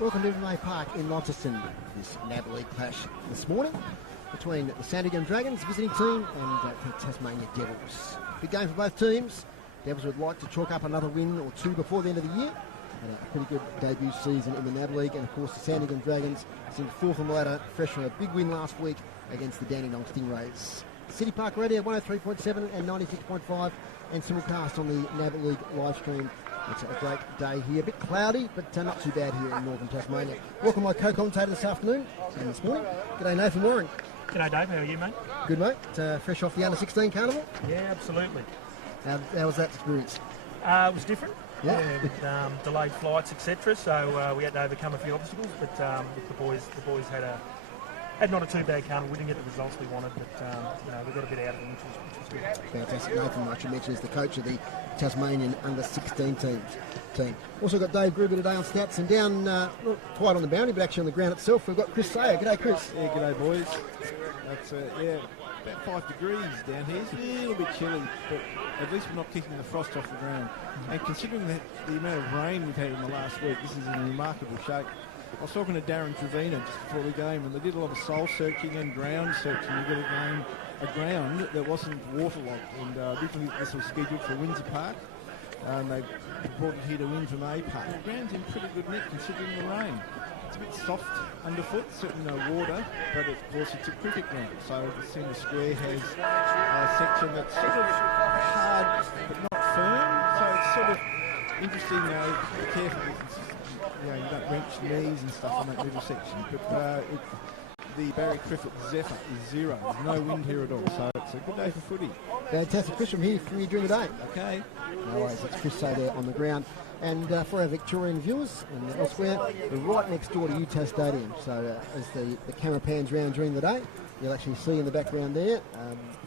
Welcome to Invermay Park in Launceston. This NAB League clash this morning between the Sandringham Dragons visiting team and the Tasmania Devils. Big game for both teams. Devils would like to chalk up another win or two before the end of the year. And a pretty good debut season in the NAB League, and of course the Sandringham Dragons sitting fourth on the ladder, fresh from a big win last week against the Dandenong Stingrays. City Park Radio 103.7 and 96.5, and simulcast on the NAB League live stream. It's a great day here, a bit cloudy, but not too bad here in northern Tasmania. Welcome my co-commentator this afternoon and this morning. G'day Nathan Warren. G'day Dave, how are you mate? Good mate, fresh off the under-16 carnival? Yeah, absolutely. How was that experience? It was different. Yeah. With delayed flights, etc. So we had to overcome a few obstacles, but the boys had not a too bad carnival. We didn't get the results we wanted, but we got a bit out of them, which was good. Fantastic. Nathan, I should mention, is the coach of the Tasmanian under-16 team. Also got Dave Gruber today on stats, and down, not quite on the boundary, but actually on the ground itself, we've got Chris Sayer. G'day, Chris. Yeah, g'day, boys. That's, about 5 degrees down here. It's a little bit chilly, but at least we're not kicking the frost off the ground. And considering the amount of rain we've had in the last week, this is in remarkable shape. I was talking to Darren Trevina just before the game, and they did a lot of soul searching and ground searching to get a ground that wasn't waterlogged. And originally this was scheduled for Windsor Park, and they brought it here to Invermay Park. The ground's in pretty good nick considering the rain. It's a bit soft underfoot, certainly no water, but of course it's a cricket ground. So the centre square has a section that's sort of hard but not firm. So it's sort of interesting, be careful with you don't wrench knees and stuff on that middle section. But the Barry Griffith Zephyr is 0. There's no wind here at all, so it's a good day for footy. Fantastic. Chris, from here for you during the day. Okay. No worries, it's Chris Say there on the ground. And for our Victorian viewers and elsewhere, we're right next door to UTAS Stadium. So as the camera pans round during the day, you'll actually see in the background there,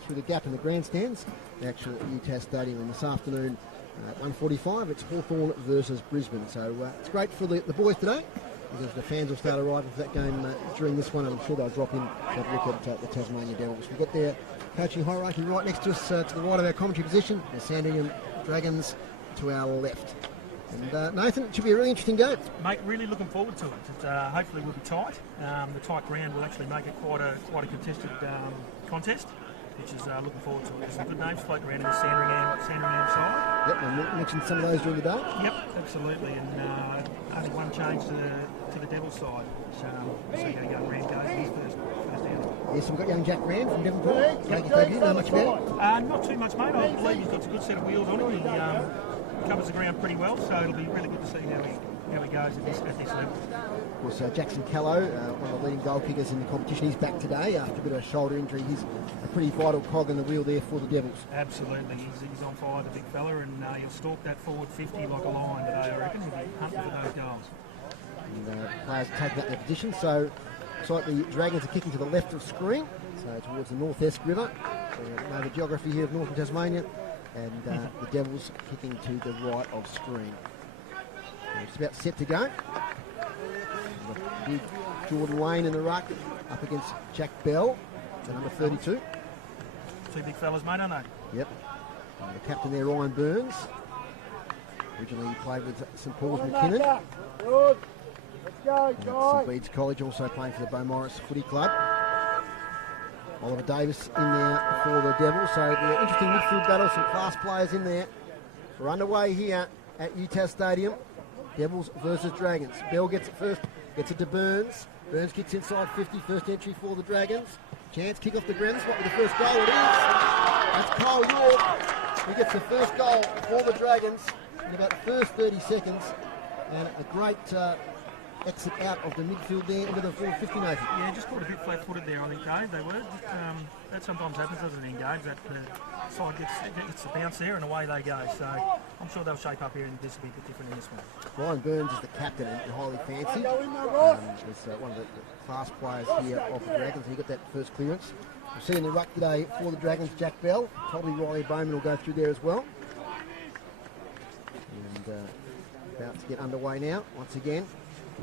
through the gap in the grandstands, the actual UTAS Stadium. And this afternoon, at 1:45, it's Hawthorn versus Brisbane. So it's great for the boys today, because the fans will start arriving for that game during this one, and I'm sure they'll drop in to have a look at the Tasmania Devils. We've got their coaching hierarchy right next to us, to the right of our commentary position, the Sandringham Dragons to our left. And Nathan, it should be a really interesting game. Mate, really looking forward to it. Hopefully we'll be tight. The tight ground will actually make it quite a contested contest, which is looking forward to it. There's some good names floating around in the Sandringham side. Yep, and mentioned some of those during the day. Yep, absolutely. And only one change to the Devils side. So we'll see how young Rand goes. He's first down. Yes, we've got young Jack Rand from Devonport. Take you, know much about it? Not too much, mate. I believe he's got a good set of wheels on him. He covers the ground pretty well, so it'll be really good to see how he goes at this level. Of course, Jackson Callow, one of the leading goal kickers in the competition, he's back today after a bit of a shoulder injury. He's a pretty vital cog in the wheel there for the Devils. Absolutely, he's on fire, the big fella, and he'll stalk that forward 50 like a lion today, I reckon. He'll be hunting for those goals. And players taking up their position, so looks like the Dragons are kicking to the left of screen, so towards the North-Esk River. Know the geography here of northern Tasmania, and the Devils kicking to the right of screen. It's about set to go. Big Jordan Lane in the ruck up against Jack Bell, the number 32. Two big fellas, mate, aren't they? Yep. And the captain there, Ryan Burns. Originally he played with St Paul's McKinnon. Good. Let's go, And guys. St Bede's College, also playing for the Beaumaris Footy Club. Oliver Davis in there for the Devils. So the interesting midfield battle, some class players in there. We're underway here at UTAS Stadium. Devils versus Dragons. Bell gets it first, gets it to Burns. Burns kicks inside 50, first entry for the Dragons. Chance, kick off the ground. This might be the first goal. It is. That's Kyle York. He gets the first goal for the Dragons in about the first 30 seconds. And a great exit out of the midfield there into the forward 50, Nathan. Yeah, just caught a bit flat-footed there, I think, Dave. They were. That sometimes happens, doesn't it, engage? That side gets the bounce there and away they go. So I'm sure they'll shape up here and this will be a bit different in this one. Ryan Burns is the captain and highly fancied. He's one of the class players here of the Dragons. He got that first clearance. We'll see in the ruck today for the Dragons, Jack Bell. Probably Riley Bowman will go through there as well. And about to get underway now, once again.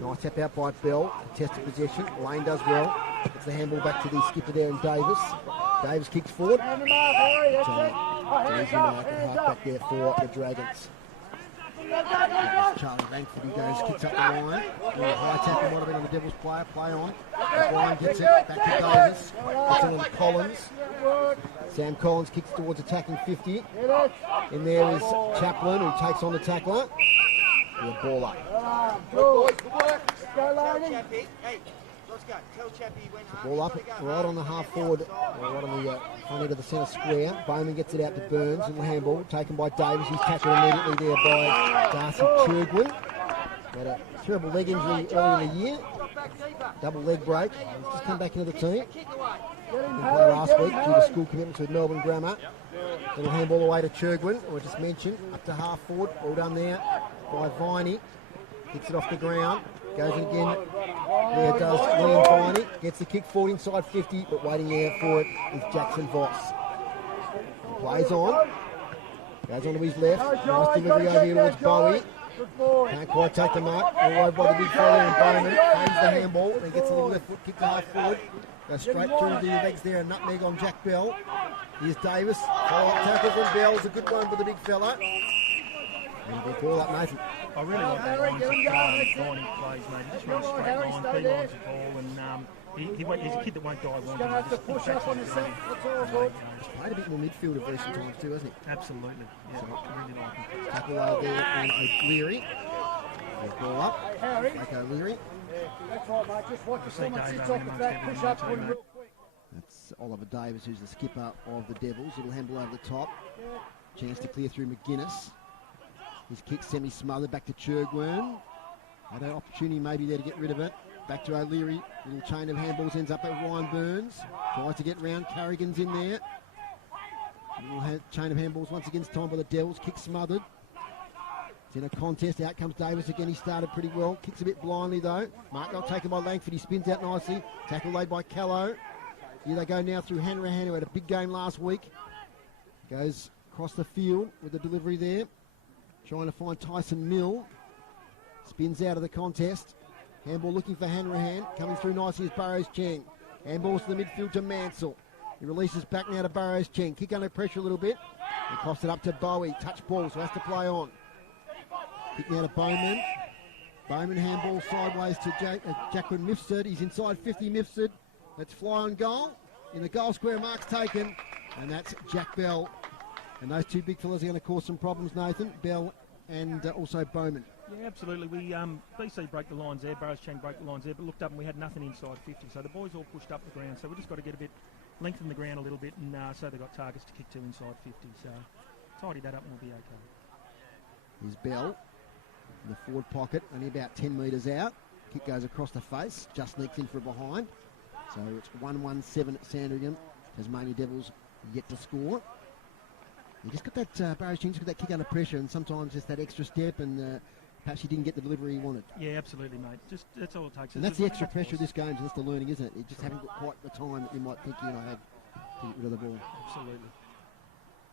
Nice tap out by Bell, contested possession. Lane does well. Gets the handball back to the skipper there in Davis. Davis kicks forward. Easy mark and half back there for the Dragons. Charlie Langford, who goes, kicks up the line. High tackle might have been on the Devils player. Play on. O'Brien gets it. Back to Davis. Gets it on to Collins. Sam Collins kicks towards attacking 50. In there is Chaplin, who takes on the tackler. The ball up. Ball up, right on the half forward, right on the front end of the centre square. Bowman gets it out to Burns, little handball taken by Davis. He's tackled immediately there by Darcy Churgwin. Had a terrible leg injury earlier in the year. Double leg break. He's just come back into the team. Didn't play last week due to school commitments with Melbourne Grammar. Little handball away to Churgwin, or just mentioned, up to half forward. All done there by Viney. Kicks it off the ground. Goes in again. There does Liam Viney. Gets the kick forward inside 50, but waiting there for it is Jackson Voss. Plays on. Goes on to his left. Nice delivery over here towards Bowie. Can't quite take the mark. All over by the big fella and Bowman. Finds the handball and gets a little left foot kick to half forward. Goes straight through the legs there and nutmeg on Jack Bell. Here's Davis. Follow-up tackle from Bell. It's a good one for the big fella. And big ball up, Nathan. I really like that line Viney plays, mate. He just runs straight line, three lines of ball, and he's a kid that won't die wanting. He just push up on the centre. He's played a bit more midfield of recent times too, hasn't he? Absolutely. Yeah, I really like him. Tackle over there and O'Leary. Ball up. Like O'Leary. That's right, mate. Just watch the someone sits off the back, push up for him real quick. That's Oliver Davis, who's the skipper of the Devils. Little handball over the top. Chance to clear through McGuinness. His kick semi-smothered back to Churgwin. Had an opportunity maybe there to get rid of it. Back to O'Leary. Little chain of handballs ends up at Ryan Burns. Tries to get round. Carrigan's in there. Little chain of handballs once again. It's time by the Devils. Kick smothered. It's in a contest. Out comes Davis again. He started pretty well. Kicks a bit blindly though. Mark not taken by Langford. He spins out nicely. Tackle laid by Callow. Here they go now through Hanrahan, who had a big game last week. Goes across the field with the delivery there. Trying to find Tyson Mill. Spins out of the contest. Handball looking for Hanrahan. Coming through nicely is Burrows Cheng. Handballs to the midfield to Mansell. He releases back now to Burrows Cheng. Kick under pressure a little bit. He coughs it up to Bowie. Touch ball, so has to play on. Kick now to Bowman. Bowman handball sideways to Jacqueline Mifsud. He's inside 50 Mifsud. Let's fly on goal. In the goal square, mark's taken. And that's Jack Bell. And those two big fellas are going to cause some problems, Nathan. Bell and also Bowman. Yeah, absolutely. We BC broke the lines there. Burrows Cheng broke the lines there, but looked up and we had nothing inside 50. So the boys all pushed up the ground. So we just got to get a bit, lengthen the ground a little bit, and so they got targets to kick to inside 50. So tidy that up and we'll be okay. Here's Bell in the forward pocket, only about 10 metres out. Kick goes across the face, just sneaks in for behind. So it's 1-1-7 at Sandringham. Tasmania Devils yet to score. You just got that, Burrows Cheng just got that kick under pressure, and sometimes just that extra step, and perhaps he didn't get the delivery he wanted. Yeah, absolutely, mate. Just that's all it takes. And that's the extra pressure of this game, and that's the learning, isn't it? You just haven't got quite the time that you might think you're going to have to get rid of the ball. Absolutely.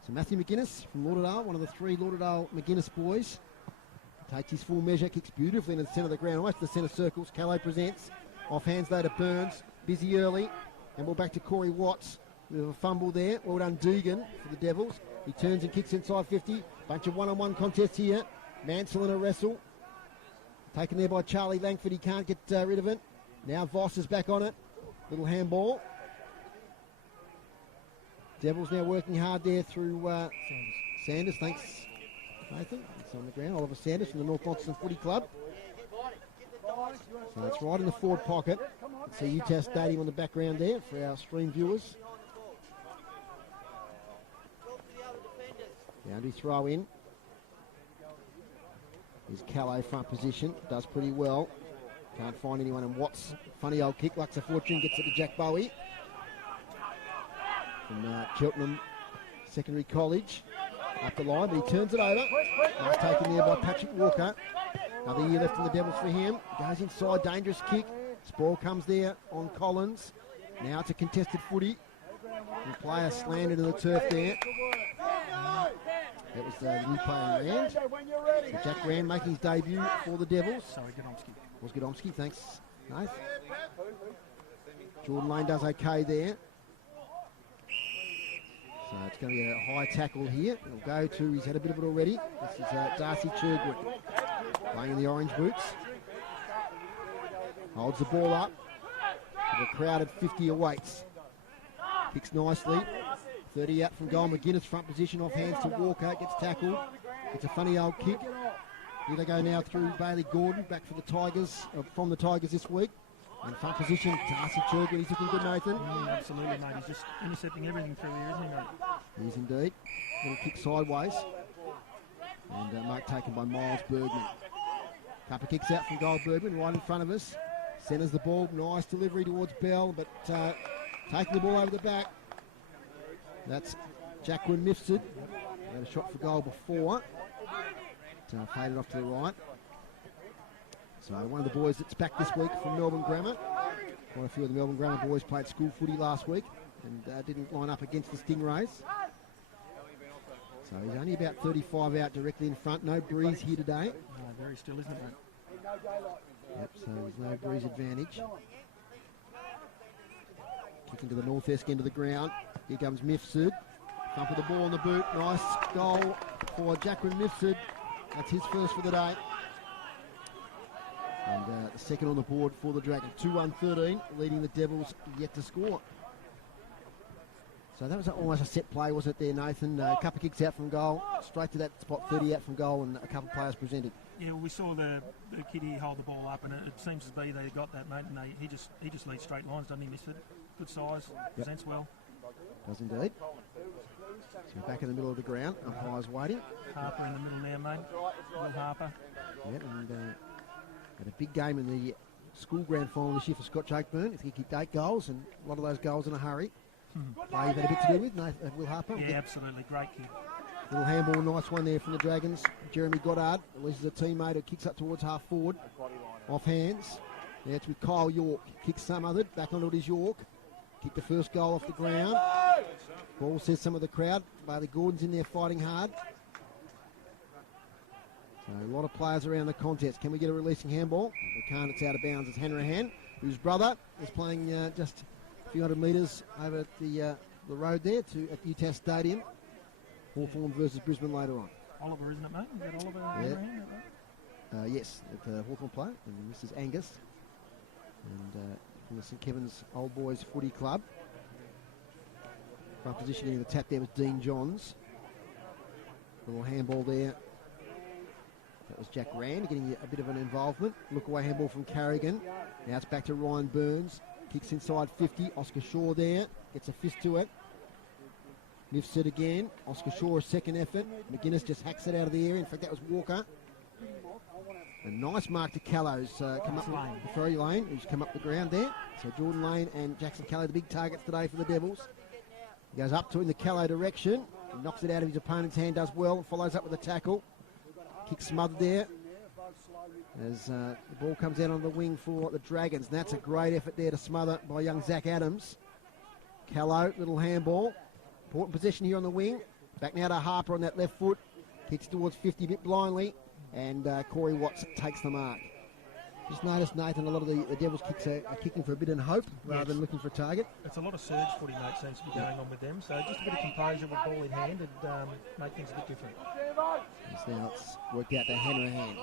So Matthew McGuinness from Lauderdale, one of the three Lauderdale McGuinness boys, takes his full measure, kicks beautifully into the centre of the ground, almost to the centre circles. Callow presents, off hands though to Burns, busy early, and we're back to Corey Watts with a fumble there. Well done, Dugan for the Devils. He turns and kicks inside 50. Bunch of one-on-one contests here. Mansell in a wrestle. Taken there by Charlie Langford. He can't get rid of it. Now Voss is back on it. Little handball. Devils now working hard there through Sanders. Thanks, Nathan. It's on the ground. Oliver Sanders from the North Launceston Footy Club. So it's right in the forward pocket. See UTAS Stadium on the background there for our stream viewers. Boundary throw in. Here's Callow front position. Does pretty well. Can't find anyone. And Watts, funny old kick. Lucks a fortune. Gets it to Jack Bowie. From Cheltenham Secondary College. Up the line, but he turns it over. That's taken there by Patrick Walker. Another year left in the Devils for him. Goes inside. Dangerous kick. Ball comes there on Collins. Now it's a contested footy. The player slammed into the turf there. That was the new player in Rand. So Jack Rand making his debut for the Devils. Sorry, Godomski. Was Godomski, thanks, Nath. Jordan Lane does okay there. So it's going to be a high tackle here. It'll go to, he's had a bit of it already. This is Darcy Churgwood playing in the orange boots. Holds the ball up. With a crowded 50 awaits. Kicks nicely. 30 out from goal. McGuinness front position off hands to Walker. Gets tackled. It's a funny old kick. Here they go now through Bailey Gordon. Back for the Tigers, from the Tigers this week. In front position, Darcy Churgwood. He's looking good, Nathan. Yeah, absolutely, mate. He's just intercepting everything through here, isn't he, mate? He is indeed. Little kick sideways. And mark taken by Miles Bergman. Couple of kicks out from goal, Bergman, right in front of us. Centres the ball. Nice delivery towards Bell, but taking the ball over the back. That's Jacqueline Mifsud. Had a shot for goal before. Faded off to the right. So one of the boys that's back this week from Melbourne Grammar. Quite a few of the Melbourne Grammar boys played school footy last week and didn't line up against the Stingrays. So he's only about 35 out directly in front. No breeze here today. No, very still, isn't it, mate? Yep, so there's no breeze advantage. Kicking to the northwest end of the ground. Here comes Mifsud. Thump of the ball on the boot. Nice goal for Jacqueline Mifsud. That's his first for the day. And the second on the board for the Dragons. 2-1-13, leading the Devils yet to score. So that was almost a set play, wasn't it there, Nathan? A couple of kicks out from goal, straight to that spot, 30 out from goal, and a couple of players presented. Yeah, well, we saw the kiddie hold the ball up, and it seems to be they got that, mate, and he just leads straight lines, doesn't he, Mifsud? Good size, presents well. Does indeed. So back in the middle of the ground, umpires waiting. Harper in the middle now, mate. Will Harper. Yeah, and had a big game in the school grand final this year for Scott Jakeburn. He kicked 8 goals, and a lot of those goals in a hurry. Play you've had a bit to do with, Will Harper. Yeah, absolutely. Great kick. Little handball, nice one there from the Dragons. Jeremy Goddard releases a teammate who kicks up towards half forward. Off hands. Now it's with Kyle York. Kicks some other. Back onto it is York. Kicked the first goal off the ground. Ball says some of the crowd. Bailey Gordon's in there fighting hard. So a lot of players around the contest. Can we get a releasing handball? We can't. It's out of bounds. It's Hanrahan, whose brother is playing just a few hundred metres over at the road there at UTAS Stadium. Hawthorn versus Brisbane later on. Oliver, isn't it, mate? Is that Oliver? Yeah. Hanrahan, right? Yes, the Hawthorn player. And this is Angus. And from the St Kevin's Old Boys Footy Club. Front position in the tap there was Dean Johns. Little handball there. That was Jack Rand getting a bit of an involvement. Look away handball from Carrigan. Now it's back to Ryan Burns. Kicks inside 50. Oscar Shaw there. Gets a fist to it. Lifts it again. Oscar Shaw a second effort. McGuinness just hacks it out of the air. In fact, that was Walker. A nice mark to Callows. Come up Lane. Ferry Lane, who's come up the ground there. So Jordan Lane and Jackson Callow, the big targets today for the Devils. He goes up to in the Callow direction. He knocks it out of his opponent's hand, does well. Follows up with a tackle. Kick smothered there as the ball comes out on the wing for the Dragons. And that's a great effort there to smother by young Zach Adams. Callow, little handball. Important possession here on the wing. Back now to Harper on that left foot. Kicks towards 50 a bit blindly. And Corey Watts takes the mark. Just noticed, Nathan, a lot of the Devils kicks are kicking for a bit of hope rather than looking for a target. It's a lot of surge footy, mate, seems to be going on with them. So just a bit of composure with ball in hand and make things a bit different. Now it's worked out to Hanrahan.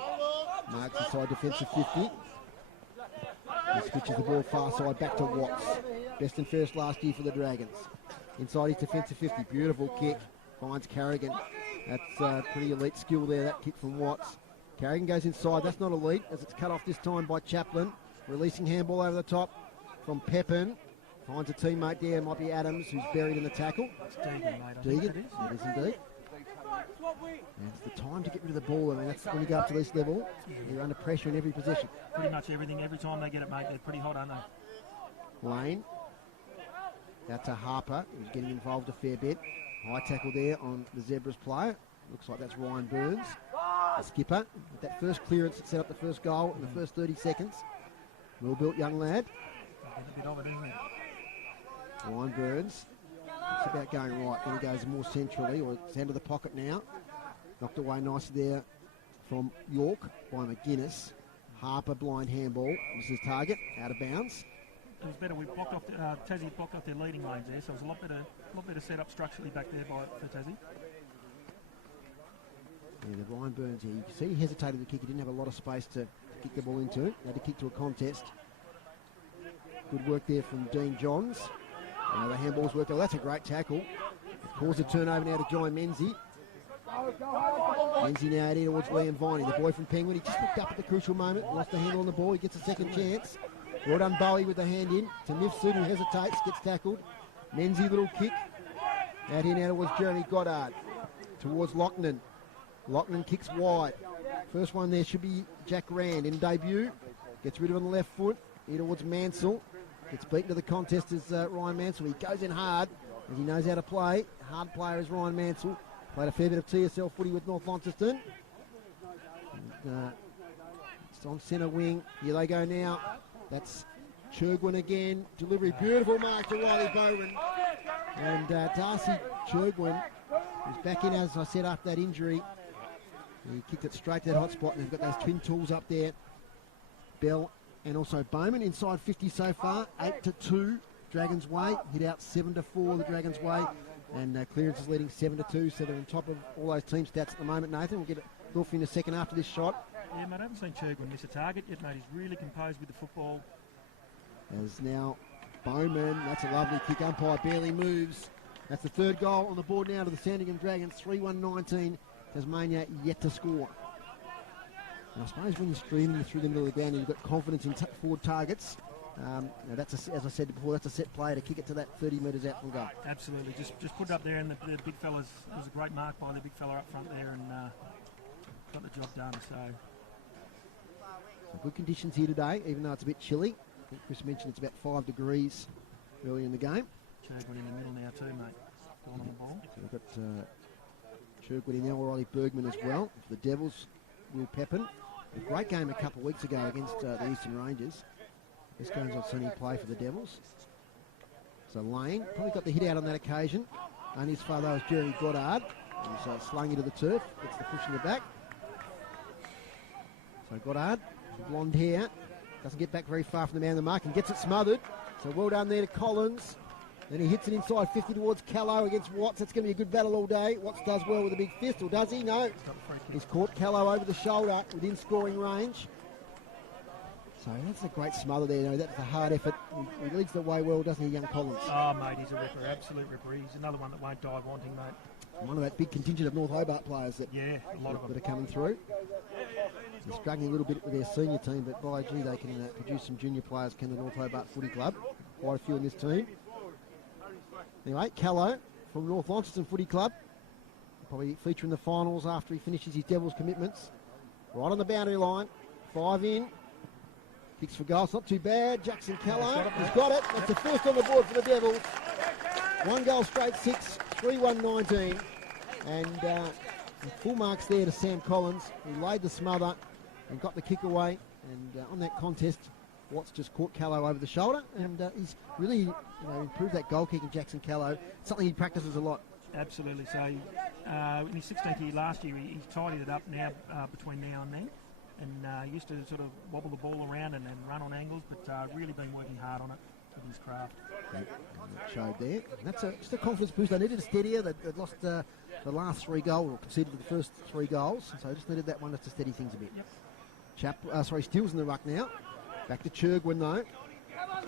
Marks inside defensive 50. He switches the ball far side back to Watts. Best and first last year for the Dragons. Inside his defensive 50. Beautiful kick. Finds Carrigan. That's pretty elite skill there, that kick from Watts. Carrigan goes inside. That's not elite as it's cut off this time by Chaplin. Releasing handball over the top from Pepin. Finds a teammate there. Might be Adams, who's buried in the tackle. It's Deegan, mate. Deegan. It is indeed. And it's the time to get rid of the ball. I mean, that's when you go up to this level. You're under pressure in every position. Pretty much everything. Every time they get it, mate, they're pretty hot, aren't they? Lane. That's a Harper, who's getting involved a fair bit. High tackle there on the Zebras player. Looks like that's Ryan Burns, the skipper. With that first clearance that set up the first goal in the first 30 seconds. Well-built young lad. A bit of it, isn't it? Ryan Burns. It's about going right. Then he goes more centrally, or it's into the pocket now. Knocked away nicely there from York by McGuinness. Harper, blind handball. This is target, out of bounds. it was better. We blocked off Tassie blocked off their leading lanes there, so it was a lot better set up structurally back there for Tassie. Yeah, the Ryan Burns here. You can see he hesitated to kick. He didn't have a lot of space to kick the ball into it. He had to kick to a contest. Good work there from Dean Johns. The handballs worked well. That's a great tackle. It caused a turnover now to John Menzies. Menzies now out here towards Liam Viney, the boy from Penguin. He just looked up at the crucial moment, lost the handle on the ball. He gets a second chance. Well done, Bowie, with the hand in. To Mifsud, who hesitates, gets tackled. Menzies, little kick. Out here now towards Jeremy Goddard. Towards Lochnan. Lochnan kicks wide. First one there should be Jack Rand in debut. Gets rid of it on the left foot. Here towards Mansell. Gets beaten to the contest as Ryan Mansell. He goes in hard as he knows how to play. Hard player is Ryan Mansell. Played a fair bit of TSL footy with North Launceston. It's on centre wing. Here they go now. That's Churgwin again. Delivery, beautiful mark to Riley Bowman. And Darcy Churgwin is back in, as I said, after that injury. He kicked it straight to that hot spot, and they've got those twin tools up there. Bell and also Bowman inside 50 so far. 8-2 Dragons way. Hit out 7-4 the Dragons way. And clearance is leading 7-2, so they're on top of all those team stats at the moment, Nathan. We'll get a look in a second after this shot. Yeah, mate, I haven't seen Churgwin miss a target yet, mate. He's really composed with the football. As now Bowman, that's a lovely kick. Umpire barely moves. That's the third goal on the board now to the Sandringham Dragons. 3-1-19. Tasmania yet to score. And I suppose when you're streaming through the middle of the ground and you've got confidence in forward targets, that's as I said before, that's a set play to kick it to that 30 metres out from goal. Absolutely, just put it up there, and the big fella's, it was a great mark by the big fella up front there, and got the job done. So good conditions here today, even though it's a bit chilly. I think Chris mentioned it's about 5 degrees early in the game. Churgwin in the middle now too, mate. Ball on the ball. So we've got Churgwin in now, O'Reilly Bergman as well. For the Devils, Will Pepin. A great game a couple of weeks ago against the Eastern Rangers. This game's on Sunny play for the Devils. So Lane probably got the hit out on that occasion. And his father was Jeremy Goddard. He's slung into the turf. Gets the push in the back. So Goddard, blonde hair, doesn't get back very far from the man of the mark and gets it smothered. So well done there to Collins. Then he hits it inside 50 towards Callow against Watts. That's going to be a good battle all day. Watts does well with a big fist, or does he? No. He's caught Callow over the shoulder within scoring range. So that's a great smother there. You know, that's a hard effort. He leads the way well, doesn't he, young Collins? Oh, mate, he's a ripper, absolute ripper. He's another one that won't die wanting, mate. One of that big contingent of North Hobart players that, a lot of them that are coming through. They're struggling a little bit with their senior team, but by gee, they can produce some junior players, can the North Hobart Footy Club. Quite a few in this team. Anyway, Callow from North Launceston Footy Club. Probably feature in the finals after he finishes his Devils commitments. Right on the boundary line. 5 in. Kicks for goal. It's not too bad. Jackson Callow. He's got it. That's the first on the board for the Devils. 1 goal straight 6. 3-1-19. And full marks there to Sam Collins, who laid the smother and got the kick away. And on that contest, Watts just caught Callow over the shoulder, and he's really improved that goal kicking, Jackson Callow. Something he practices a lot. Absolutely. So in his 16th year last year, he's tidied it up now between now and then, and used to sort of wobble the ball around and run on angles, but really been working hard on it with his craft. Yep, showed there. And that's just a confidence boost. They needed a steadier. They lost the last 3 goals, or conceded the first 3 goals, so just needed that one just to steady things a bit. Yep. Steele's in the ruck now. Back to Churgwin though.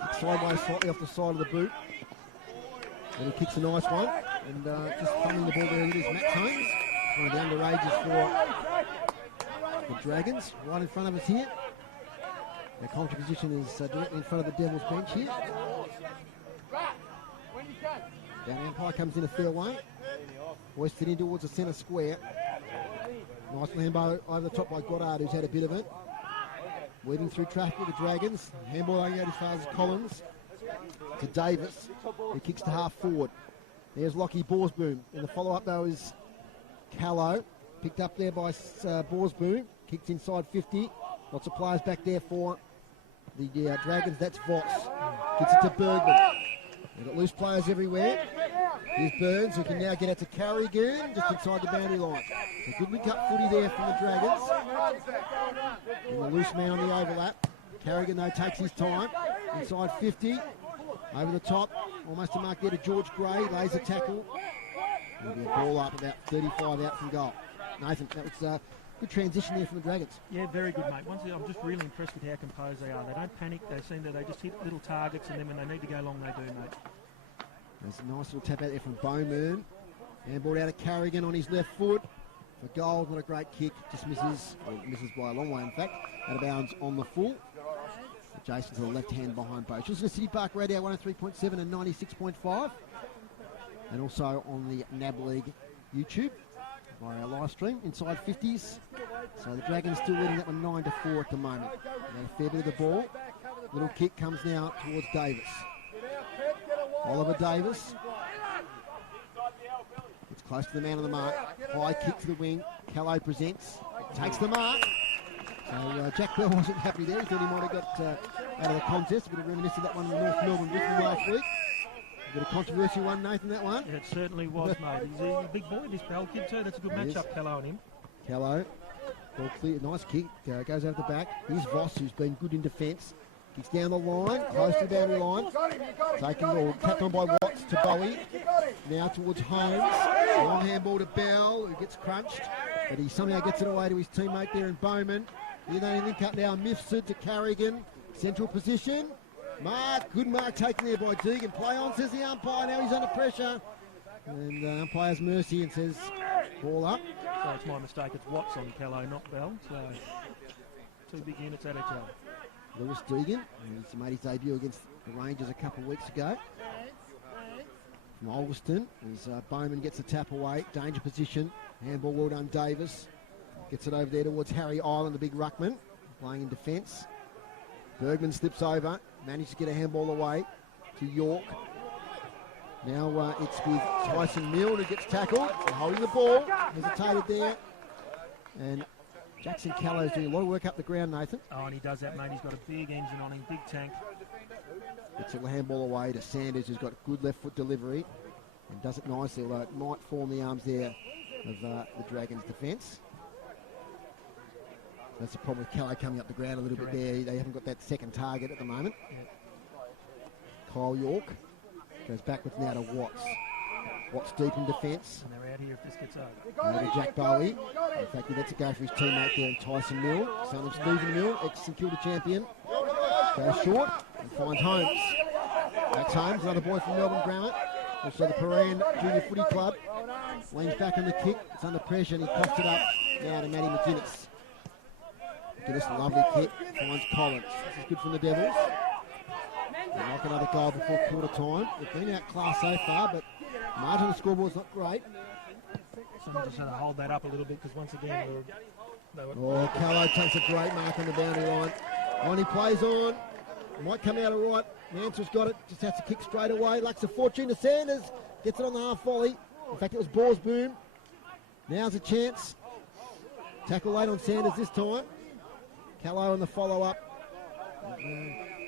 Kicks sideways slightly off the side of the boot. And he kicks a nice one. And just thumbing the ball there with his Matt Holmes. One of the underages for the Dragons. Right in front of us here. Their commentary position is directly in front of the Devils bench here. Down umpire comes in a fair way. Hoisted in towards the centre square. Nice handball over the top by Goddard, who's had a bit of it. Weaving through traffic with the Dragons. Handball only out as far as Collins. To Davis, who kicks to half forward. There's Lockie Borsboom. And the follow-up, though, is Callow. Picked up there by Borsboom. Kicked inside 50. Lots of players back there for the Dragons. That's Voss. Gets it to Bergman. They've got loose players everywhere. Here's Burns, who can now get out to Carrigan, just inside the boundary line. A good link-up footy there from the Dragons. And the loose man on the overlap. Carrigan, though, takes his time. Inside 50. Over the top. Almost a mark there to George Gray. Lays a tackle. There'll be a ball up about 35 out from goal. Nathan, that was a good transition there from the Dragons. Yeah, very good, mate. I'm just really impressed with how composed they are. They don't panic. They seem that they just hit little targets, and then when they need to go long, they do, mate. There's a nice little tap out there from Bowman. And ball out of Carrigan on his left foot. For goal, not a great kick. Just misses, or misses by a long way, in fact. Out of bounds on the full. Jason to the left hand behind both. Listen to City Park Radio 103.7 and 96.5. And also on the NAB League YouTube via our live stream, inside 50s. So the Dragons still leading that one 9-4 at the moment. A fair bit of the ball. Little kick comes now towards Davis. Oliver Davis. It's close to the man on the mark. High kick to the wing. Callow presents. Takes the mark. So Jack Bell wasn't happy there. He thought he might have got out of the contest. A bit of reminiscent of that one in North Melbourne Richmond last week. A bit of controversy one, Nathan, that one. Yeah, it certainly was, mate. He's a big boy, this Bell kid too. That's a good matchup, Callow and him. Callow. Ball clear. Nice kick. Goes over the back. Here's Voss, who's been good in defence. Kicks down the line, close to the boundary line. Taken or tapped on by Watts to Bowie. Now towards Holmes. Long handball to Bell, who gets crunched. But he somehow gets it away to his teammate there in Bowman. Here they link up now. Mifsud to Carrigan. Central position. Mark. Good mark taken there by Deegan. Play on, says the umpire. Now he's under pressure. And the umpire's mercy and says, ball up. So it's my mistake. It's Watts on Callow, not Bell. So two big units at each other. Lewis Deegan, who's made his debut against the Rangers a couple of weeks ago. From Ulverston, as Bowman gets the tap away. Danger position. Handball well done, Davis. Gets it over there towards Harry Island, the big ruckman, playing in defence. Bergman slips over, managed to get a handball away to York. Now it's with Tyson Milne who gets tackled, holding the ball, hesitated there. And Jackson Callow's doing a lot of work up the ground, Nathan. Oh, and he does that, mate. He's got a big engine on him, big tank. Gets the handball away to Sanders, who's got good left foot delivery. And does it nicely, although it might form the arms there of the Dragons' defence. That's the problem with Callow coming up the ground a little bit there. They haven't got that second target at the moment. Yeah. Kyle York goes backwards now to Watts. Watts deep in defence. And they're out here if this gets over. Now to Jack Bowie. In fact, he lets it go for his teammate there, Tyson Milne, son of Stephen Milne, ex-St Kilda champion. Goes short and finds Holmes. That's Holmes, another boy from Melbourne Grammar. Also the Paran Junior Footy Club. Leans back on the kick. It's under pressure and he coughs it up now to Matty McGuinness. McGuinness, lovely kick. Finds Collins. This is good from the Devils. They'll knock another goal before quarter time. They've been outclassed so far, but margin of the scoreboard's not great. Someone just had to hold that up a little bit because once again they were Oh, Callow takes a great mark on the boundary line. He plays on. Might come out all right. Mansell's got it. Just has to kick straight away. Lacks a fortune to Sanders. Gets it on the half volley. In fact, it was Borsboom. Now's a chance. Tackle late on Sanders this time. Callow in the follow-up.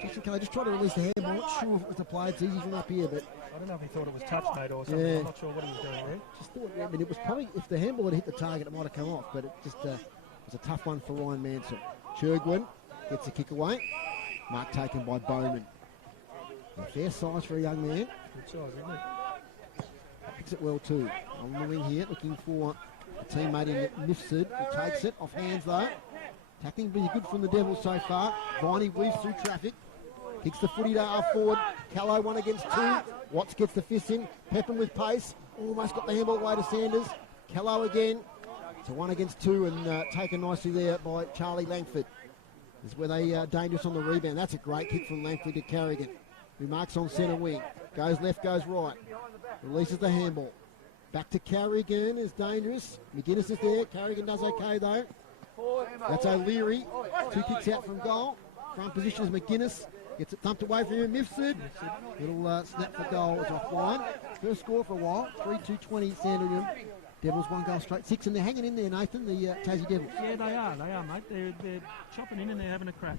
Jackson Callow just tried to release the hand. I'm not sure if it was the play. It's easy from up here, but I don't know if he thought it was touch, mate, or something. Yeah. I'm not sure what he was doing there. Just thought, I mean, it was probably, if the handball had hit the target, it might have come off, but it just was a tough one for Ryan Mansell. Churgwin gets a kick away. Mark taken by Bowman. A fair size for a young man. Good size, isn't it? Picks it well too. On the wing here, looking for a teammate in Mifsud, who takes it off hands though. Tackling pretty good from the Devils so far. Viney weaves through traffic. Kicks the footy to half forward. Callow 1 against 2. Watts gets the fist in. Pepin with pace. Almost got the handball away to Sanders. Callow again. It's a 1 against 2 and taken nicely there by Charlie Langford. This is where they are dangerous on the rebound. That's a great kick from Langford to Carrigan, who marks on centre wing. Goes left, goes right. Releases the handball. Back to Carrigan is dangerous. McGuinness is there. Carrigan does okay though. That's O'Leary. 2 kicks out from goal. Front position is McGuinness. Gets it thumped away from him. Mifsud. Little snap for goal. It's offline. First score for a while. 3-2-20 Sandringham. Devils 1 goal straight 6, and they're hanging in there, Nathan, the Tassie Devils. Yeah, they are, mate. They're chopping in and they're having a crack.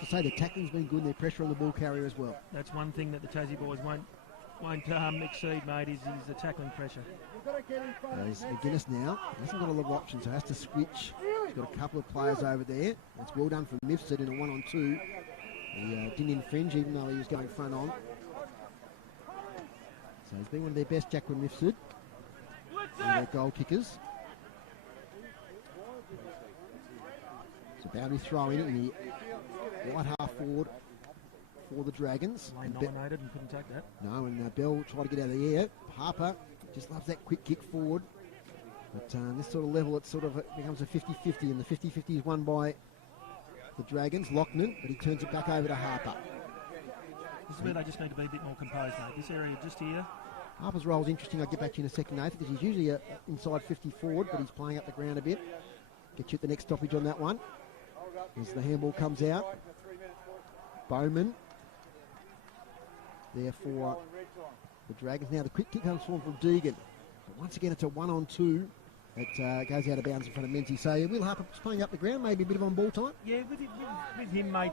To say the tackling's been good and their pressure on the ball carrier as well. That's one thing that the Tassie boys won't exceed, mate, is the tackling pressure. There's McGuinness now. He hasn't got a lot of options, so has to switch. He's got a couple of players over there. That's well done from Mifsud in a 1-on-2. He didn't infringe, even though he was going front on. So he's been one of their best, Jacqueline Mifsud. Their goal kickers. So boundary throw in the right half forward for the Dragons. Lane nominated and couldn't take that. No, and Bell tried to get out of the air. Harper just loves that quick kick forward. But this sort of level, it becomes a 50-50, and the 50-50 is won by the Dragons, Lochnan, but he turns it back over to Harper. This is where they just need to be a bit more composed, mate. This area just here. Harper's role is interesting. I'll get back to you in a second, Nathan, because he's usually a inside 50 forward, but he's playing up the ground a bit. Get you at the next stoppage on that one. As the handball comes out. Bowman. There for the Dragons. Now the quick kick comes from Deegan. But once again, it's a 1-on-2. It goes out of bounds in front of Menzies. So Will Harper playing up the ground, maybe a bit of on-ball time. Yeah, with him, mate,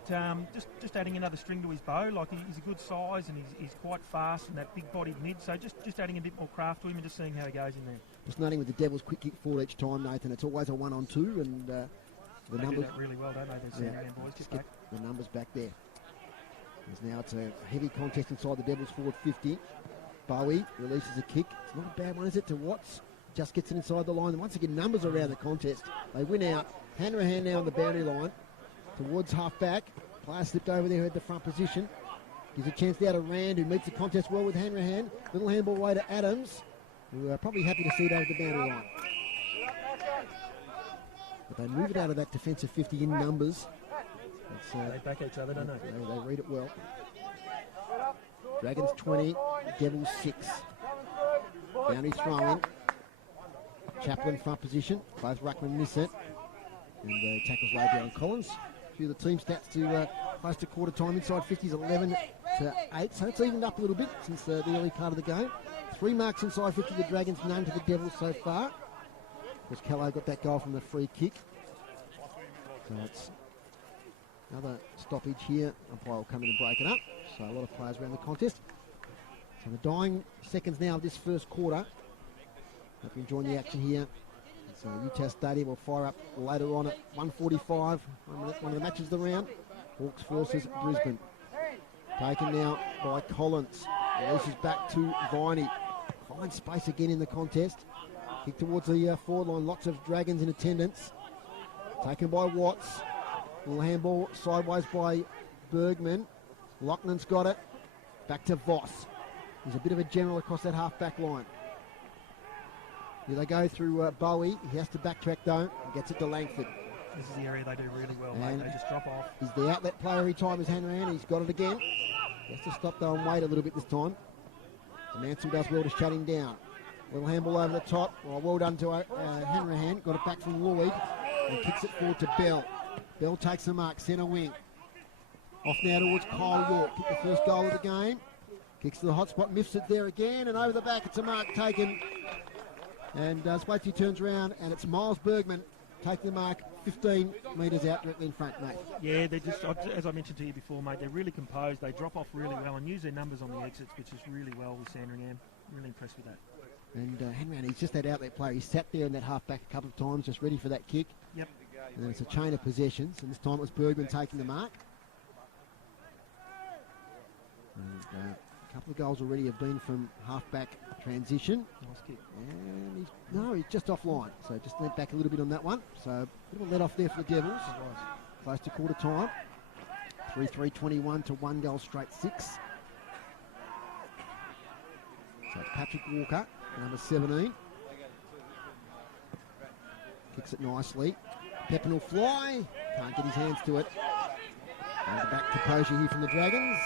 just adding another string to his bow. Like, he's a good size and he's quite fast and that big-bodied mid. So just adding a bit more craft to him and just seeing how he goes in there. Just noting with the Devils quick kick forward each time, Nathan, it's always a 1-on-2, and the they numbers do that really well, don't they? They're Sandringham boys. just get the numbers back there. Now it's a heavy contest inside the Devils forward 50. Bowie releases a kick. It's not a bad one, is it, to Watts? Just gets it inside the line. And once again, numbers around the contest. They win out. Hanrahan now on the boundary line. Towards half-back. Player slipped over there, had the front position. Gives a chance there to Rand, who meets the contest well with Hanrahan. Little handball away to Adams, who are probably happy to see it over the boundary line. But they move it out of that defensive 50 in numbers. They back each other, don't they? They read it well. Dragons 20, Devils 6. Boundary throw in. Chaplin front position. Both ruckmen miss it. And tackles laid down Collins. A few of the team stats to close to quarter time. Inside 50s 11-8. So it's evened up a little bit since the early part of the game. 3 marks inside 50 the Dragons, none to the Devils so far. Of course, Callow got that goal from the free kick. So it's another stoppage here. Umpire will come in and break it up. So a lot of players around the contest. So the dying seconds now of this first quarter. Hope you're enjoying the action here. So UTAS Stadium will fire up later on at 1:45. One of the matches of the round. Hawks versus Brisbane. Taken now by Collins. Releases back to Viney. Finds space again in the contest. Kick towards the forward line. Lots of Dragons in attendance. Taken by Watts. Little handball sideways by Bergman. Loughlin's got it. Back to Voss. He's a bit of a general across that half-back line. Here they go through Bowie. He has to backtrack though. He gets it to Langford. This is the area they do really well, mate. They just drop off. He's the outlet player every time his Hanrahan. He's got it again. He has to stop though and wait a little bit this time. So Mansell does well to shut him down. Little handball over the top. Well done to Hanrahan. Got it back from Lloyd. And kicks it forward to Bell. Bell takes the mark. Centre wing. Off now towards Kyle York. Kicked the first goal of the game. Kicks to the hot spot. Miffs it there again. And over the back it's a mark taken. And Spatey turns around and it's Miles Bergman taking the mark 15 metres out directly in front, mate. Yeah, they're just, as I mentioned to you before, mate, they're really composed. They drop off really well and use their numbers on the exits, which is really well with Sandringham. Really impressed with that. And Hanrahan, he's just that outlet player. He sat there in that half-back a couple of times, just ready for that kick. Yep. And then it's a chain of possessions, and this time it was Bergman taking the mark. And, a couple of goals already have been from half-back transition. Nice kick. And he's just offline, so just went back a little bit on that one. So a bit of a let-off there for the Devils. Close to quarter time. 3-3-21 to 1 goal straight 6. So it's Patrick Walker, number 17. Kicks it nicely. Pepin will fly. Can't get his hands to it. And back composure here from the Dragons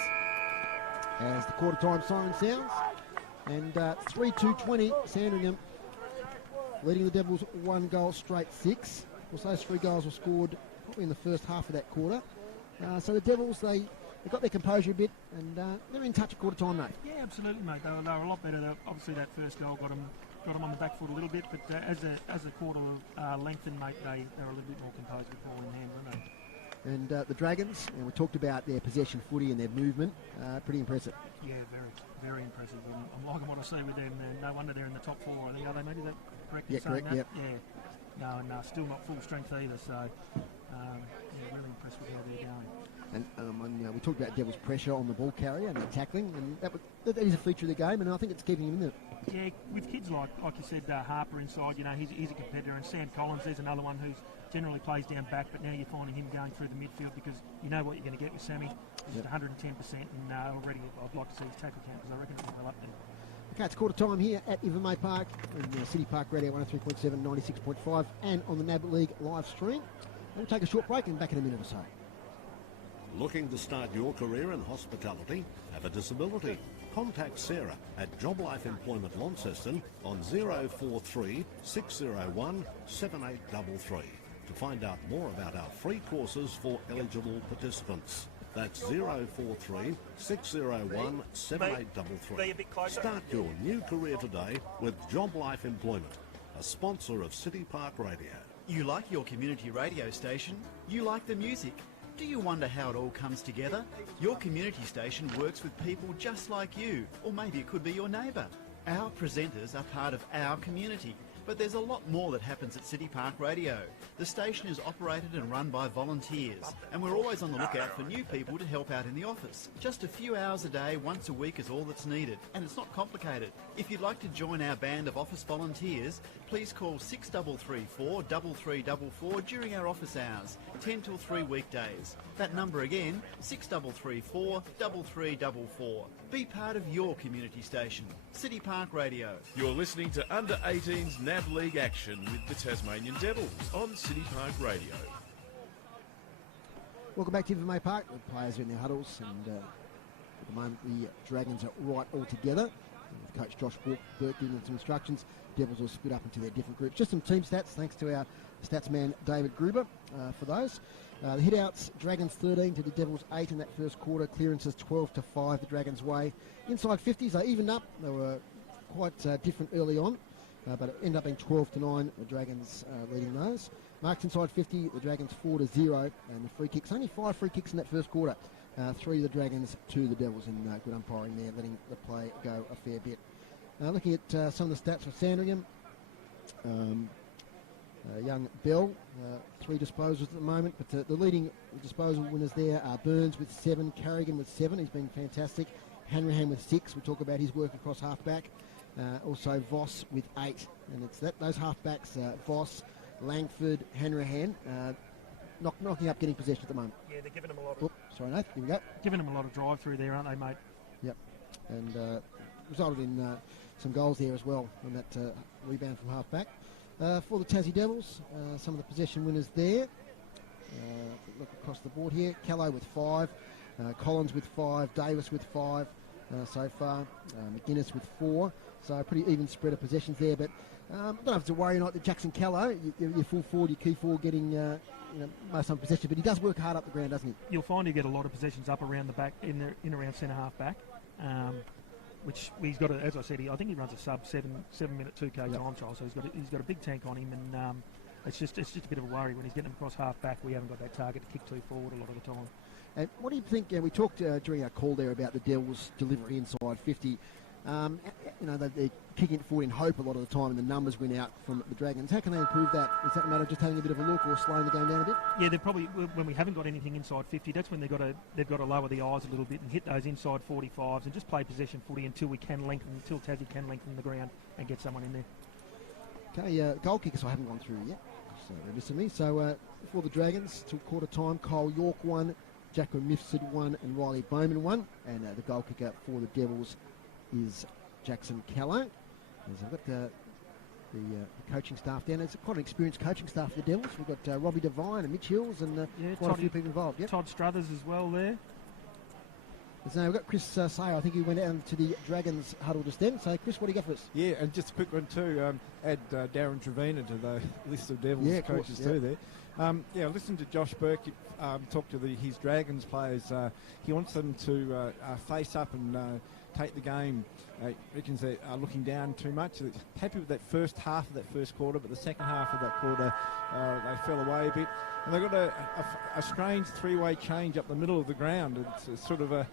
as the quarter time siren sounds. And 3-2-20, Sandringham leading the Devils 1 goal straight 6. Of course, those 3 goals were scored probably in the first half of that quarter. So the Devils, they got their composure a bit, and they're in touch at quarter time, mate. Yeah, absolutely, mate. They were a lot better. Obviously, that first goal got them on the back foot a little bit, but as the quarter lengthened, mate, they were a little bit more composed with ball in hand, weren't they? And the Dragons, and we talked about their possession footy and their movement, pretty impressive. Yeah, very, very impressive. I'm liking what I see with them. No wonder they're in the top 4. I think, are they maybe that correct? Yeah, correct. Yep. Yeah. No, and still not full strength either. So, really impressed with how they're going. And we talked about Devils' pressure on the ball carrier and the tackling, and that is a feature of the game, and I think it's keeping him in there. Yeah, with kids like you said, Harper inside, he's a competitor, and Sam Collins, there's another one who's generally plays down back, but now you're finding him going through the midfield because you know what you're going to get with Sammy. He's at 110%, and already I'd like to see his tackle count because I reckon it'll go up there. Okay, it's quarter time here at Invermay Park in City Park Radio 103.7, 96.5, and on the NAB League live stream. We'll take a short break and back in a minute or so. Looking to start your career in hospitality? Have a disability? Contact Sarah at Job Life Employment Launceston on 043 601 7833 to find out more about our free courses for eligible participants. That's 043 601 7833. Start your new career today with Job Life Employment, a sponsor of City Park Radio. You like your community radio station? You like the music? Do you wonder how it all comes together? Your community station works with people just like you, or maybe it could be your neighbour. Our presenters are part of our community, but there's a lot more that happens at City Park Radio. The station is operated and run by volunteers, and we're always on the lookout for new people to help out in the office. Just a few hours a day, once a week is all that's needed, and it's not complicated. If you'd like to join our band of office volunteers, please call 6334 3344 during our office hours, 10 till 3 weekdays. That number again, 6334 3344. Be part of your community station. City Park Radio. You're listening to Under 18's NAB League action with the Tasmanian Devils on City Park Radio. Welcome back to Invermay Park. The players are in their huddles, and at the moment the Dragons are right all together. With Coach Josh Burke giving them some instructions. Devils will split up into their different groups. Just some team stats, thanks to our stats man David Gruber for those. The hit-outs, Dragons 13 to the Devils 8 in that first quarter. Clearances 12-5 the Dragons' way. Inside 50s, they evened up. They were quite different early on, but it ended up being 12-9, the Dragons leading those. Marks inside 50, the Dragons 4-0, and the free kicks, only 5 free kicks in that first quarter. 3 to the Dragons, 2 to the Devils, and good umpiring there, letting the play go a fair bit. Looking at some of the stats for Sandringham, young Bell, 3 disposals at the moment, but the leading disposal winners there are Burns with 7, Carrigan with 7, he's been fantastic, Hanrahan with 6, we talk about his work across halfback, also Voss with 8, and it's those halfbacks, Voss, Langford, Hanrahan, knocking up getting possession at the moment. Yeah, they're giving them a lot of... Sorry, Nath, here we go. Giving them a lot of drive through there, aren't they, mate? Yep, and resulted in some goals there as well on that rebound from half-back. For the Tassie Devils, some of the possession winners there. Look across the board here. Callow with 5, Collins with 5, Davis with 5 so far, McGuinness with 4. So a pretty even spread of possessions there, but don't have to worry not that Jackson Callow, your full forward, your key forward, getting most of the possession, but he does work hard up the ground, doesn't he? You'll find you get a lot of possessions up around the back, in around centre half back, which he's got. As I said, I think he runs a sub 7-minute 2K time trial, so he's got a big tank on him, and it's just a bit of a worry when he's getting them across half back. We haven't got that target to kick too forward a lot of the time. And what do you think? We talked during our call there about the Devils' delivery inside 50. They're kicking it forward in hope a lot of the time, and the numbers win out from the Dragons. How can they improve that? Is that a matter of just having a bit of a look or slowing the game down a bit? Yeah, they're probably, when we haven't got anything inside 50, that's when they've got to lower the eyes a little bit and hit those inside 45s and just play possession footy until Tassie can lengthen the ground and get someone in there. Okay, goal kickers I haven't gone through yet, so they're missing me. So for the Dragons, till quarter time, Cole York 1, Jacko Mifsud 1, and Riley Bowman 1, and the goal kicker for the Devils is Jackson Callow. As I've got the coaching staff down. It's quite an experienced coaching staff for the Devils. We've got Robbie Devine and Mitch Hills and quite a few people involved. Yep. Todd Struthers as well there. So we've got Chris Sayer. I think he went down to the Dragons huddle just then. So Chris, what do you got for us? Yeah, and just a quick one too. Add Darren Trevina to the list of Devils coaches too there. Listen to Josh Burke talk to his Dragons players. He wants them to face up and dictate the game. Reckons they are looking down too much. They're happy with that first half of that first quarter, but the second half of that quarter, they fell away a bit. And they've got a strange three-way change up the middle of the ground. It's sort of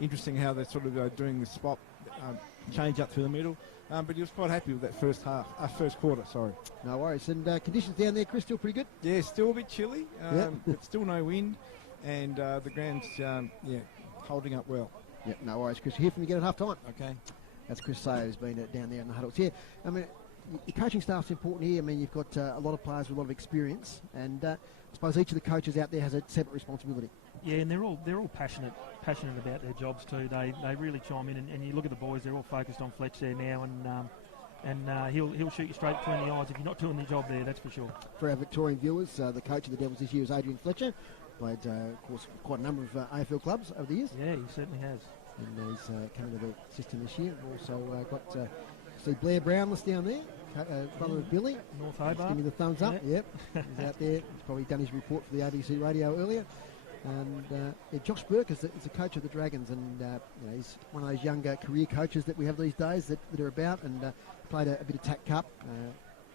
interesting how they're sort of doing the spot change up through the middle. But he was quite happy with that first quarter, sorry. No worries. And conditions down there, Chris, still pretty good? Yeah, still a bit chilly, but still no wind. And the ground's, holding up well. Yep, no worries, Chris. We'll hear from you again at half time. Okay. That's Chris Sayer, who's been down there in the huddles. Yeah, I mean, your coaching staff's important here. I mean, you've got a lot of players with a lot of experience, and I suppose each of the coaches out there has a separate responsibility. Yeah, and they're all passionate about their jobs too. They really chime in, and you look at the boys; they're all focused on Fletch there now, and he'll shoot you straight between the eyes if you're not doing the job there. That's for sure. For our Victorian viewers, the coach of the Devils this year is Adrian Fletcher. Played, of course, quite a number of AFL clubs over the years. Yeah, he certainly has. And he's coming to the system this year. We've also got see Blair Brownless down there, brother of Billy. North Hobart. Give me the thumbs up. Yep, he's out there. He's probably done his report for the ABC radio earlier. And Josh Burke is the coach of the Dragons, and he's one of those younger career coaches that we have these days that are about, and played a bit of TAC Cup,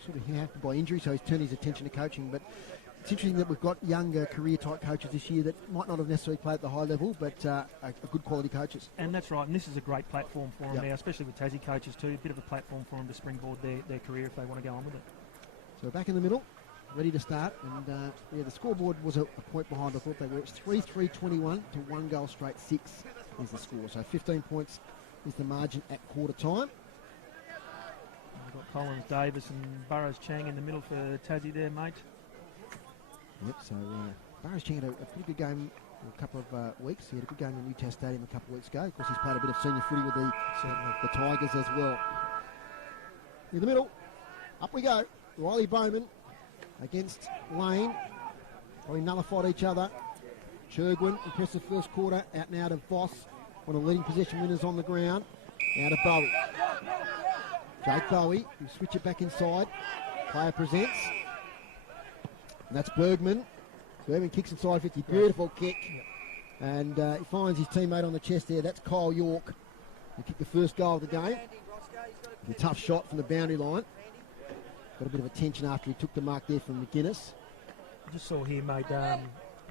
sort of hampered by injury, so he's turned his attention to coaching. But it's interesting that we've got younger career-type coaches this year that might not have necessarily played at the high level, but are good quality coaches. And that's right, and this is a great platform for them now, especially with Tassie coaches too, a bit of a platform for them to springboard their career if they want to go on with it. So we're back in the middle, ready to start, and the scoreboard was a point behind. I thought they were. It's 3-3-21 to 1 goal straight 6 is the score. So 15 points is the margin at quarter time. We've got Collins, Davis and Burrows Chang in the middle for Tassie there, mate. Yep, so Burrows Chang had a pretty good game a couple of weeks. He had a good game in Newcastle Stadium a couple of weeks ago. Of course, he's played a bit of senior footy with the Tigers as well. In the middle, up we go. Riley Bowman against Lane. Probably nullified each other. Churgwin, impressive first quarter. Out now to Voss. One of the leading possession winners on the ground. Now to Bowie. Jake Bowie, you switch it back inside. Player presents. And that's Bergman. Bergman kicks inside 50. Beautiful kick. And he finds his teammate on the chest there. That's Kyle York. He kicked the first goal of the game. A tough shot from the boundary line. Got a bit of attention after he took the mark there from McGuinness. I just saw here, mate,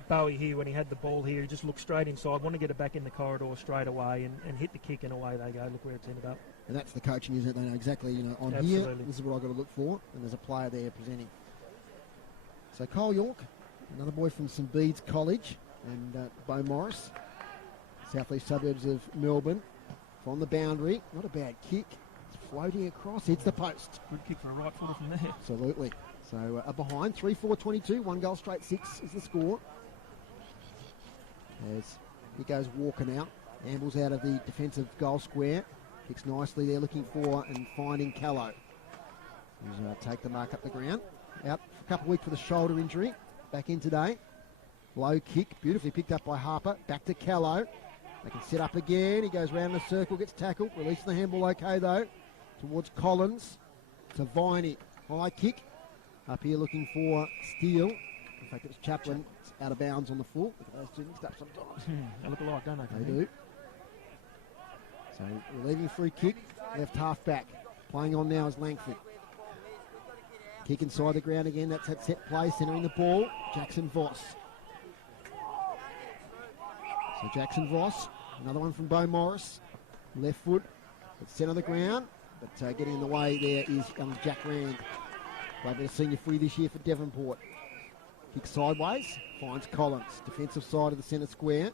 Bowie here when he had the ball here. He just looked straight inside, want to get it back in the corridor straight away and hit the kick, and away they go. Look where it's ended up. And that's the coaching, isn't it? They know exactly, on Absolutely. Here, this is what I've got to look for. And there's a player there presenting. So Kyle York, another boy from St Bede's College, and Bo Morris, southeast suburbs of Melbourne, from the boundary. Not a bad kick. It's floating across. Hits the post. Good kick for a right footer from there. Absolutely. So a behind, 3-4-22, 1 goal straight 6 is the score. As he goes walking out, ambles out of the defensive goal square. Kicks nicely there, looking for and finding Callow. He's take the mark up the ground. Out for a couple of weeks with a shoulder injury. Back in today. Low kick, beautifully picked up by Harper. Back to Callow. They can set up again. He goes round the circle, gets tackled. Releasing the handball okay though. Towards Collins. To Viney. High kick. Up here looking for Steele. In fact, it was Chaplin. It's out of bounds on the full. Those two mixed up sometimes. They look alike, don't they? They do. So relieving free kick. Left half back. Playing on now is Langford. Kick inside the ground again. That's that set play. Centering the ball. Jackson Voss. So Jackson Voss. Another one from Bo Morris. Left foot. It's centre of the ground. But getting in the way there is Jack Rand. Played a bit of senior footy this year for Devonport. Kick sideways. Finds Collins. Defensive side of the centre square.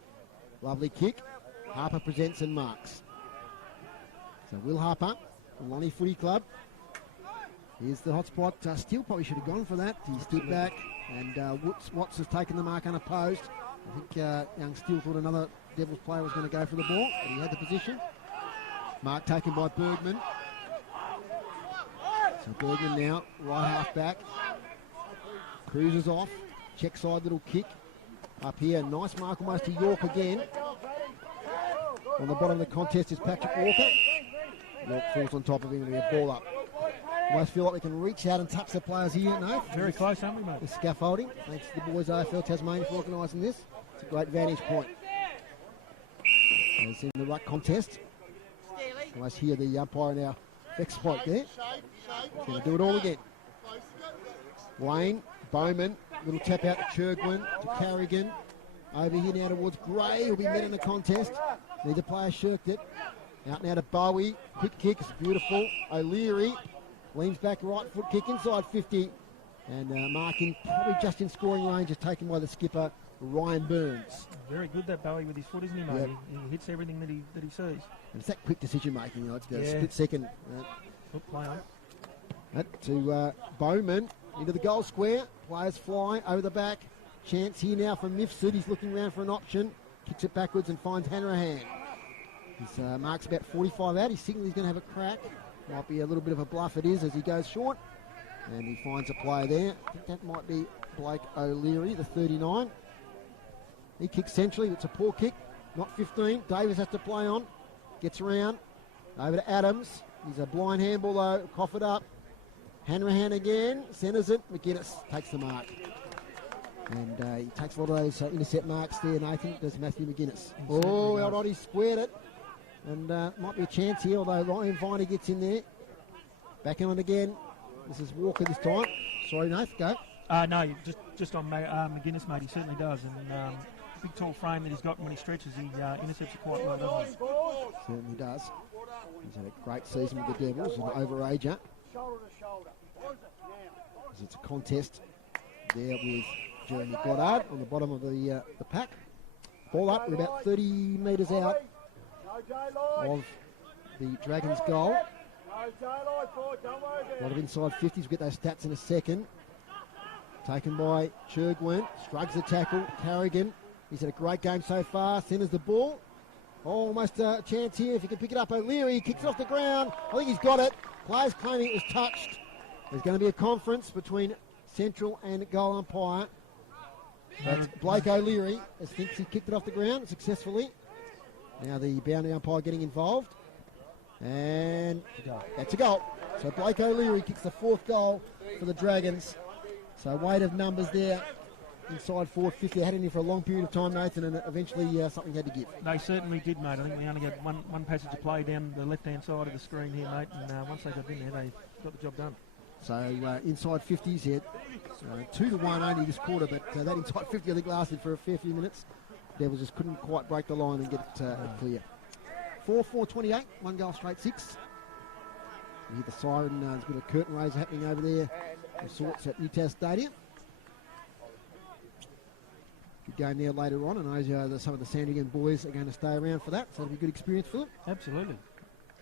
Lovely kick. Harper presents and marks. So Will Harper from Lonnie Footy Club. Here's the hot spot. Steele probably should have gone for that. He stood back, and Watts has taken the mark unopposed. I think young Steele thought another Devils player was going to go for the ball, but he had the position. Mark taken by Bergman. So Bergman now, right half back. Cruises off. Check side little kick. Up here, nice mark almost to York again. On the bottom of the contest is Patrick Walker. York falls on top of him and we have ball up. Almost feel like we can reach out and touch the players here, no? Very close, aren't we, mate? The scaffolding. Thanks to the boys AFL Tasmania for organising this. It's a great vantage point. as in the ruck contest. Nice hear the umpire now. Next spot there. He's going to do it all again. Wayne, Bowman, little tap out to Churgwin, to Carrigan. Over here now towards Gray, who'll be met in the contest. Neither player shirked it. Out now to Bowie. Quick kick, it's beautiful. O'Leary leans back, right foot kick inside 50. And marking probably just in scoring range is taken by the skipper, Ryan Burns. Very good that Bowie with his foot, isn't he, mate? Yep. He hits everything that he sees. And it's that quick decision making, it's a split second. Play on. To Bowman into the goal square. Players fly over the back. Chance here now for Mifsud. He's looking around for an option. Kicks it backwards and finds Hanrahan. His mark's about 45 out. He's signalling he's going to have a crack. Might be a little bit of a bluff it is as he goes short. And he finds a player there. I think that might be Blake O'Leary, the 39. He kicks centrally. It's a poor kick. Not 15. Davis has to play on. Gets around. Over to Adams. He's a blind handball though. Cough it up. Hanrahan again. Centres it. McGuinness takes the mark. And he takes a lot of those intercept marks there, Nathan. Does Matthew McGuinness. Oh, Alrighty squared it. And might be a chance here, although Ryan Viney gets in there. Back on again. This is Walker this time. Sorry, Nath, go. No, just on McGuinness, mate. He certainly does. And big tall frame that he's got when he stretches, he intercepts it quite well, doesn't he? Certainly does. He's had a great season with the Devils, an overager. As it's a contest there with Jeremy Goddard on the bottom of the pack. Ball up, we're about 30 metres out of the Dragons' goal. A lot of inside 50s, we'll get those stats in a second. Taken by Churgwin, shrugs the tackle, Carrigan. He's had a great game so far, centres the ball. Almost a chance here if he can pick it up. O'Leary kicks it off the ground. I think he's got it. Players claiming it was touched. There's going to be a conference between Central and goal umpire. But Blake O'Leary thinks he kicked it off the ground successfully. Now the boundary umpire getting involved. And that's a goal. So Blake O'Leary kicks the fourth goal for the Dragons. So weight of numbers there inside forward 50. They had it in for a long period of time, Nathan, and eventually something had to give. They certainly did, mate. I think we only got one passage of play down the left-hand side of the screen here, mate, and once they got in there, they got the job done. So inside 50s here, 2-1 only this quarter, but that inside 50 I think lasted for a fair few minutes. Devils just couldn't quite break the line and get it clear. 4-4-28, 1 goal straight 6. You hear the siren, there's a bit of curtain raiser happening over there of sorts at UTAS Stadium. Good game there later on, and I know some of the Sandringham boys are going to stay around for that, so it'll be a good experience for them. Absolutely.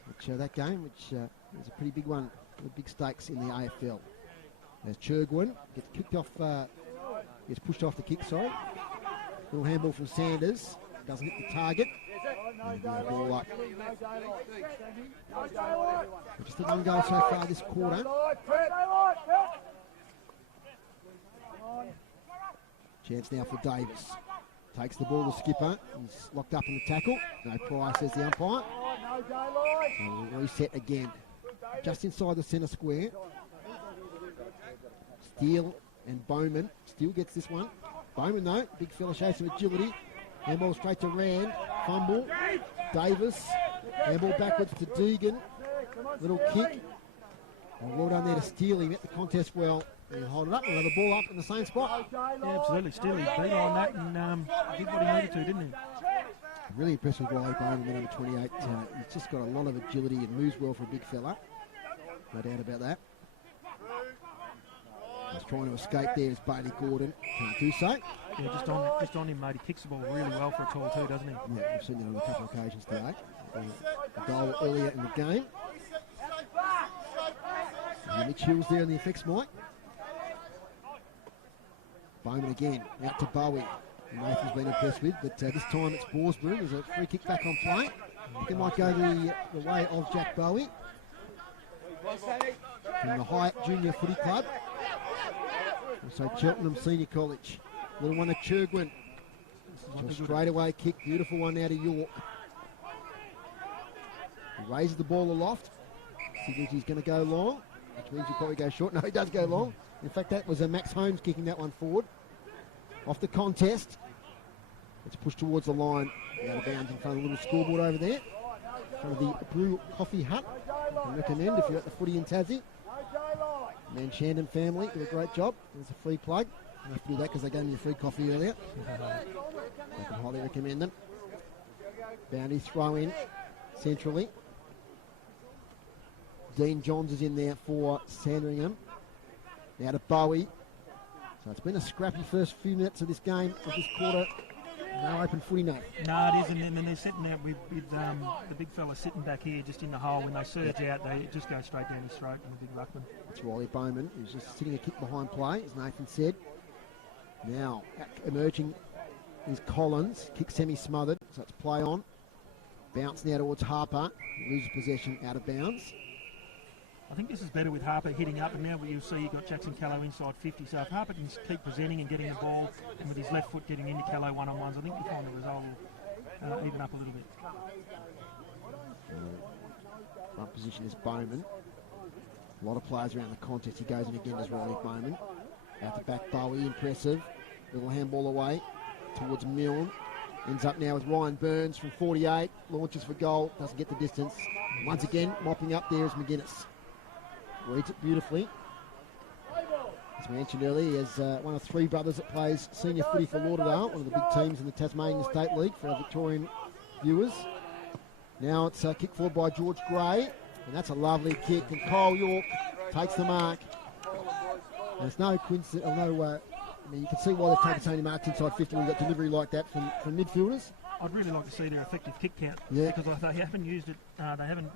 Which that game, which is a pretty big one with big stakes in the AFL. As Churgwin gets kicked off, gets pushed off the kick, sorry. Little handball from Sanders, doesn't hit the target. And ball up. Just the 1 goal so far this quarter. Chance now for Davis. Takes the ball to skipper. He's locked up in the tackle. No prize, says the umpire. And we'll reset again. Just inside the centre square. Steele and Bowman. Steele gets this one. Bowman though, big fella shows some agility. Handball straight to Rand. Fumble. Davis. Handball backwards to Deegan. Little kick. And well done there to Steele. He met the contest well. He'll hold it up. Another ball up in the same spot. Yeah, absolutely. Steele, he beat on that and did what he needed to, didn't he? Really impressed with Wally Bowman, number 28. He's just got a lot of agility and moves well for a big fella. No doubt about that. He's trying to escape there is Bailey Gordon. Can't do so. Yeah, just on him, mate. He kicks the ball really well for a tall too, doesn't he? Yeah, we've seen that on a couple of occasions today. A goal earlier in the game. And Mitch Hill's there on the effects mic. Bowman again, out to Bowie. Nathan's been impressed with, but this time it's Borsberg. There's a free kick back on play. I think it might go the way of Jack Bowie from the Hyatt Junior Footy Club. Also Cheltenham Senior College. Little one at Churgwin. Straight away kick, beautiful one out of York. He raises the ball aloft. Signals he's going to go long, which means he'll probably go short. No, he does go long. In fact, that was a Max Holmes kicking that one forward. Off the contest. It's pushed towards the line. Out of bounds in front of the little scoreboard over there. In front of the Brew Coffee Hut. I can recommend if you're at the footy in Tassie. Man Shandon family do a great job. There's a free plug. I have to do that because they gave me a free coffee earlier. I can highly recommend them. Bounty throw in centrally. Dean Johns is in there for Sandringham. Now to Bowie. So it's been a scrappy first few minutes of this game, of this quarter. No open footy, no. No, it isn't. And then they're sitting out with the big fella sitting back here just in the hole. When they surge out, they just go straight down his throat and the big ruckman. It's Riley Bowman, who's just sitting a kick behind play, as Nathan said. Now, emerging is Collins. Kick semi-smothered, so it's play on. Bounce now towards Harper. Loses possession out of bounds. I think this is better with Harper hitting up, and now you'll see you've got Jackson Callow inside 50. So if Harper can keep presenting and getting the ball, and with his left foot getting into Callow one-on-ones, I think you'll find the result will even up a little bit. Front position is Bowman. A lot of players around the contest. He goes in again as Riley Bowman. Out the back, Bowie, impressive. Little handball away towards Milne. Ends up now with Ryan Burns from 48. Launches for goal, doesn't get the distance. Once again, mopping up there is McGuinness. Reads it beautifully. As we mentioned earlier, he has one of three brothers that plays senior footy for Lauderdale, one of the big teams in the Tasmanian State League for our Victorian viewers. Now it's a kick forward by George Gray, and that's a lovely kick, and Kyle York takes the mark. And it's no coincidence, I mean, you can see why they've taken Tony Marks inside 50 when you've got delivery like that from midfielders. I'd really like to see their effective kick count, because they haven't used it, they haven't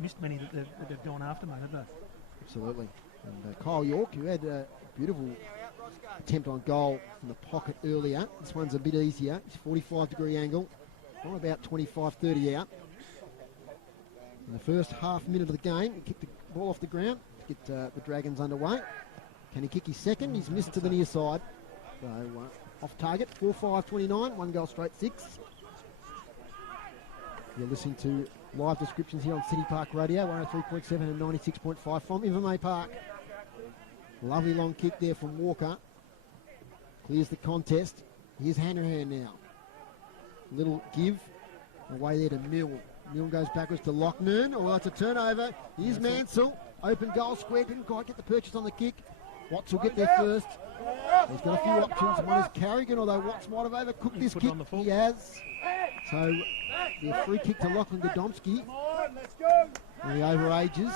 missed many that they've gone after, mate, have they? Absolutely. And Kyle York, who had a beautiful attempt on goal from the pocket earlier. This one's a bit easier. It's 45-degree angle, on about 25-30 out. In the first half minute of the game, he kicked the ball off the ground to get the Dragons underway. Can he kick his second? He's missed to the near side. So off target, 4-5-29, 1 goal straight 6. You're listening to live descriptions here on City Park Radio, 103.7 and 96.5 from Invermay Park. Lovely long kick there from Walker. Clears the contest. Here's Hanrahan now. Little give. Away there to Milne. Milne goes backwards to Lockman. Oh, that's a turnover. Here's Mansell. Open goal square. Didn't quite get the purchase on the kick. Watts will get there first. He's got a few options. One is Carrigan, although Watts might have overcooked this kick. He has. So the free kick to Lachlan Godomski. And the over ages.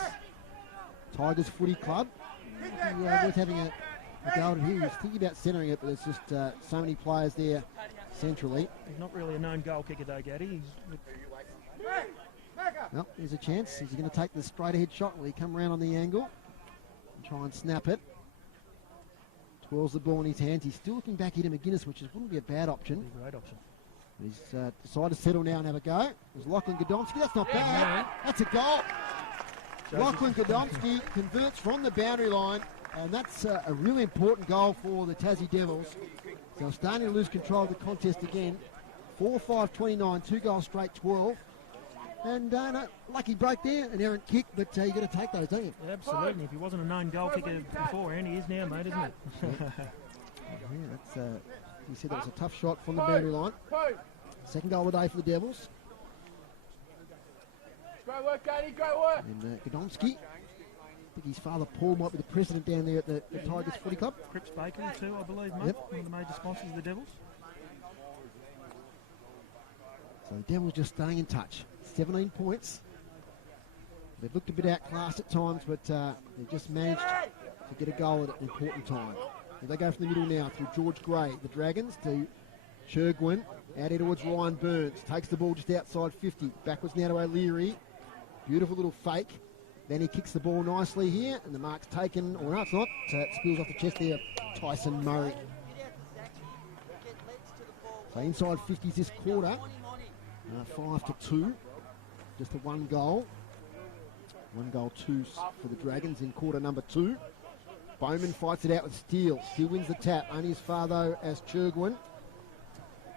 Tigers Footy Club. Worth having a go at here. He was thinking about centering it, but there's just so many players there centrally. He's not really a known goal kicker though, Gaddy. Well, there's a chance. He's going to take the straight ahead shot. Will he come around on the angle and try and snap it? Twirls the ball in his hands. He's still looking back here to McGuinness, which wouldn't be a bad option. A great option. He's decided to settle now and have a go. There's Lachlan Godomski. That's not bad. That's a goal. Lachlan Godomski converts from the boundary line, and that's a really important goal for the Tassie Devils. So they're starting to lose control of the contest again. 4-5-29, 2 goals straight 12. And lucky break there, an errant kick, but you've got to take those, don't you? Yeah, absolutely. If he wasn't a known goal kicker beforehand, he is now, mate, isn't it? You said that was a tough shot from the boundary line. Second goal of the day for the Devils. Great work, Gaddy, great work. And Godomski, I think his father Paul might be the president down there at the Tigers Footy Club. Cripps Bakery too, I believe, mate. Yep. One of the major sponsors of the Devils. So the Devils just staying in touch. 17 points. They've looked a bit outclassed at times, but they've just managed to get a goal at an important time. And they go from the middle now through George Gray, the Dragons, to Chergwin. Out here towards Ryan Burns. Takes the ball just outside 50. Backwards now to O'Leary. Beautiful little fake. Then he kicks the ball nicely here, and the mark's taken, or no, it's not. It spills off the chest there. Tyson Murray. So inside 50s this quarter. 5-2. Just a 1 goal. 1 goal, 2 for the Dragons in quarter number 2. Bowman fights it out with Steele. Steele wins the tap. Only as far though as Chergwin.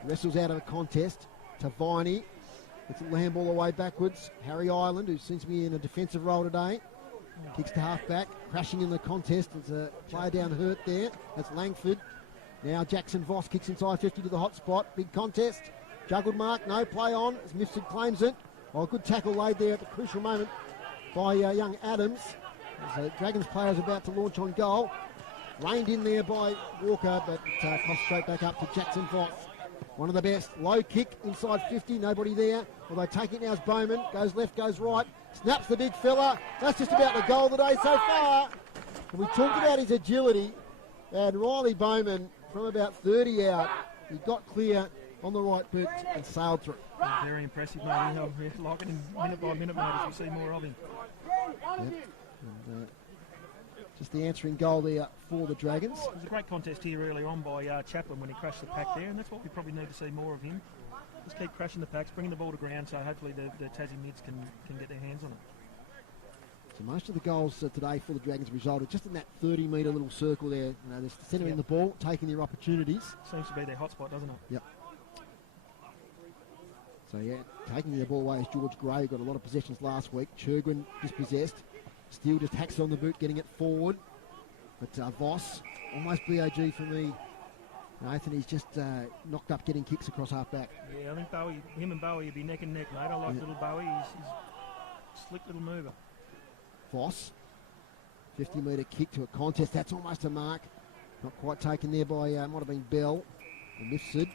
Wrestles out of a contest to Viney. It's a handball away backwards. Harry Ireland, who seems to be in a defensive role today. Kicks to half back. Crashing in the contest. There's a player down hurt there. That's Langford. Now Jackson Voss kicks inside 50 to the hot spot. Big contest. Juggled mark, no play on as Mifsud claims it. Oh, good tackle laid there at the crucial moment by young Adams. As the Dragons player is about to launch on goal. Reined in there by Walker, but cost straight back up to Jackson Voss. One of the best. Low kick inside 50, nobody there. Although taking it now is Bowman. Goes left, goes right. Snaps the big fella. That's just about the goal today so far. And we talked about his agility. And Riley Bowman, from about 30 out, he got clear on the right boot and sailed through. Very impressive, mate. We're locking him minute by minute, mate, as we see more of him. Yep. And, just the answering goal there for the Dragons. It was a great contest here earlier on by Chaplin when he crashed the pack there, and that's what we probably need to see more of him. Just keep crashing the packs, bringing the ball to ground, so hopefully the Tassie mids can get their hands on it. So most of the goals today for the Dragons resulted just in that 30-metre little circle there. You know, they're centering the ball, taking their opportunities. Seems to be their hotspot, doesn't it? Yep. So yeah, taking the ball away is George Gray. Got a lot of possessions last week. Churgwin dispossessed. Steele just hacks on the boot, getting it forward. But Voss, almost BOG for me. Nathan, he's just knocked up getting kicks across half back. Yeah, I think him and Bowie would be neck and neck, mate. I like little Bowie. He's a slick little mover. Voss, 50-metre kick to a contest. That's almost a mark. Not quite taken there by, might have been Bell or Mifsud.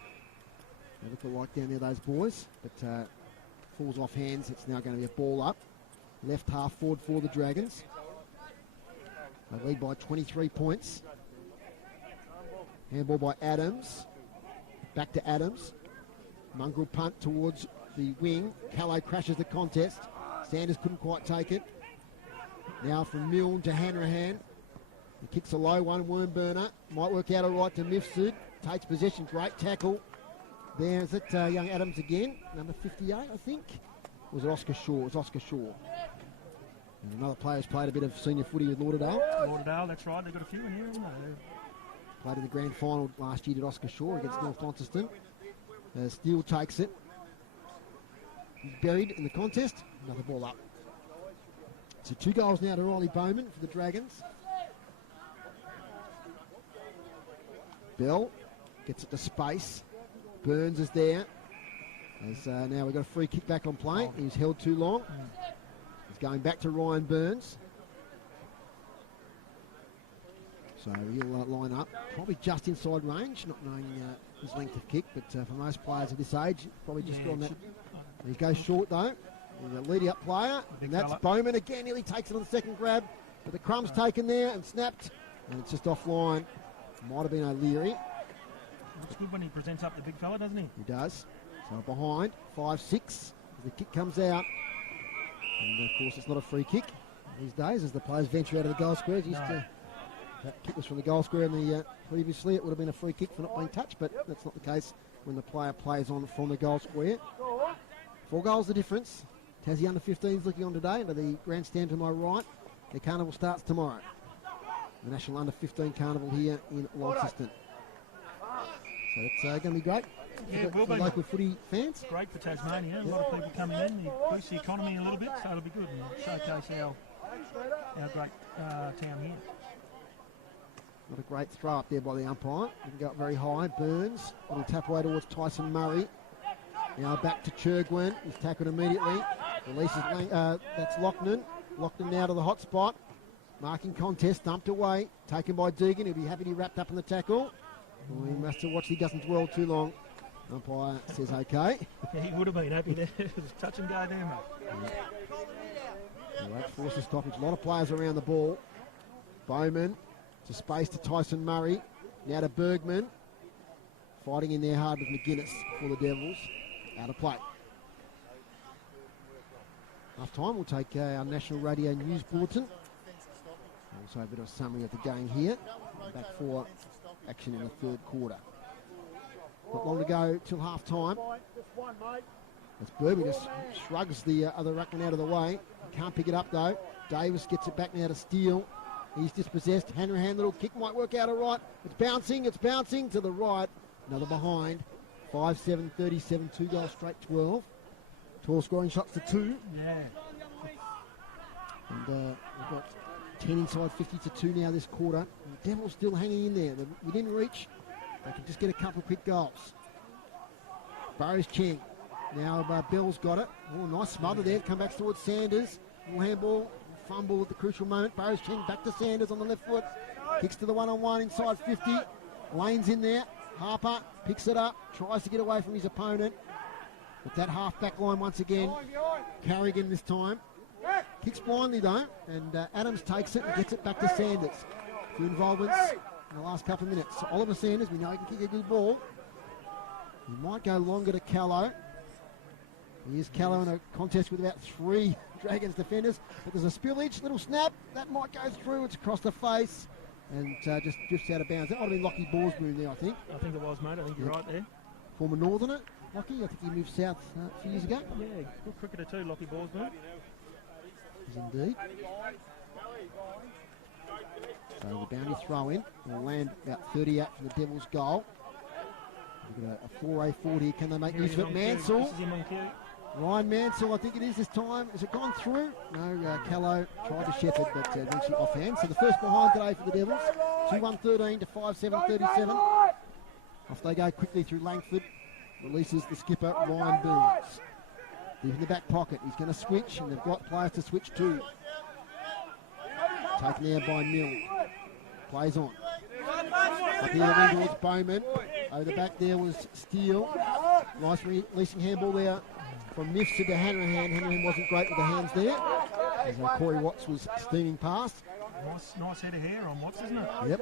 They look alike down there, those boys. But falls off hands. It's now going to be a ball up. Left half forward for the Dragons. They lead by 23 points. Handball by Adams. Back to Adams. Mongrel punt towards the wing. Callow crashes the contest. Sanders couldn't quite take it. Now from Milne to Hanrahan. He kicks a low one, Wormburner. Might work out all right to Mifsud. Takes possession, great tackle. There's it, young Adams again. Number 58, I think. Or was it Oscar Shaw? It was Oscar Shaw. And another player who's played a bit of senior footy with Lauderdale. Lauderdale, that's right. They've got a few in here, haven't they? Played in the grand final last year, did Oscar Shaw against North Launceston. Steele takes it. He's buried in the contest. Another ball up. So 2 goals now to Riley Bowman for the Dragons. Bell gets it to space. Burns is there. As now we've got a free kick back on play. He was held too long. He's going back to Ryan Burns. So he'll line up. Probably just inside range, not knowing his length of kick, but for most players of this age, probably just on that. He goes short though. He's a leading up player, and that's Bowman again. Nearly takes it on the second grab, but the crumb's taken there and snapped, and it's just offline. Might have been O'Leary. Looks good when he presents up the big fella, doesn't he? He does. So behind, 5-6. The kick comes out. And of course, it's not a free kick these days as the players venture out of the goal squares. That kick was from the goal square, and previously it would have been a free kick for not being touched, but that's not the case when the player plays on from the goal square. 4 goals the difference. Tassie under 15s looking on today under the grandstand to my right. The carnival starts tomorrow. The National Under 15 Carnival here in Launceston. So it's going to be great. Yeah, it will for be. Local footy fans. Great for Tasmania. A lot of people coming in. You boost the economy a little bit, so it'll be good and showcase our great town here. Not a great throw up there by the umpire. Didn't go up very high. Burns. Little tap away towards Tyson Murray. Now back to Churgwin. He's tackled immediately. Releases, that's Lochnan. Lochnan now to the hot spot. Marking contest, dumped away. Taken by Deegan. He'll be happy to be wrapped up in the tackle. Well, he must have watched he doesn't dwell too long. Umpire says okay. Yeah, he would have been happy there. It was touch and go there, mate. Well, that forces stoppage. A lot of players around the ball. Bowman to space to Tyson Murray. Now to Bergman. Fighting in there hard with McGuinness for the Devils. Out of play. Half time, we'll take our national radio news bulletin. Also a bit of a summary of the game here. Back for action in the third quarter. Not long to go till half time. As Bergman just shrugs the other ruckman out of the way. Can't pick it up though. Davis gets it back now to Steele. He's dispossessed. Hanrahan, little kick might work out all right. It's bouncing to the right. Another behind. 5-7, 37, 2 goals straight, 12. 12 scoring shots to 2. Yeah. And we've got 10 inside 50 to 2 now this quarter. And the Devils still hanging in there. Within reach. They can just get a couple of quick goals. Burrows Cheng. Now Bell's got it. Oh, nice smother there. Come back towards Sanders. Handball. Fumble at the crucial moment. Burrows Cheng back to Sanders on the left foot. Kicks to the one-on-one inside 50. Lane's in there. Harper picks it up. Tries to get away from his opponent. But that half-back line once again. Carrigan this time. Kicks blindly though. And Adams takes it and gets it back to Sanders. A few involvements in the last couple of minutes. So Oliver Sanders, we know he can kick a good ball. He might go longer to Callow. Here's Callow in a contest with about 3 Dragons defenders. But there's a spillage, little snap. That might go through. It's across the face. And just drifts out of bounds. That might have been Lockie Borsboon there, I think. I think it was, mate. I think you're right there. Former Northerner, Lockie. I think he moved south a few years ago. Yeah, good cricketer too, Lockie Borsboon. Is indeed. So the bounty throw in will land about 30 out from the Devils' goal. We've got a 4A40 here. Can they make use of it? Mansell. This is him on cue. Ryan Mansell, I think it is this time. Has it gone through? No, Callow tried to shepherd, but eventually offhand. So the first behind today for the Devils. 2-1-13 to 5-7-37. Off they go quickly through Langford. Releases the skipper, Ryan Burns. Deep in the back pocket. He's going to switch, and they've got players to switch to. Taken there by Mill. Plays on. Up here the wing towards Bowman. Over the back there was Steele. Nice releasing handball there from Mifsud to Hanrahan. Hanrahan wasn't great with the hands there. As Corey Watts was steaming past. Nice head of hair on Watts, isn't it? Yep.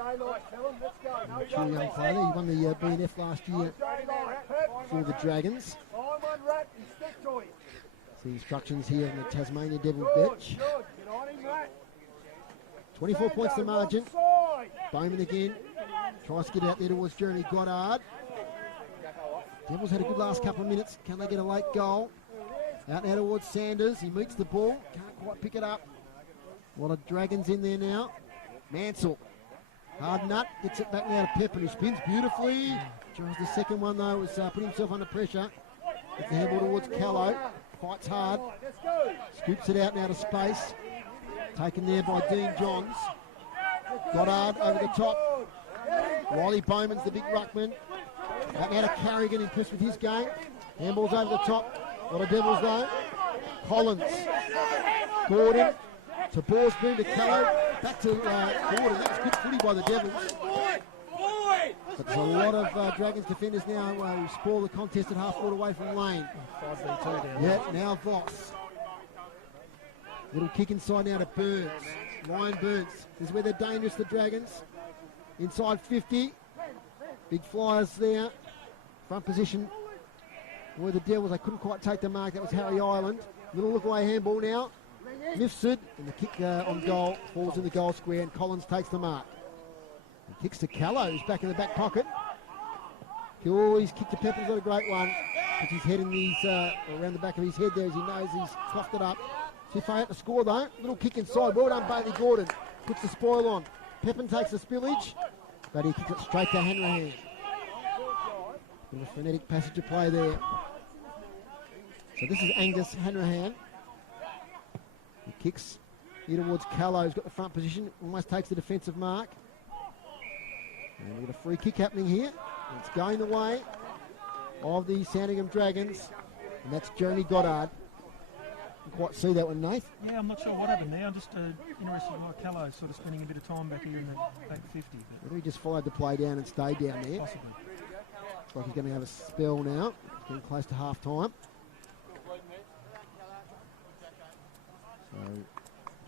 True young player. He won the BNF last year for the Dragons. The instructions here on the Tasmania Devil bench. 24 points the margin. Bowman again. Tries to get out there towards Jeremy Goddard. Devils had a good last couple of minutes. Can they get a late goal? Out now towards Sanders. He meets the ball. Can't quite pick it up. A lot of Dragons in there now. Mansell. Hard nut. Gets it back now to Pepper, who spins beautifully. Tries the second one though. Was putting himself under pressure. Gets the handball towards Callow. Fights hard. Scoops it out now to space. Taken there by Dean Johns. Goddard over the top. Riley Bowman's the big ruckman. Out now to Carrigan, impressed with his game. Handball's over the top. A lot of Devils though. Collins. Gordon to Borsboon to Callow. Back to Gordon. That was good footy by the Devils. But there's a lot of Dragons defenders now who spoil the contest at half court away from Lane. 5v2 down. Yeah, now Voss. Little kick inside now to Burns. Ryan Burns. This is where they're dangerous, the Dragons. Inside 50. Big flyers there. Front position were the Devils. They couldn't quite take the mark. That was Harry Island. Little look away handball now. Mifsud. And the kick on goal falls in the goal square and Collins takes the mark. And kicks to Callow, who's back in the back pocket. Oh, he's kicked to Pepper's got a great one. Puts his head in his, around the back of his head there as he knows he's coughed it up. Too far out to score though. Little kick inside. Well done, Bailey Gordon. Puts the spoil on. Pepin takes the spillage, but he kicks it straight to Hanrahan. Bit of a frenetic passage of play there. So this is Angus Hanrahan. He kicks here towards Callow, who's got the front position. Almost takes the defensive mark. And we've got a free kick happening here. It's going the way of the Sandringham Dragons. And that's Jeremy Goddard. Didn't quite see that one, Nath. Yeah, I'm not sure what happened there. I'm just interested in why Callow's sort of spending a bit of time back here in the back 50. Whether he just followed the play down and stayed down there. Possibly. Looks like he's going to have a spell now. It's getting close to half time. So,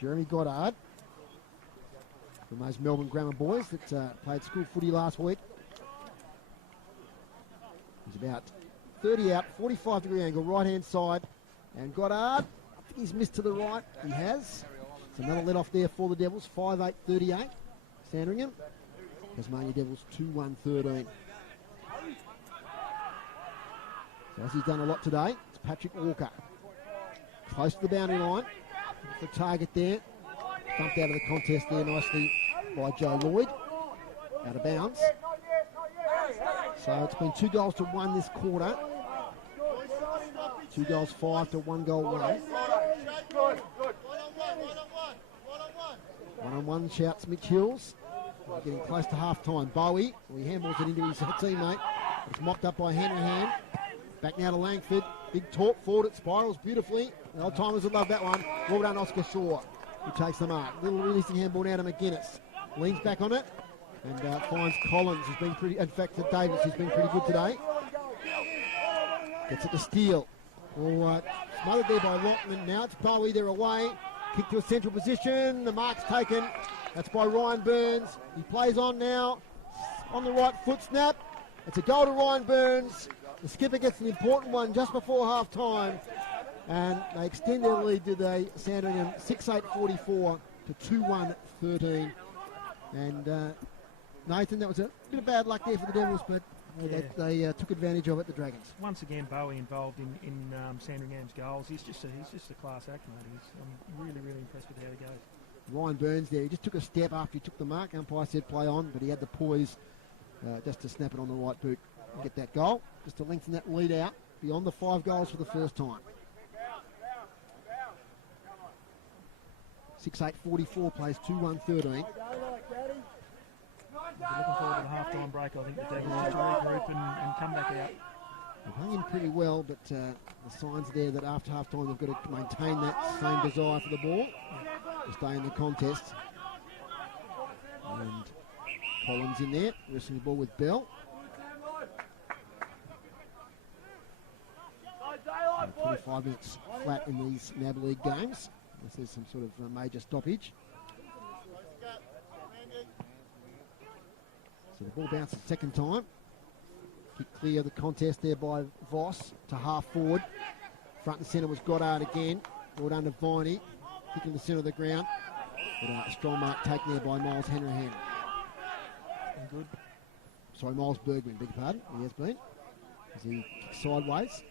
Jeremy Goddard, from those Melbourne Grammar boys that played school footy last week. He's about 30 out, 45 degree angle, right hand side. And Goddard, I think he's missed to the right. He has. It's another let off there for the Devils, 5-8-38. Sandringham. Tasmania Devils 2-1-13. So as he's done a lot today, it's Patrick Walker. Close to the boundary line. The target there. Bumped out of the contest there nicely by Joe Lloyd. Out of bounds. So it's been 2-1 this quarter. 2-5 to 1-1. One-on-one shouts Mitch Hills. Getting close to half-time. Bowie, he handballs it into his teammate. It's mopped up by Sandringham. Back now to Langford. Big talk forward. It spirals beautifully. The old timers would love that one. Well done, Oscar Shaw, who takes the mark. Little releasing handball now to McGuinness. Leans back on it and finds Collins, who's been pretty, in fact, Davis, who's been pretty good today. Gets it to Steele. All right, smothered there by Lockman. Now it's Bowie, they're away. Kick to a central position. The mark's taken. That's by Ryan Burns. He plays on now. On the right foot snap. It's a goal to Ryan Burns. The skipper gets an important one just before half-time. And they extend their lead to the Sandringham 6-8-44 to 2-1-13. And Nathan, that was a bit of bad luck there for the Devils, but they took advantage of it, the Dragons. Once again, Bowie involved in Sandringham's goals. He's just a class act, mate. I'm really, really impressed with how he goes. Ryan Burns there, he just took a step after he took the mark. Umpire said play on, but he had the poise just to snap it on the right boot and get that goal, just to lengthen that lead out beyond the 5 goals for the first time. 6-8-44 plays 2-1-13. Looking forward to the half-time break. I think the Devils just regroup and come back out. They've hung in pretty well, but the signs there that after half-time they've got to maintain that same desire for the ball to stay in the contest. And Collins in there, wrestling the ball with Bell. 25 minutes flat in these NAB League games, unless there's some sort of major stoppage. So the ball bounces second time. Kick clear of the contest there by Voss to half forward. Front and centre was Goddard again. Ball down to Viney. Kick in the centre of the ground. But a strong mark taken there by Miles Sandringham. Good. Sorry, Miles Bergman, beg your pardon. He has been. As he kicks sideways.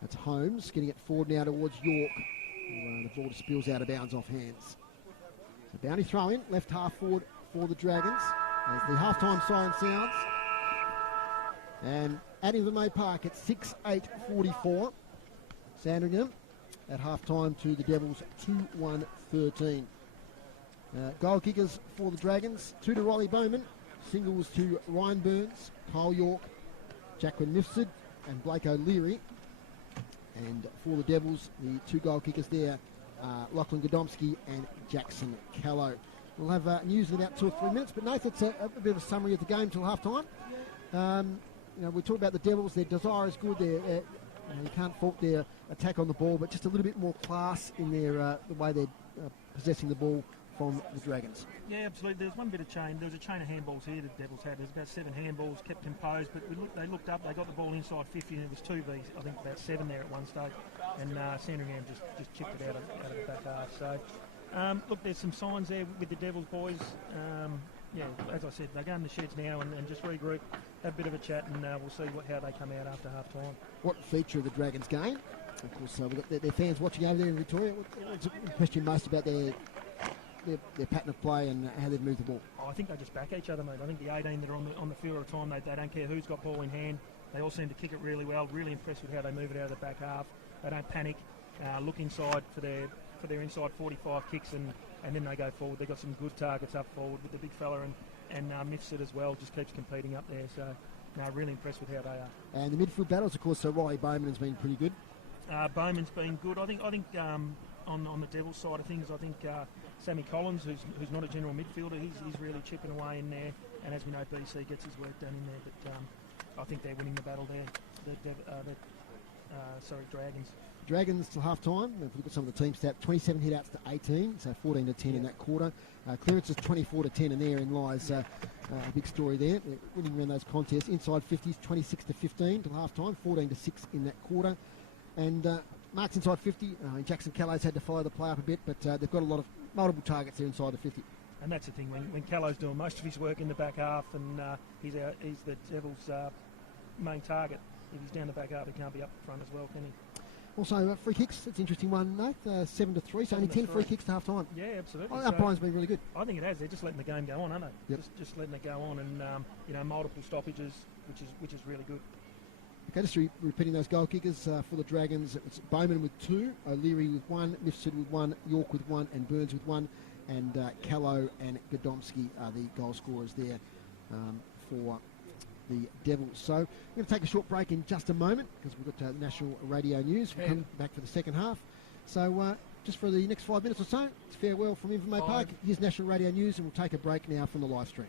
That's Holmes getting it forward now towards York. The ball just spills out of bounds off hands. So bounty throw in, left half forward for the Dragons. As the half-time siren sounds. And at Invermay Park at 6-8-44. Sandringham at half-time to the Devils 2-1-13. Goal kickers for the Dragons, 2 to Riley Bowman, singles to Ryan Burns, Kyle York, Jacqueline Mifsud and Blake O'Leary. And for the Devils, the 2 goal kickers there, Lachlan Godomski and Jackson Callow. We'll have news in about 2 or 3 minutes, but Nathan, it's a bit of a summary of the game till half-time. We talk about the Devils, their desire is good, you can't fault their attack on the ball, but just a little bit more class in their the way they're possessing the ball from the Dragons. Yeah, absolutely. There's one bit of chain. There was a chain of handballs here the Devils had. There's about 7 handballs, kept composed, but they looked up, they got the ball inside 50, and it was 2v, I think about 7 there at one stage, and Sandringham just chipped it out of the back half. So, look, there's some signs there with the Devils boys. As I said, they go in the sheds now and just regroup, have a bit of a chat, and we'll see how they come out after half-time. What feature of the Dragons game? Of course, we've got their fans watching over there in Victoria. What's the question most about their pattern of play and how they've moved the ball? I think they just back each other, mate. I think the 18 that are on the field at the time, they don't care who's got ball in hand. They all seem to kick it really well. Really impressed with how they move it out of the back half. They don't panic. Look inside for their inside 45 kicks, and then they go forward. They've got some good targets up forward with the big fella and Mifsud as well. Just keeps competing up there. So, really impressed with how they are. And the midfield battles, of course. So Riley Bowman has been pretty good. Bowman's been good. I think on the Devils side of things, I think Sammy Collins, who's not a general midfielder, he's really chipping away in there. And as we know, BC gets his work done in there. But I think they're winning the battle there. Dragons. Dragons till half-time. If we look at some of the team stats, 27 hit-outs to 18, so 14 to 10 in that quarter. Clearances 24 to 10, and therein lies a big story there. They're winning around those contests. Inside 50s, 26 to 15 till half-time, 14 to 6 in that quarter. And marks inside 50. Jackson Callow's had to follow the play up a bit, but they've got a lot of multiple targets there inside the 50. And that's the thing, when Callow's doing most of his work in the back half, and he's the Devils' main target. If he's down the back half, he can't be up front as well, can he? Also, free kicks, it's an interesting one, Nate. 7 to 3, so only 10 free kicks to half time. Yeah, absolutely. Umpiring's been really good. I think it has. They're just letting the game go on, aren't they? Yep. Just letting it go on, and multiple stoppages, which is really good. Okay, just repeating those goal kickers for the Dragons. It's Bowman with 2, O'Leary with 1, Mifsud with 1, York with 1, and Burns with 1. and Callow and Godomsky are the goal scorers there for the Devils. So we're going to take a short break in just a moment because we've got national radio news. We'll come back for the second half. So just for the next 5 minutes or so, it's farewell from Invermay Park. Here's national radio news, and we'll take a break now from the live stream.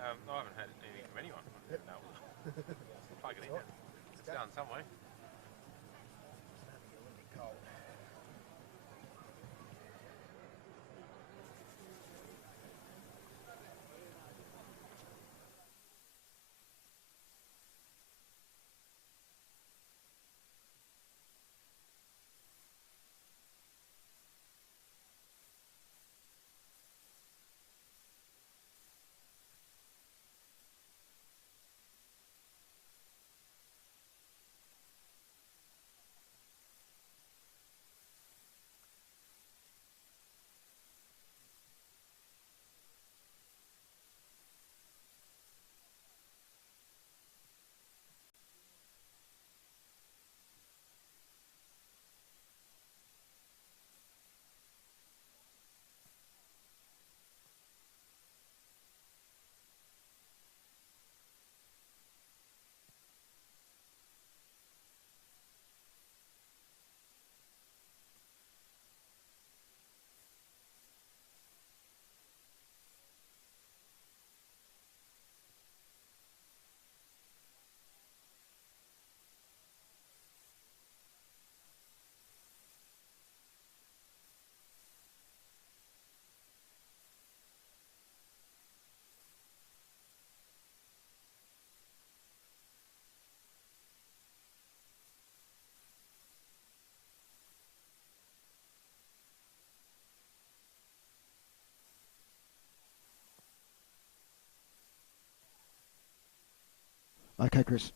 I haven't had anything from anyone. No. Plug it in. It's going some way. Okay, Chris.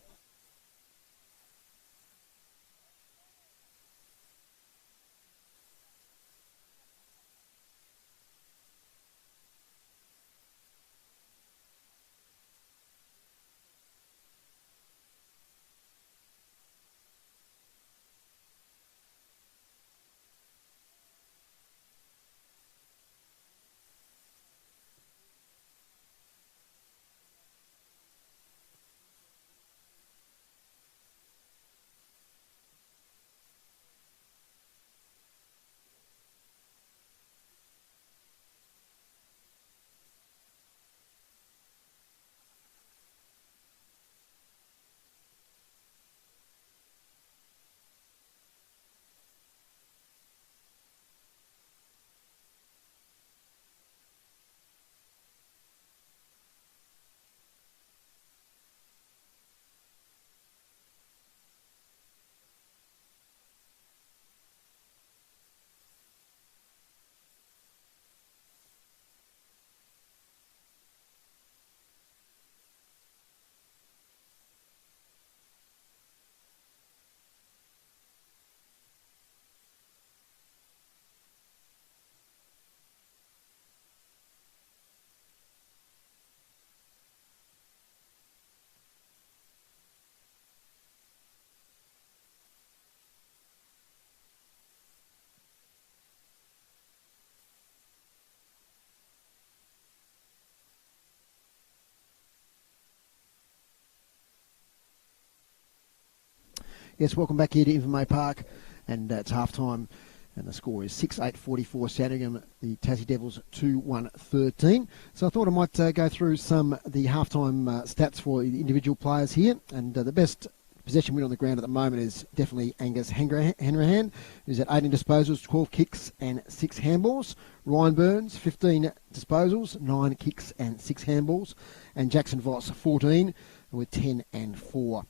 Yes, welcome back here to Invermay Park, and it's half-time, and the score is 6-8-44 Sandringham, the Tassie Devils 2-1-13. So I thought I might go through some of the half-time stats for the individual players here, and the best possession win on the ground at the moment is definitely Angus Hanrahan, who's at 18 disposals, 12 kicks and 6 handballs. Ryan Burns, 15 disposals, 9 kicks and 6 handballs. And Jackson Voss, 14 with 10 and 4.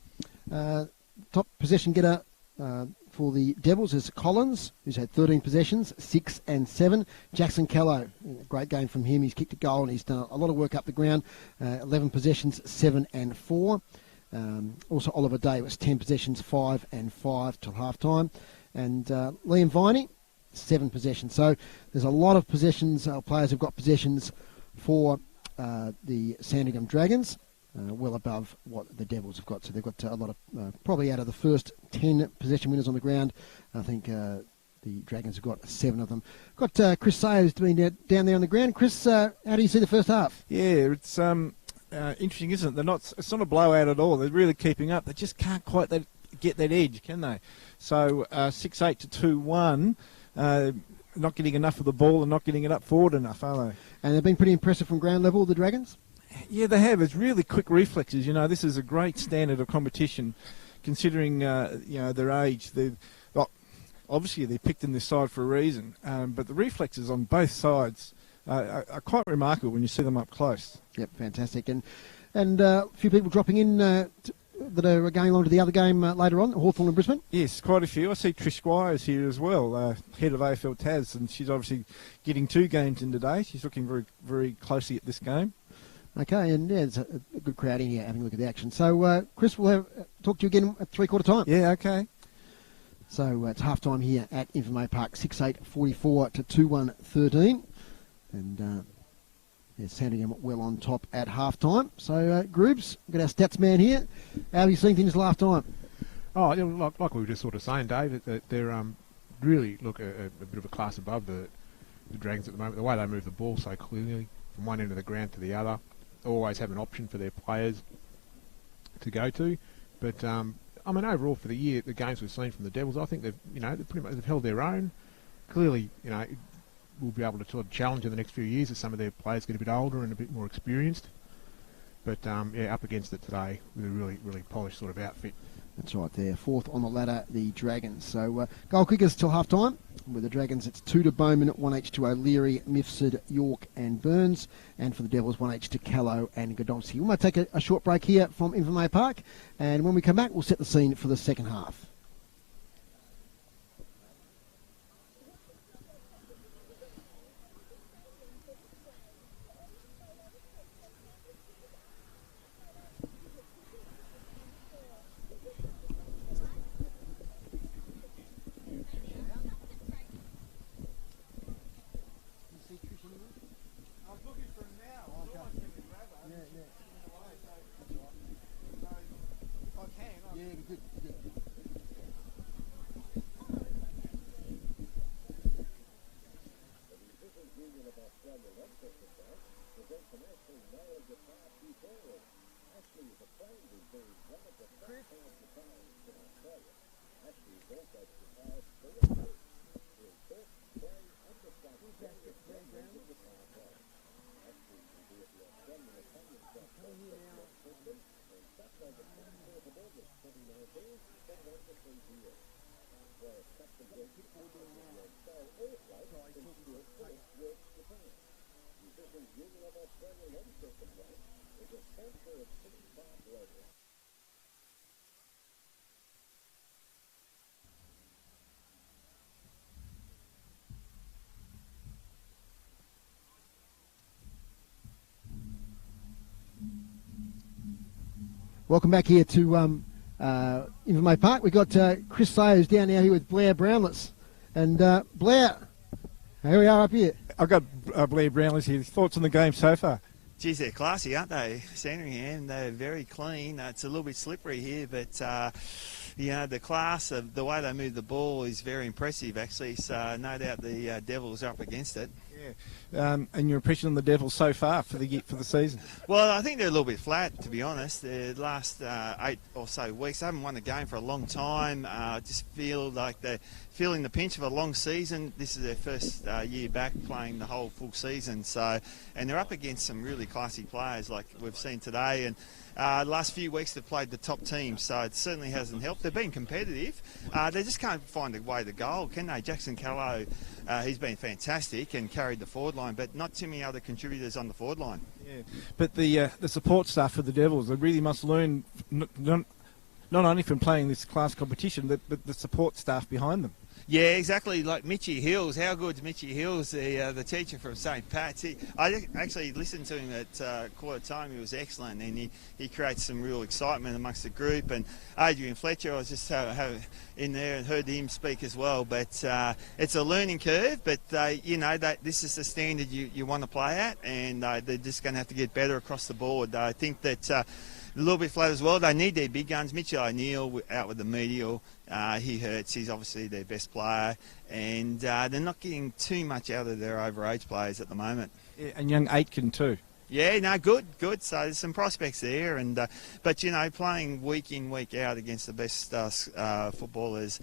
Top possession getter for the Devils is Collins, who's had 13 possessions, 6 and 7. Jackson Callow, a great game from him. He's kicked a goal and he's done a lot of work up the ground. 11 possessions, 7 and 4. Also Oliver Day was 10 possessions, 5 and 5 till half time. And Liam Viney, 7 possessions. So there's a lot of possessions. Players have got possessions for the Sandringham Dragons. Well above what the Devils have got. So they've got a lot of, probably out of the first 10 possession winners on the ground, I think the Dragons have got 7 of them. Got Chris Sayers down there on the ground. Chris, how do you see the first half? Yeah, it's interesting, isn't it? It's not a blowout at all. They're really keeping up. They just can't quite get that edge, can they? So 6-8 to 2-1, not getting enough of the ball and not getting it up forward enough, are they? And they've been pretty impressive from ground level, the Dragons? Yeah, they have. It's really quick reflexes. You know, this is a great standard of competition, considering their age. Obviously, they're picked in this side for a reason, but the reflexes on both sides are quite remarkable when you see them up close. Yep, fantastic. And a few people dropping in that are going along to the other game later on, Hawthorn and Brisbane? Yes, quite a few. I see Trish Squires here as well, head of AFL Tas, and she's obviously getting 2 games in today. She's looking very, very closely at this game. Okay, and yeah, there's a good crowd in here having a look at the action. So, Chris, we'll talk to you again at 3/4 time. Yeah, okay. So it's half time here at Invermay Park, 6-8-44 to 2-1-13. And Sandringham well on top at half time. So, Groobs, we've got our stats man here. How have you seen things last time? Oh, like we were just sort of saying, Dave, that they're really look a bit of a class above the Dragons at the moment. The way they move the ball so clearly from one end of the ground to the other. Always have an option for their players to go to, but I mean overall for the year, the games we've seen from the Devils, I think they've held their own. Clearly, we'll be able to sort of challenge in the next few years as some of their players get a bit older and a bit more experienced. But up against it today with a really, really polished sort of outfit. That's right there. 4th on the ladder, the Dragons. So goal kickers till half time. With the Dragons, it's 2 to Bowman, 1 each to O'Leary, Mifsud, York and Burns. And for the Devils, 1 each to Callow and Godomsky. We might take a short break here from Invermay Park. And when we come back, we'll set the scene for the second half. Welcome back here to Invermay Park. We've got Chris Sayers down now here with Blair Brownless. And Blair, here we are up here. I've got Blair Brownless here. Thoughts on the game so far? Geez, they're classy, aren't they? Sandringham, they're very clean. It's a little bit slippery here, but the class of the way they move the ball is very impressive, actually. So no doubt the Devils are up against it. Yeah. And your impression on the Devils so far for the season? Well, I think they're a little bit flat, to be honest. The last 8 or so weeks, they haven't won a game for a long time. I just feel like they're feeling the pinch of a long season. This is their first year back playing the whole full season. And they're up against some really classy players like we've seen today. And the last few weeks they've played the top teams, so it certainly hasn't helped. They've been competitive. They just can't find a way to goal, can they? Jackson Callow, he's been fantastic and carried the forward line, but not too many other contributors on the forward line. Yeah, but the support staff for the Devils, they really must learn not only from playing this class competition, but the support staff behind them. Yeah, exactly. Like Mitchy Hills. How good's Mitchy Hills, the teacher from St. Pat's? I actually listened to him at quarter time. He was excellent, and he creates some real excitement amongst the group. And Adrian Fletcher, I was just in there and heard him speak as well. But it's a learning curve. But that this is the standard you want to play at, and they're just going to have to get better across the board. I think that. A little bit flat as well. They need their big guns. Mitchell O'Neill out with the medial. He hurts. He's obviously their best player. And they're not getting too much out of their overage players at the moment. Yeah, and young Aitken too. Yeah, no, good. So there's some prospects there. But, playing week in, week out against the best footballers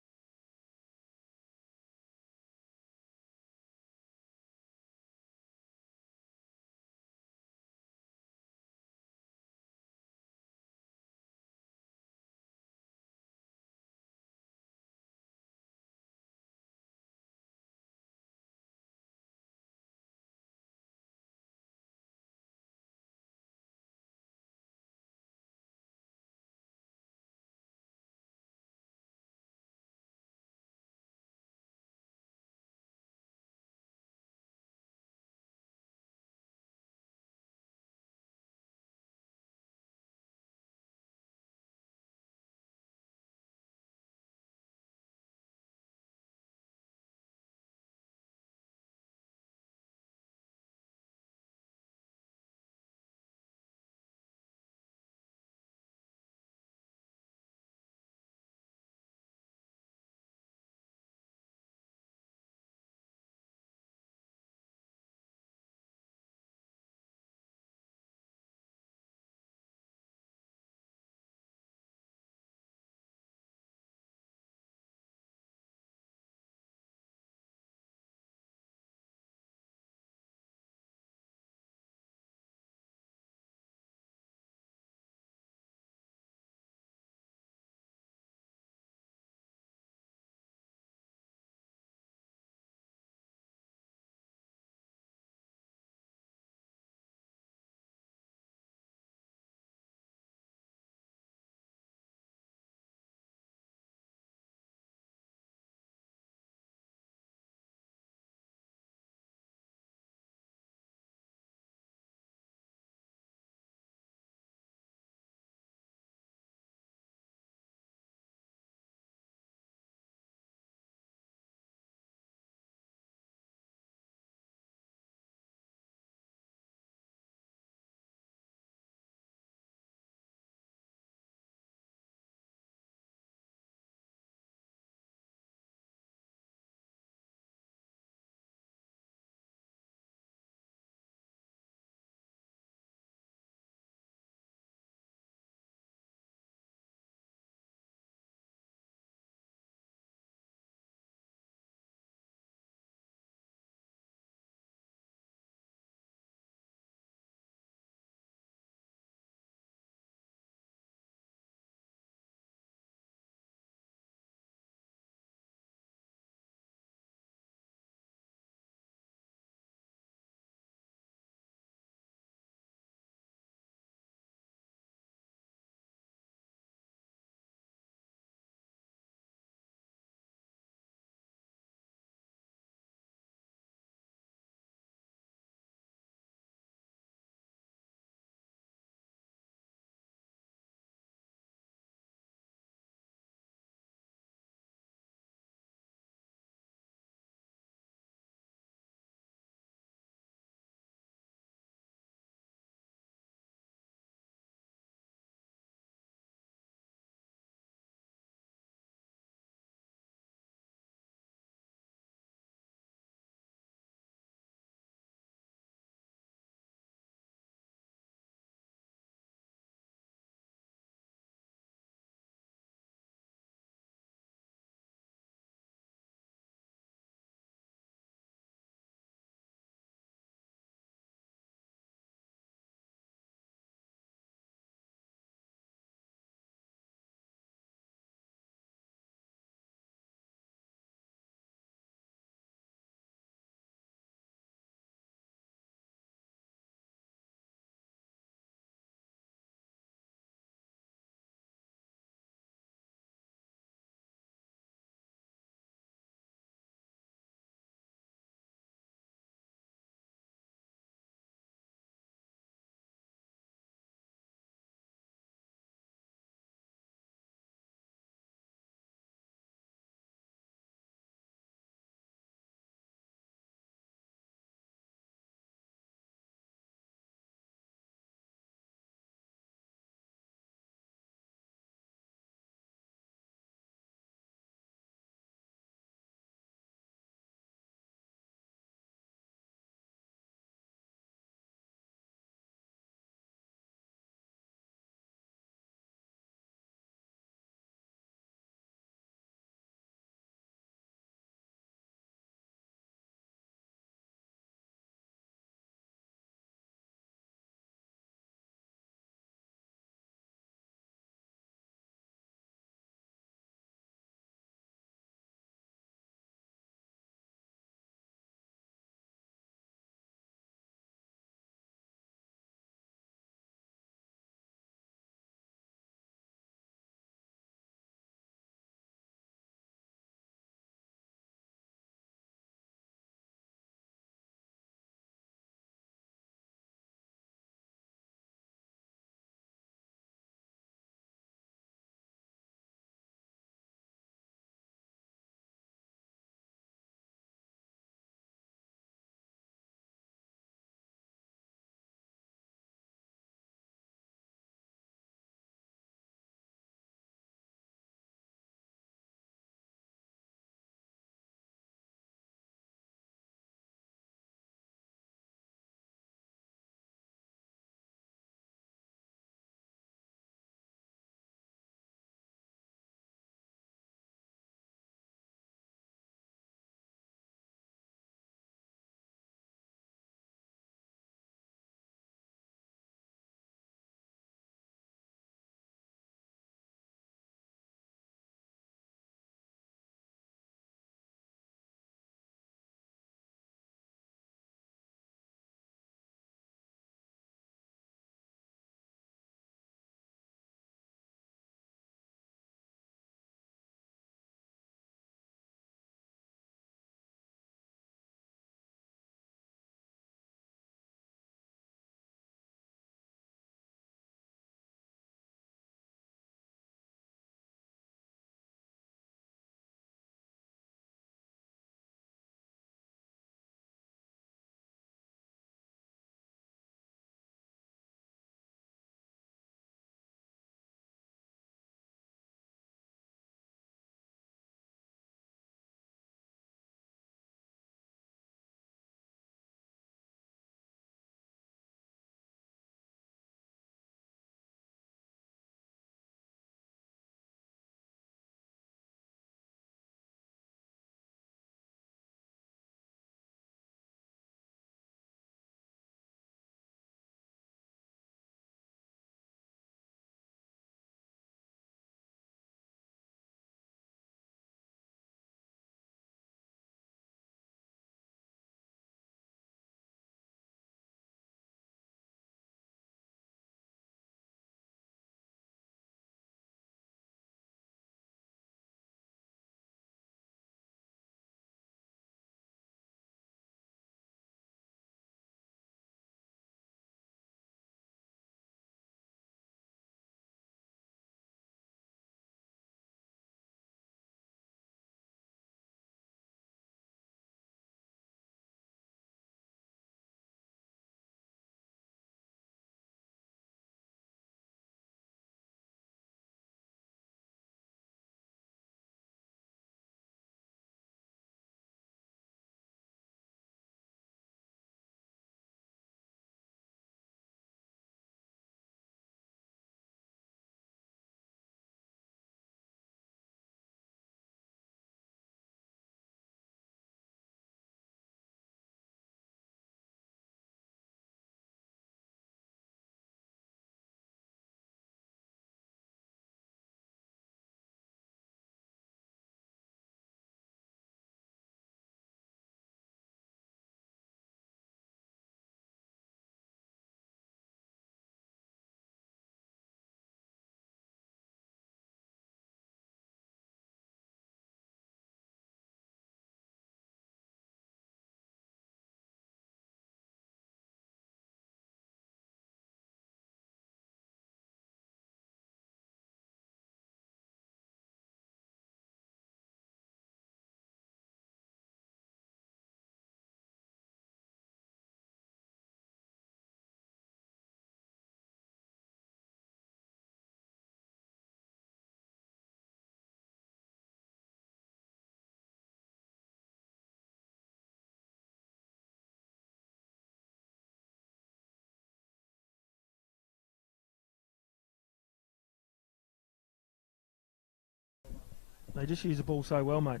They just use the ball so well, mate.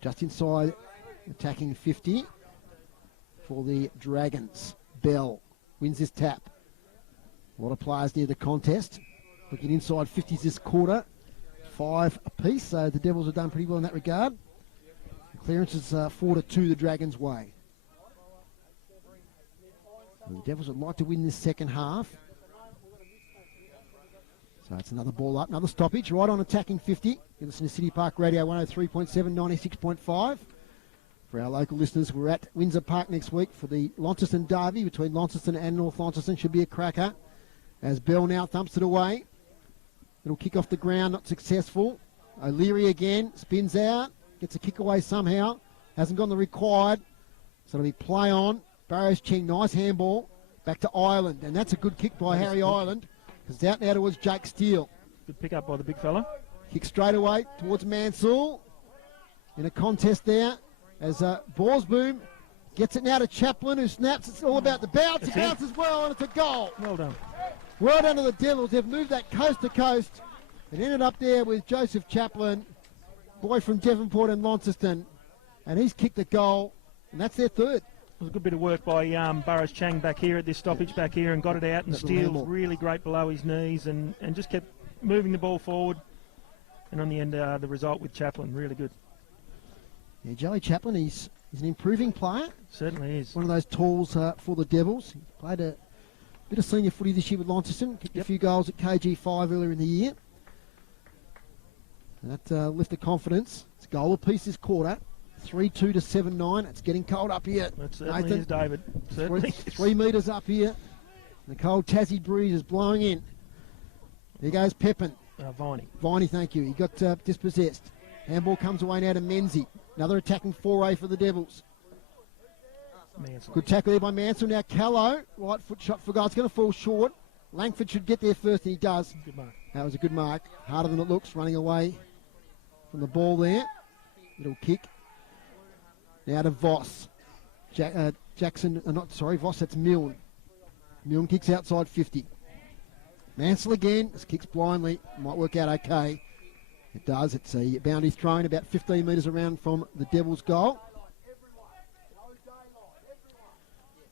Just inside, attacking 50 for the Dragons. Bell wins this tap. A lot of players near the contest. Looking inside 50s this quarter. 5 apiece, so the Devils have done pretty well in that regard. The clearance is 4-2 the Dragons' way. And the Devils would like to win this second half. So it's another ball up, another stoppage, right on attacking 50. You listen to City Park Radio 103.7, 96.5. For our local listeners, we're at Windsor Park next week for the Launceston Derby between Launceston and North Launceston. Should be a cracker. As Bell now thumps it away. It'll kick off the ground, not successful. O'Leary again, spins out, gets a kick away somehow. Hasn't gone the required. So it'll be play on. Barrows Cheng, nice handball. Back to Ireland, and that's a good kick by Harry Ireland. It's out now towards Jake Steele. Good pick up by the big fella. Kick straight away towards Mansell. In a contest there as Borsboom gets it now to Chaplin, who snaps. It's all about the bounce. He bounces well, and it's a goal. Well done. Well done to the Devils. They've moved that coast to coast and ended up there with Joseph Chaplin, boy from Devonport and Launceston, and he's kicked a goal, and that's their third. It was a good bit of work by Burrows Chang back here at this stoppage back here and got it out, and Steele's really great below his knees and just kept moving the ball forward. And on the end, the result with Chaplin, really good. Yeah, Joey Chaplin, he's an improving player. Certainly is. One of those tools for the Devils. He played a bit of senior footy this year with Launceston. Kicked a few goals at KG5 earlier in the year. And that lifted confidence. It's a goal apiece this quarter. 3-2 to 7-9. It's getting cold up here. That certainly is, David. Certainly. 3 metres up here. The cold Tassie breeze is blowing in. There goes Pepin. Viney, thank you. He got dispossessed. Handball comes away now to Menzie. Another attacking foray for the Devils. Mansell. Good tackle there by Mansell. Now Callow, right foot shot for goal. It's going to fall short. Langford should get there first, and he does. Good mark. That was a good mark. Harder than it looks, running away from the ball there. Little kick. Now to Voss. Voss, that's Milne. Milne kicks outside 50. Mansell again, this kicks blindly. Might work out okay. It does. It's a boundary thrown about 15 metres around from the Devils' goal.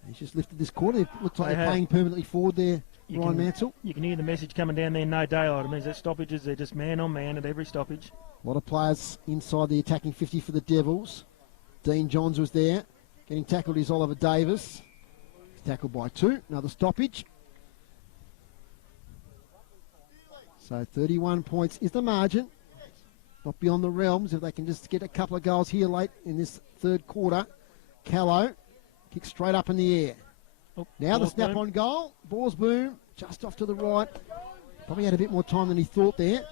He's just lifted this quarter. It looks like they're playing permanently forward there, Ryan Mansell. You can hear the message coming down there, no daylight. It means that stoppages, they're just man on man at every stoppage. A lot of players inside the attacking 50 for the Devils. Dean Johns was there. Getting tackled is Oliver Davis. He's tackled by 2. Another stoppage. So 31 points is the margin. Not beyond the realms if they can just get a couple of goals here late in this third quarter. Callow kicks straight up in the air. Now the snap on goal. Borsboom just off to the right. Probably had a bit more time than he thought there.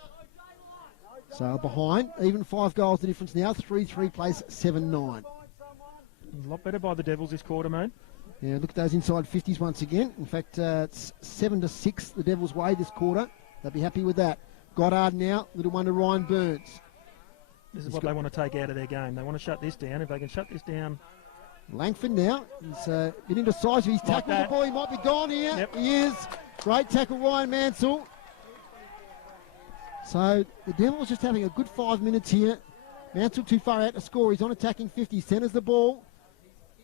So behind. Even 5 goals the difference now. 3-3 place 7-9. A lot better by the Devils this quarter, mate. Yeah, look at those inside 50s once again. In fact, it's 7-6 the Devils' way this quarter. They'll be happy with that. Goddard now, little one to Ryan Burns. This is what they want to take out of their game. They want to shut this down. If they can shut this down. Langford now. He's a bit indecisive. He's tackled the ball. He might be gone here. Yep. He is. Great tackle, Ryan Mansell. So the Devils just having a good 5 minutes here. Mansell too far out to score. He's on attacking 50. Centres the ball.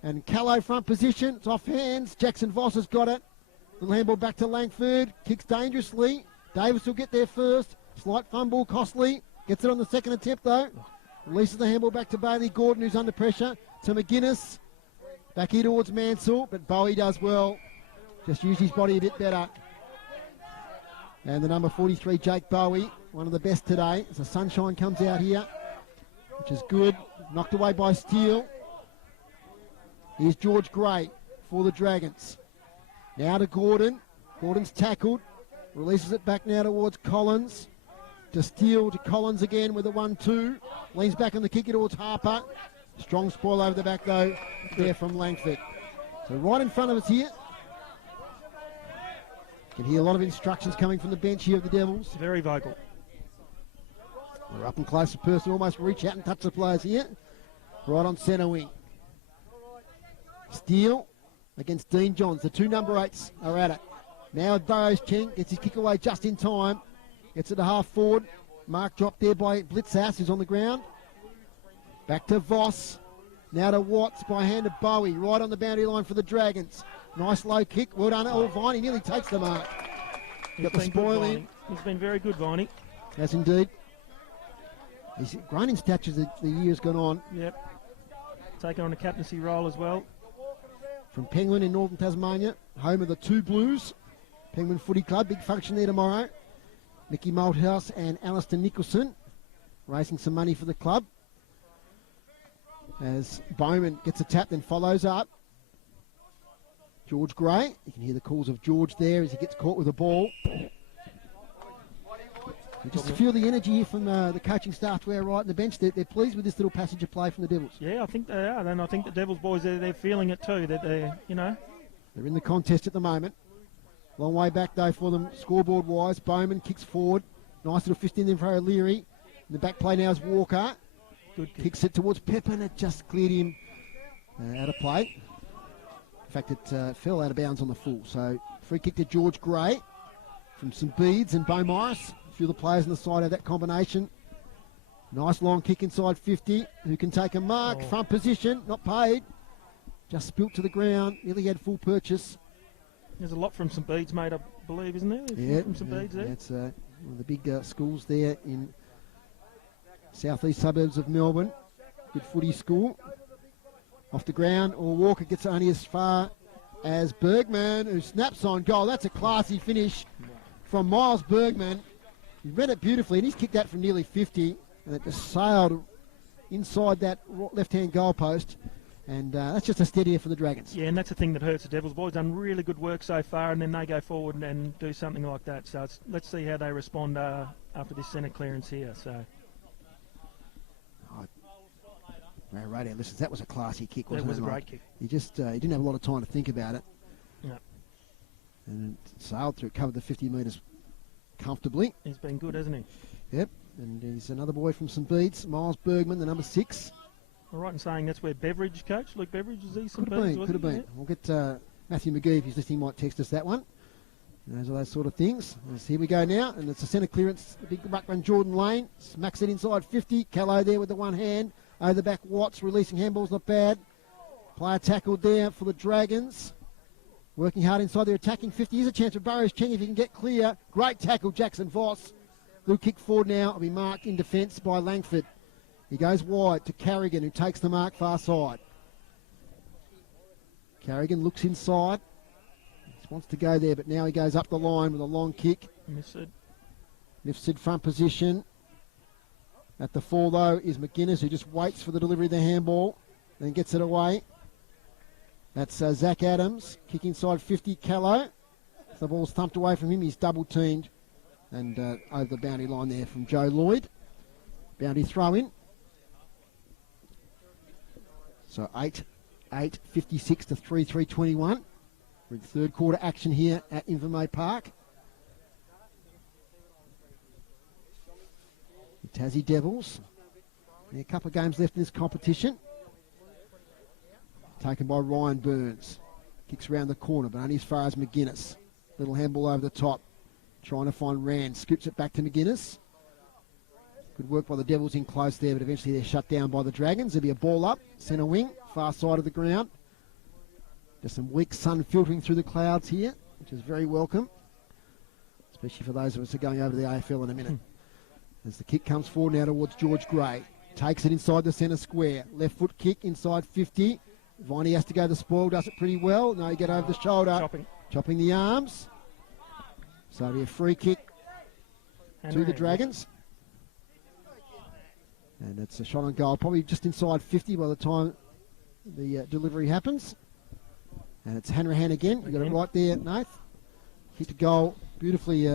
And Callow front position. It's off hands. Jackson Voss has got it. Little handball back to Langford. Kicks dangerously. Davis will get there first. Slight fumble, costly. Gets it on the second attempt though. Releases the handball back to Bailey Gordon, who's under pressure. To McGuinness. Back here towards Mansell, but Bowie does well. Just use his body a bit better. And the number 43, Jake Bowie, one of the best today. As the sunshine comes out here, which is good. Knocked away by Steele. Here's George Gray for the Dragons. Now to Gordon. Gordon's tackled. Releases it back now towards Collins. To Steele, to Collins again with a 1-2. Leans back on the kick towards Harper. Strong spoil over the back though, there from Langford. So right in front of us here. You can hear a lot of instructions coming from the bench here of the Devils. Very vocal. We're up and close. The person almost reach out and touch the players here. Right on centre wing. Steele against Dean Johns. The 2 number 8s are at it. Now Burrows Cheng gets his kick away just in time. Gets it to half forward. Mark dropped there by Blitzas, who's on the ground. Back to Voss. Now to Watts by hand to Bowie, right on the boundary line for the Dragons. Nice low kick. Well done, Viney. Nearly takes the mark. Got the spoil in. He's been very good, Viney. Has indeed. He's grown in stature as the year's gone on. Yep. Taking on a captaincy role as well. From Penguin in northern Tasmania, home of the Two Blues. Penguin Footy Club, big function there tomorrow. Mickey Malthouse and Alistair Nicholson raising some money for the club. As Bowman gets a tap, then follows up. George Gray. You can hear the calls of George there as he gets caught with the ball. You just feel the energy here from the coaching staff to our right on the bench. They're pleased with this little passage of play from the Devils. Yeah, I think they are. And I think the Devils boys, they're feeling it too. That they're in the contest at the moment. Long way back, though, for them, scoreboard-wise. Bowman kicks forward. Nice little fist in there for O'Leary. In the back play now is Walker. Good kick. Kicks it towards Pepper, and it just cleared him out of play. In fact, it fell out of bounds on the full. So, free kick to George Gray from St Bede's and Bo Morris. A few of the players on the side of that combination. Nice long kick inside 50. Who can take a mark? Front position, not paid. Just spilt to the ground. Nearly had full purchase. There's a lot from St Bede's, mate, I believe, isn't there? Yeah, from St Bede's there. It's one of the big schools there in southeast suburbs of Melbourne. Good footy school. Off the ground, or Walker gets only as far as Bergman, who snaps on goal. That's a classy finish from Miles Bergman. He read it beautifully, and he's kicked that from nearly 50, and it just sailed inside that left-hand goalpost. And that's just a steadier for the Dragons. Yeah, and that's the thing that hurts the Devils. Boys done really good work so far, and then they go forward and do something like that. So let's see how they respond after this centre clearance here. So. Radio listens. That was a classy kick, wasn't it? That was a great kick. He just he didn't have a lot of time to think about it. Yeah. And it sailed through, covered the 50 metres comfortably. He's been good, hasn't he? Yep. And he's another boy from St Bede's, Miles Bergman, the number 6. All right in saying that's where Beveridge coach, Luke Beveridge, is he? Could have been. We'll get Matthew McGee, if he's listening, might text us that one. Those are those sort of things. Here we go now, and it's a centre clearance. The big ruckman Jordan Lane smacks it inside 50. Callow there with the one hand. Over the back, Watts releasing handballs, not bad. Player tackled there for the Dragons. Working hard inside, they're attacking 50. Here's a chance for Burrows Cheng if he can get clear. Great tackle, Jackson Voss. Little kick forward now. Will be marked in defence by Langford. He goes wide to Carrigan, who takes the mark far side. Carrigan looks inside. He wants to go there, but now he goes up the line with a long kick. Mifsud front position. At the 4, though, is McGuinness, who just waits for the delivery of the handball, then gets it away. That's Zach Adams, kick inside 50, Callow. The ball's thumped away from him, he's double-teamed. And over the boundary line there from Joe Lloyd. Boundary throw-in. So 8:56 to 3:21. We're in third quarter action here at Invermay Park. The Tassie Devils. A couple of games left in this competition. Taken by Ryan Burns. Kicks around the corner, but only as far as McGuinness. Little handball over the top. Trying to find Rand. Scoops it back to McGuinness. Good work by the Devils in close there, but eventually they're shut down by the Dragons. There'll be a ball up, centre wing, far side of the ground. Just some weak sun filtering through the clouds here, which is very welcome, especially for those of us who are going over to the AFL in a minute. As the kick comes forward now towards George Gray. Takes it inside the centre square. Left foot kick inside 50. Viney has to go the spoil, does it pretty well. No, you get over the shoulder. Chopping the arms. So it'll be a free kick to the Dragons. And it's a shot on goal, probably just inside 50 by the time the delivery happens. And it's Hanrahan again. You got it right there, Nath. Hit the goal beautifully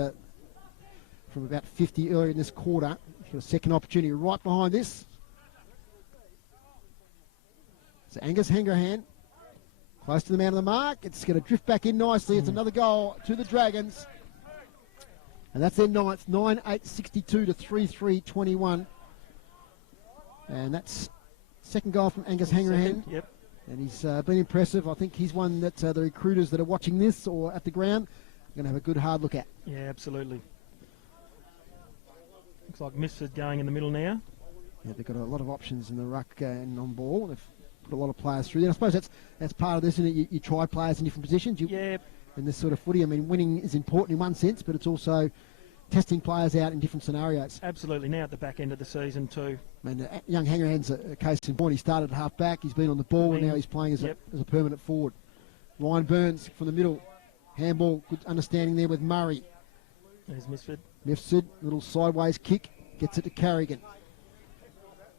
from about 50 earlier in this quarter. Got a second opportunity right behind this. So Angus Hanrahan, close to the man of the mark. It's going to drift back in nicely. It's another goal to the Dragons. And that's their ninth, 9-8-62 to 3-3-21. And that's second goal from Angus Hanrahan. Yep. And he's been impressive. I think he's one that the recruiters that are watching this or at the ground are going to have a good hard look at. Yeah, absolutely. Looks like Mifsud going in the middle now. Yeah, they've got a lot of options in the ruck and on ball. They've put a lot of players through there. I suppose that's part of this, isn't it? You try players in different positions. Yeah. In this sort of footy, I mean, winning is important in one sense, but it's also testing players out in different scenarios. Absolutely. Now at the back end of the season too. I mean, young Hanrahan's a case in point. He started at half back. He's been on the ball, and now he's playing as a permanent forward. Ryan Burns from the middle. Handball, good understanding there with Murray. There's Mifsud. Mifsud, little sideways kick, gets it to Carrigan.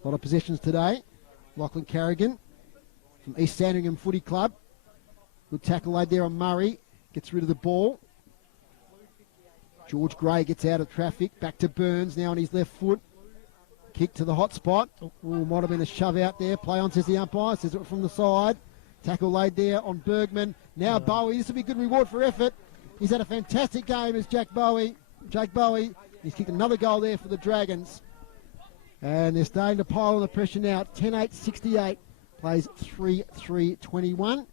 A lot of possessions today. Lachlan Carrigan from East Sandringham Footy Club. Good tackle laid there on Murray. Gets rid of the ball. George Gray gets out of traffic. Back to Burns now on his left foot. Kick to the hot spot. Might have been a shove out there. Play on, says the umpire. Says it from the side. Tackle laid there on Bergman. Now Bowie. This will be good reward for effort. He's had a fantastic game as Jake Bowie. He's kicked another goal there for the Dragons. And they're starting to pile on the pressure now. 10-8-68. Plays 3-3-21.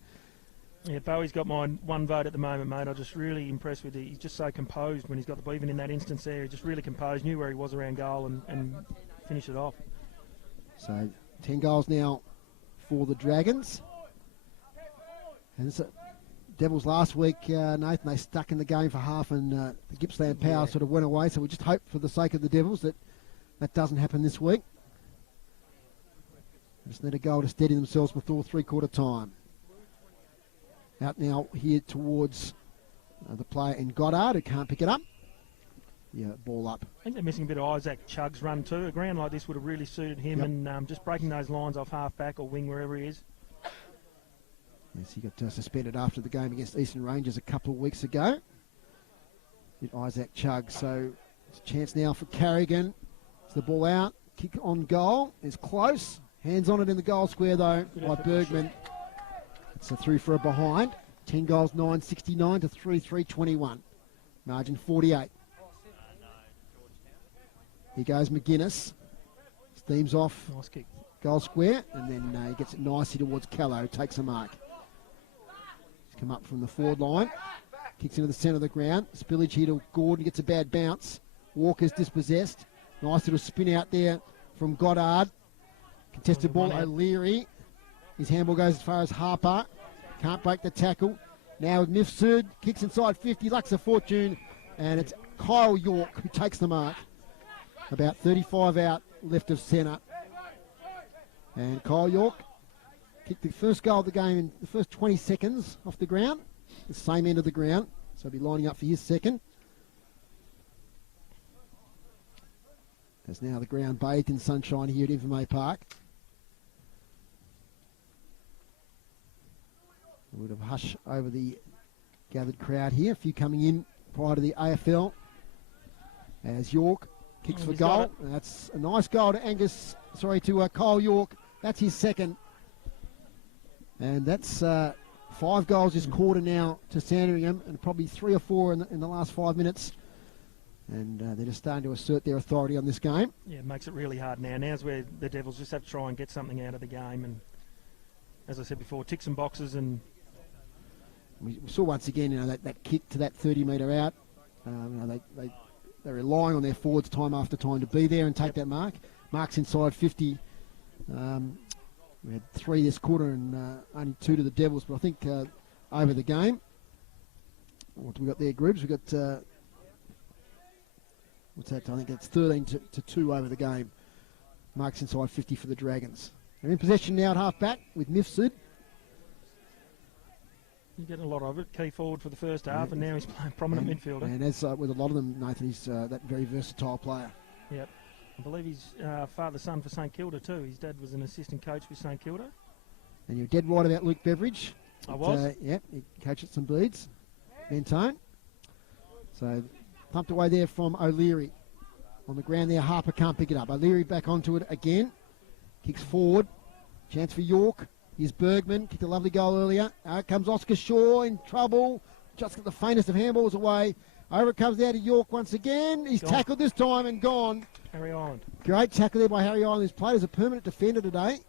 Yeah, Bowie's got my one vote at the moment, mate. I'm just really impressed with it. He's just so composed when he's got the ball. Even in that instance there, he's just really composed, knew where he was around goal and finished it off. So 10 goals now for the Dragons. And so Devils last week, Nathan, they stuck in the game for half and the Gippsland Power sort of went away. So we just hope for the sake of the Devils that doesn't happen this week. Just need a goal to steady themselves before three-quarter time. Out now here towards the player in Goddard who can't pick it up. Yeah, ball up. I think they're missing a bit of Isaac Chugg's run too. A ground like this would have really suited him, and just breaking those lines off half-back or wing, wherever he is. Yes, he got suspended after the game against Eastern Rangers a couple of weeks ago. Did Isaac Chugg. So it's a chance now for Carrigan. It's the ball out. Kick on goal. It's close. Hands on it in the goal square though by Bergman. It's a through for a behind. 10 goals, 9-69 to 3-3-21. Margin 48. Here goes McGuinness. Steams off. Nice kick. Goal square. And then he gets it nicely towards Callow. Takes a mark. He's come up from the forward line. Kicks into the centre of the ground. Spillage here to Gordon. Gets a bad bounce. Walker's dispossessed. Nice little spin out there from Goddard. Contested ball, O'Leary. His handball goes as far as Harper. Can't break the tackle. Now with Mifsud. Kicks inside 50. Lucks a fortune. And it's Kyle York who takes the mark. About 35 out left of centre. And Kyle York kicked the first goal of the game in the first 20 seconds off the ground. The same end of the ground. So he'll be lining up for his second. There's now the ground bathed in sunshine here at Invermay Park. A bit of hush over the gathered crowd here. A few coming in prior to the AFL. As York kicks for goal. And that's a nice goal to Kyle York. That's his second. And that's 5 goals this quarter now to Sandringham, and probably 3 or 4 in the last 5 minutes. And they're just starting to assert their authority on this game. Yeah, it makes it really hard now. Now's where the Devils just have to try and get something out of the game. And as I said before, tick some boxes. And we saw once again, that kick to that 30-metre out. They're relying on their forwards time after time to be there and take that mark. Mark's inside 50. We had 3 this quarter and only 2 to the Devils, but I think over the game. What do we got there, Groups? We've got, what's that? I think that's 13 to 2 over the game. Mark's inside 50 for the Dragons. They're in possession now at half-back with Mifsud. He's getting a lot of it. Key forward for the first half, and now he's playing prominent midfielder. And as with a lot of them, Nathan, he's that very versatile player. Yep. I believe he's father-son for St Kilda too. His dad was an assistant coach with St Kilda. And you're dead right about Luke Beveridge. I was. Yep, he coached at St Bede's. Mentone. So pumped away there from O'Leary. On the ground there, Harper can't pick it up. O'Leary back onto it again. Kicks forward. Chance for York. Here's Bergman. Kicked a lovely goal earlier. Out comes Oscar Shaw in trouble. Just got the faintest of handballs away. Over it comes now to York once again. He's tackled this time and gone. Harry Island. Great tackle there by Harry Island, who's played as a permanent defender today.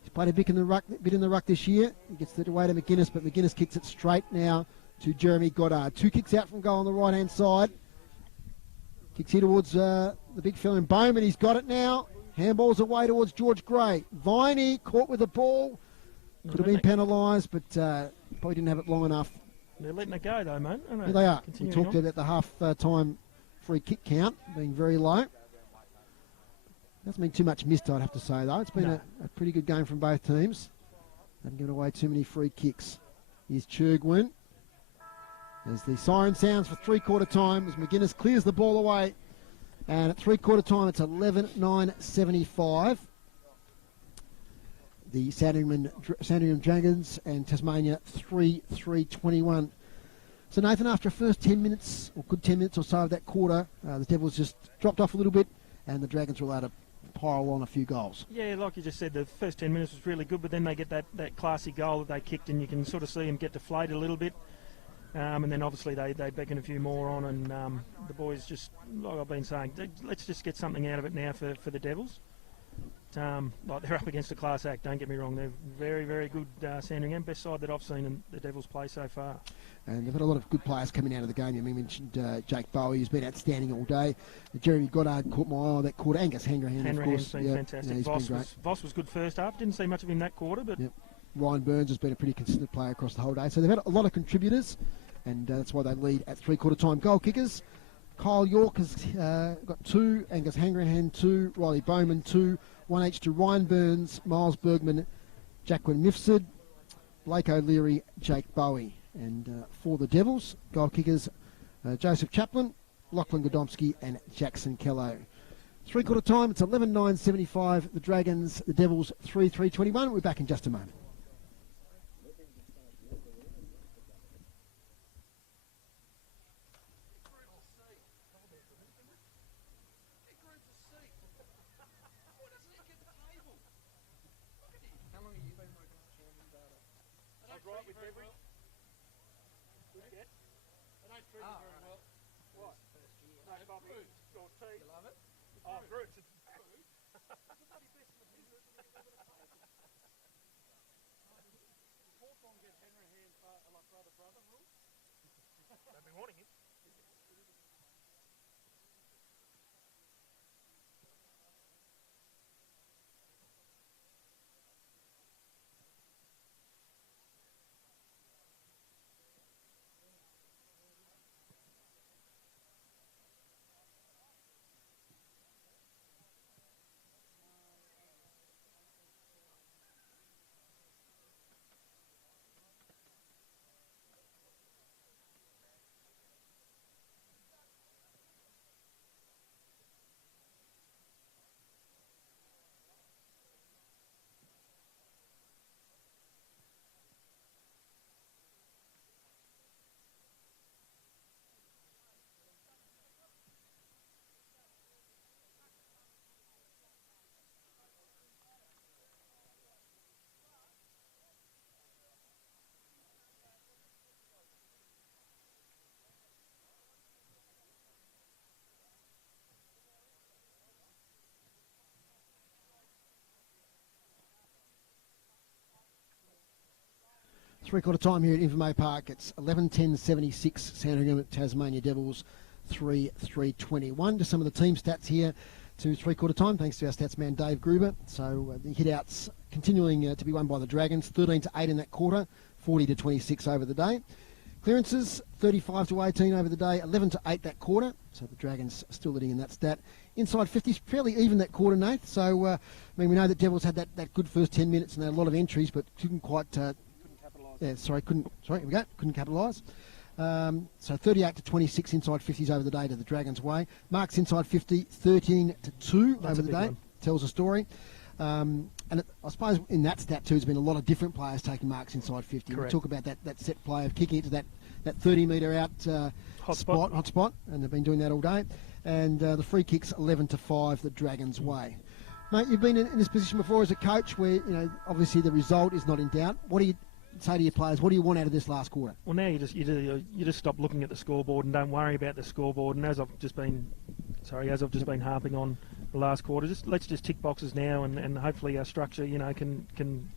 He's played a bit in the ruck this year. He gets it away to McGuinness, but McGuinness kicks it straight now to Jeremy Goddard. 2 kicks out from goal on the right-hand side. Kicks here towards the big fella in Bowman. He's got it now. Handballs away towards George Gray. Viney caught with the ball. Could have been penalised, but probably didn't have it long enough. They're letting it go, though, mate. Yeah, they are. We talked about the half-time free kick count being very low. Hasn't been too much missed, I'd have to say, though. It's been a pretty good game from both teams. Haven't given away too many free kicks. Here's Churgwin. As the siren sounds for three-quarter time, as McGuinness clears the ball away. And at three-quarter time, it's 11-9-75. The Sandringham Dragons and Tasmania 3-3-21. So, Nathan, after a first 10 minutes, or good 10 minutes or so of that quarter, the Devils just dropped off a little bit, and the Dragons were able to pile on a few goals. Yeah, like you just said, the first 10 minutes was really good, but then they get that classy goal that they kicked, and you can sort of see them get deflated a little bit. And then obviously they beckon a few more on, and the boys just, like I've been saying, let's just get something out of it now for the Devils. Like they're up against a class act, don't get me wrong. They're very, very good Sandringham, best side that I've seen the Devils play so far. And they've had a lot of good players coming out of the game. You mentioned Jake Bowie, who's been outstanding all day. Jeremy Goddard caught my eye that quarter. Angus Hanrahan, of course. Been fantastic. Voss was good first half. Didn't see much of him that quarter, but Ryan Burns has been a pretty consistent player across the whole day. So they've had a lot of contributors, and that's why they lead at three-quarter time. Goal kickers, Kyle York has got 2, Angus Hanrahan 2, Riley Bowman 2, 1 each to Ryan Burns, Miles Bergman, Jacqueline Mifsud, Blake O'Leary, Jake Bowie. And for the Devils, goal kickers Joseph Chaplin, Lachlan Godomsky and Jackson Kello. Three-quarter time, it's 11-9-75. The Dragons, the Devils 3-3-21. We're back in just a moment. They've been wanting him. Three-quarter time here at Invermay Park. It's 11-10-76. Sandringham at Tasmania Devils 3-3-21. Just some of the team stats here to three-quarter time, thanks to our stats man Dave Gruber. So the hit-outs continuing to be won by the Dragons, 13-8 in that quarter, 40-26 over the day. Clearances, 35-18 over the day, 11-8 that quarter. So the Dragons still leading in that stat. Inside 50s, fairly even that quarter, Nath. So, I mean, we know that Devils had that good first 10 minutes and they had a lot of entries, but couldn't quite... couldn't capitalise. So 38-26 inside 50s over the day to the Dragons' way. Marks inside 50, 13-2 over the day. Tells a story. And I suppose in that stat too, there's been a lot of different players taking marks inside 50. Correct. We talk about that set play of kicking it to that 30-metre out hot spot, and they've been doing that all day. And the free kicks 11-5 the Dragons' way. Mate, you've been in this position before as a coach where, you know, obviously the result is not in doubt. What do you say to your players? What do you want out of this last quarter? Well, now you just stop looking at the scoreboard and don't worry about the scoreboard. And as I've just been harping on the last quarter, let's just tick boxes now, and hopefully our structure, you know, can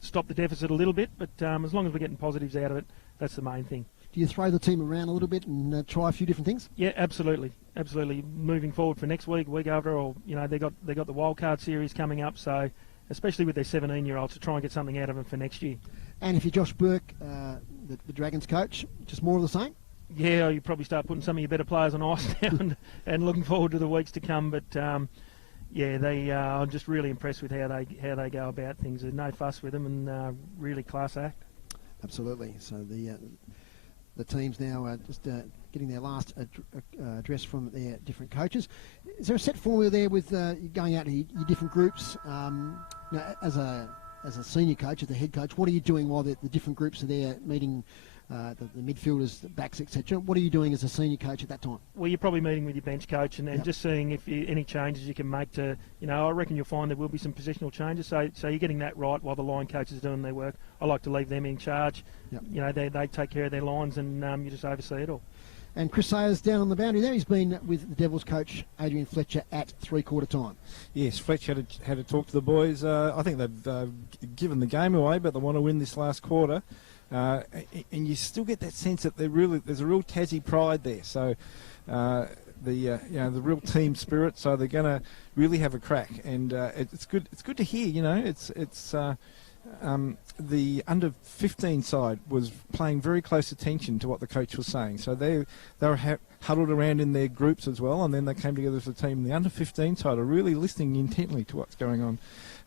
stop the deficit a little bit. But as long as we're getting positives out of it, that's the main thing. do you throw the team around a little bit and try a few different things? Yeah, absolutely. Moving forward for next week after, or they got the wildcard series coming up, so especially with their 17-year-olds, to try and get something out of them for next year. And if you're Josh Burke, the Dragons coach, just more of the same? Yeah, you probably start putting some of your better players on ice now and looking forward to the weeks to come. But I'm just really impressed with how they go about things. There's no fuss with them, and really class act. Absolutely. So the teams now are just getting their last address from their different coaches. Is there a set formula there with going out to your different groups? As a senior coach, as the head coach, what are you doing while the different groups are there meeting the midfielders, the backs, etc.? What are you doing as a senior coach at that time? Well, you're probably meeting with your bench coach and just seeing if any changes you can make to, I reckon you'll find there will be some positional changes. So you're getting that right while the line coach is doing their work. I like to leave them in charge. Yep. They take care of their lines, and you just oversee it all. And Chris Sayers down on the boundary there. He's been with the Devils coach Adrian Fletcher at three-quarter time. Yes, Fletcher had to talk to the boys. I think they've given the game away, but they want to win this last quarter. And you still get that sense that there's a real Tassie pride there. So the real team spirit. So they're going to really have a crack, and it's good. It's good to hear. The under 15 side was paying very close attention to what the coach was saying. So they were huddled around in their groups as well, and then they came together as a team. The under 15 side are really listening intently to what's going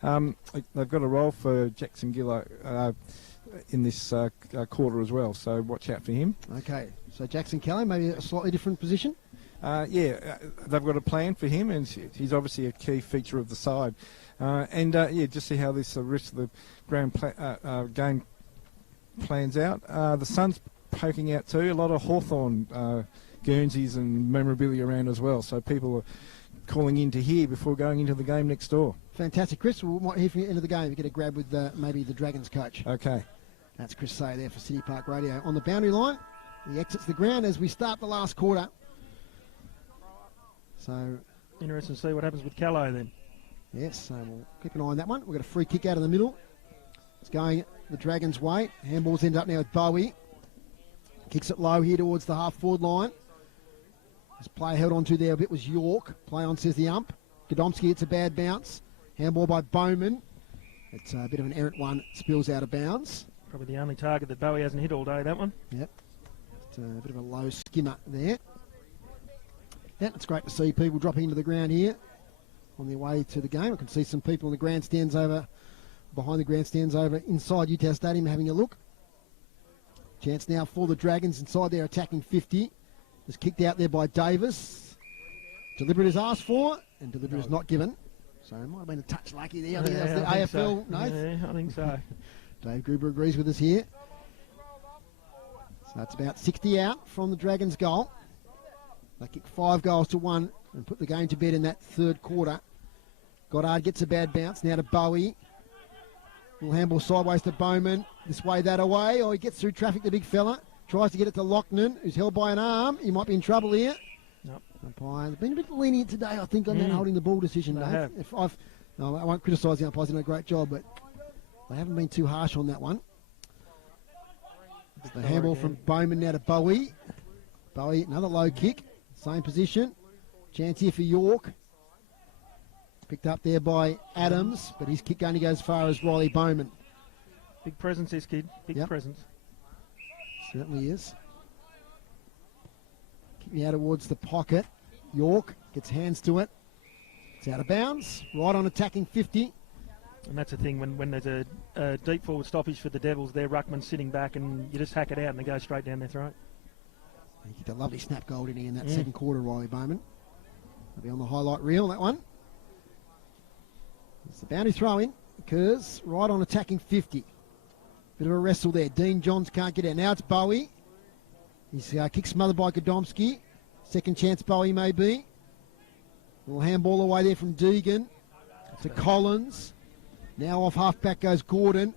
on. They've got a role for Jackson Gillow in this quarter as well, so watch out for him. Okay, so Jackson Kelly, maybe a slightly different position? They've got a plan for him, and he's obviously a key feature of the side. Just see how this rest of the game plans out. The sun's poking out too. A lot of Hawthorn Guernseys and memorabilia around as well, so people are calling in to hear before going into the game next door. Fantastic, Chris. We might hear from you at the end of the game. We get a grab with maybe the Dragons coach. Okay. That's Chris Say there for City Park Radio. On the boundary line, he exits the ground as we start the last quarter. So interesting to see what happens with Callow then. Yes, so we'll keep an eye on that one. We've got a free kick out of the middle. It's going the Dragons' way. Handball's ended up now with Bowie. Kicks it low here towards the half-forward line. This player held on to there a bit was York. Play on, says the ump. Godomski, it's a bad bounce. Handball by Bowman. It's a bit of an errant one. Spills out of bounds. Probably the only target that Bowie hasn't hit all day, that one. Yep. It's a bit of a low skimmer there. Yeah, it's great to see people dropping into the ground here on their way to the game. I can see some people in the grandstands behind the grandstands over inside Utah Stadium having a look. Chance now for the Dragons inside their attacking 50. Just kicked out there by Davis. Deliberate is asked for, and deliberate is not given. So it might have been a touch lucky there. I think that was the AFL. So. No? Yeah, I think so. Dave Gruber agrees with us here. So that's about 60 out from the Dragons' goal. They kick 5 goals to 1 and put the game to bed in that third quarter. Goddard gets a bad bounce now to Bowie. Little handball sideways to Bowman. This way, that away. Oh, he gets through traffic, the big fella. Tries to get it to Lochnan, who's held by an arm. He might be in trouble here. Nope. Umpires been a bit lenient today, I think, on that holding the ball decision. I won't criticise the umpires, they've done a great job, but they haven't been too harsh on that one. The handball from Bowman now to Bowie. Bowie, another low kick. Same position. Chance here for York. Picked up there by Adams, but his kick only goes as far as Riley Bowman. Big presence, this kid. Big presence. Certainly is. Kicking out towards the pocket. York gets hands to it. It's out of bounds. Right on attacking 50. And that's the thing, when there's a deep forward stoppage for the Devils, their ruckman's sitting back and you just hack it out and they go straight down their throat. He kicked a lovely snap goal in here in that second quarter, Riley Bowman. That'll be on the highlight reel, that one. It's the boundary throw in. Occurs right on attacking 50. Bit of a wrestle there. Dean Johns can't get out. Now it's Bowie. He's kick smothered by Godomski. Second chance Bowie may be. Little handball away there from Deegan to Collins. Now off half back goes Gordon.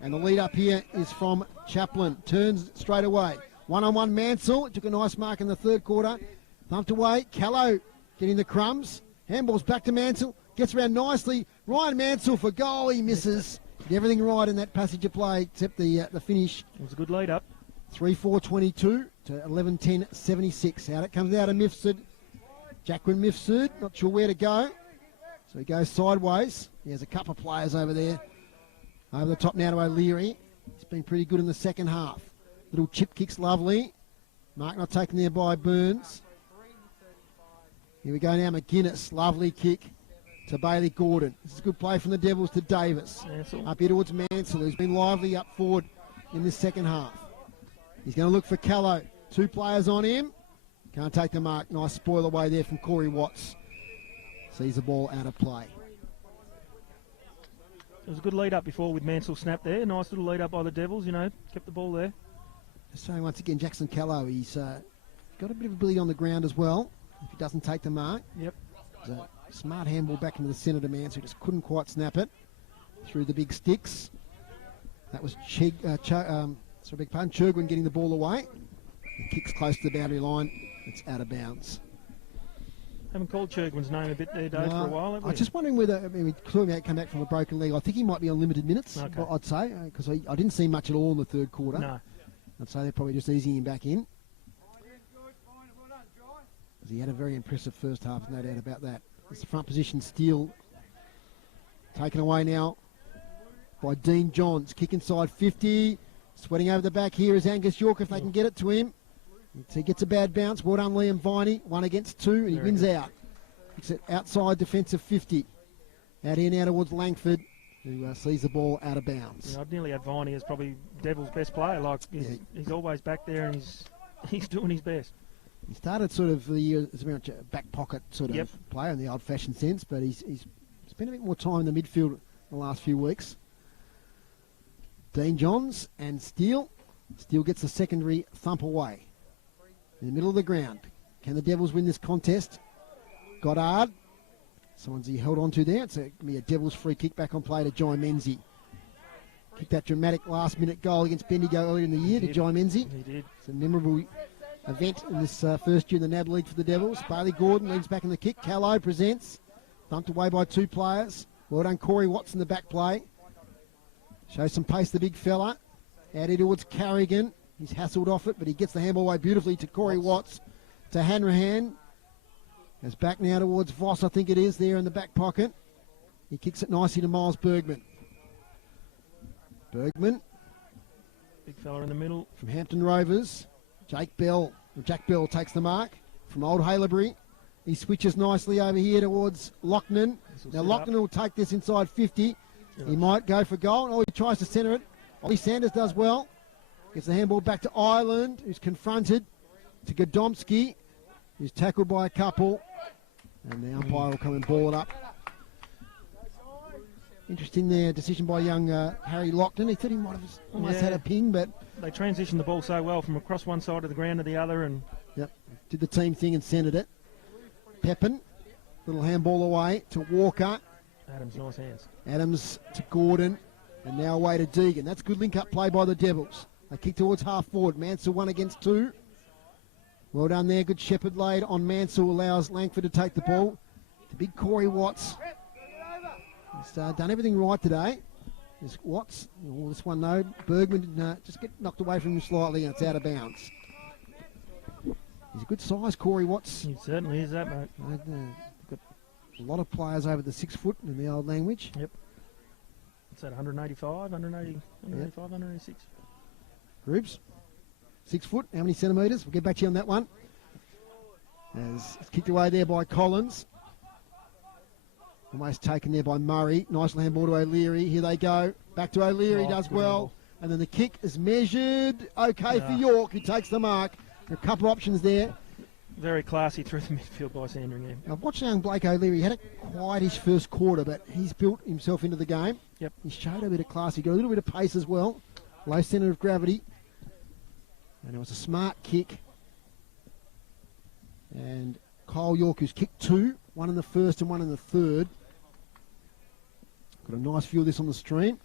And the lead up here is from Chaplin. Turns straight away. One-on-one Mansell. It took a nice mark in the third quarter. Thumped away. Callow getting the crumbs. Handball's back to Mansell. Gets around nicely. Ryan Mansell for goal. He misses. Did everything right in that passage of play except the finish. It was a good lead up. 3-4-22 to 11-10-76. Out it comes out of Mifsud. Jacqueline Mifsud, not sure where to go. So he goes sideways. He has a couple of players over there. Over the top now to O'Leary. He's been pretty good in the second half. Little chip kick's lovely. Mark not taken there by Burns. Here we go now, McGuinness. Lovely kick to Bailey Gordon. This is a good play from the Devils to Davis. Mansell. Up here towards Mansell, who's been lively up forward in this second half. He's going to look for Callow. 2 players on him. Can't take the mark. Nice spoil away there from Corey Watts. Sees the ball out of play. It was a good lead up before with Mansell snap there. Nice little lead up by the Devils, kept the ball there. Just saying once again, Jackson Callow, he's got a bit of ability on the ground as well. If he doesn't take the mark. Yep. There's a smart handball back into the centre to Mansell, who just couldn't quite snap it through the big sticks. That was Churgwin getting the ball away. The kick's close to the boundary line. It's out of bounds. Haven't called Churgwin's name a bit there, Dave, for a while, have we? I was just wondering whether, we clearly come back from a broken leg. I think he might be on limited minutes, Okay. I'd say, because I didn't see much at all in the third quarter. No. I'd say they're probably just easing him back in. He had a very impressive first half, no doubt about that. It's the front position steal. Taken away now by Dean Johns. Kick inside 50. Sweating over the back here is Angus York if they can get it to him. He gets a bad bounce. Well done, Liam Viney. 1 against 2, and he Very wins good. out. Kicks it outside defensive 50. Out here now towards Langford, who sees the ball out of bounds. Yeah, I'd nearly had Viney as probably Devils' best player. He's always back there and he's doing his best. He started sort of the year as very much a back pocket sort of Yep. player in the old-fashioned sense, but he's spent a bit more time in the midfield the last few weeks. Dean Johns and Steele. Steele gets the secondary thump away. In the middle of the ground. Can the Devils win this contest? Goddard. Someone's he held on to there. It's going to be a Devils free kick back on play to Jai Menzie. Kicked that dramatic last-minute goal against Bendigo earlier in the year to Jai Menzie. He did. It's a memorable event in this first year in the NAB League for the Devils. Bailey Gordon leads back in the kick. Callow presents. Thumped away by 2 players. Well done, Corey Watts in the back play. Shows some pace, the big fella. Out here towards Carrigan. He's hassled off it, but he gets the handball away beautifully to Corey Watts. To Hanrahan. Goes back now towards Voss, I think it is, there in the back pocket. He kicks it nicely to Miles Bergman. Bergman Big fella in the middle. from Hampton Rovers. Jack Bell takes the mark from Old Haileybury. He switches nicely over here towards Lochnan. Now Lochnan will take this inside 50. He might go for goal. Oh, he tries to centre it. Ollie Sanders does well. Gets the handball back to Ireland, who's confronted, to Godomski, who's tackled by a couple. And the umpire will come and ball it up. Interesting there, decision by young Harry Lochnan. He thought he might have almost had a ping, but... They transitioned the ball so well from across one side of the ground to the other. And Yep, did the team thing and centred it. Pepin, little handball away to Walker. Adams, nice hands. Adams to Gordon, and now away to Deegan. That's good link-up play by the Devils. They kick towards half forward. Mansell 1 against 2. Well done there. Good shepherd laid on Mansell. Allows Langford to take the ball. To big Corey Watts. He's done everything right today. There's Watts. Oh, this one, no. Bergman just get knocked away from him slightly, and it's out of bounds. He's a good size, Corey Watts. He certainly is that, mate. Got a lot of players over the 6 foot in the old language. Yep. What's that, 185, 186? Groups. 6 foot. How many centimetres? We'll get back to you on that one. As it's kicked away there by Collins. Almost taken there by Murray. Nice handball to O'Leary. Here they go. Back to O'Leary. Does well. handball. And then the kick is measured. Okay for York, who takes the mark. There are a couple of options there. Very classy through the midfield by Sandringham. I've watched young Blake O'Leary. He had a quietish first quarter, but he's built himself into the game. Yep. He showed a bit of class. He got a little bit of pace as well. Low centre of gravity. And it was a smart kick. And Kyle York, who's kicked 2, 1 in the first and 1 in the third. Got a nice view of this on the stream.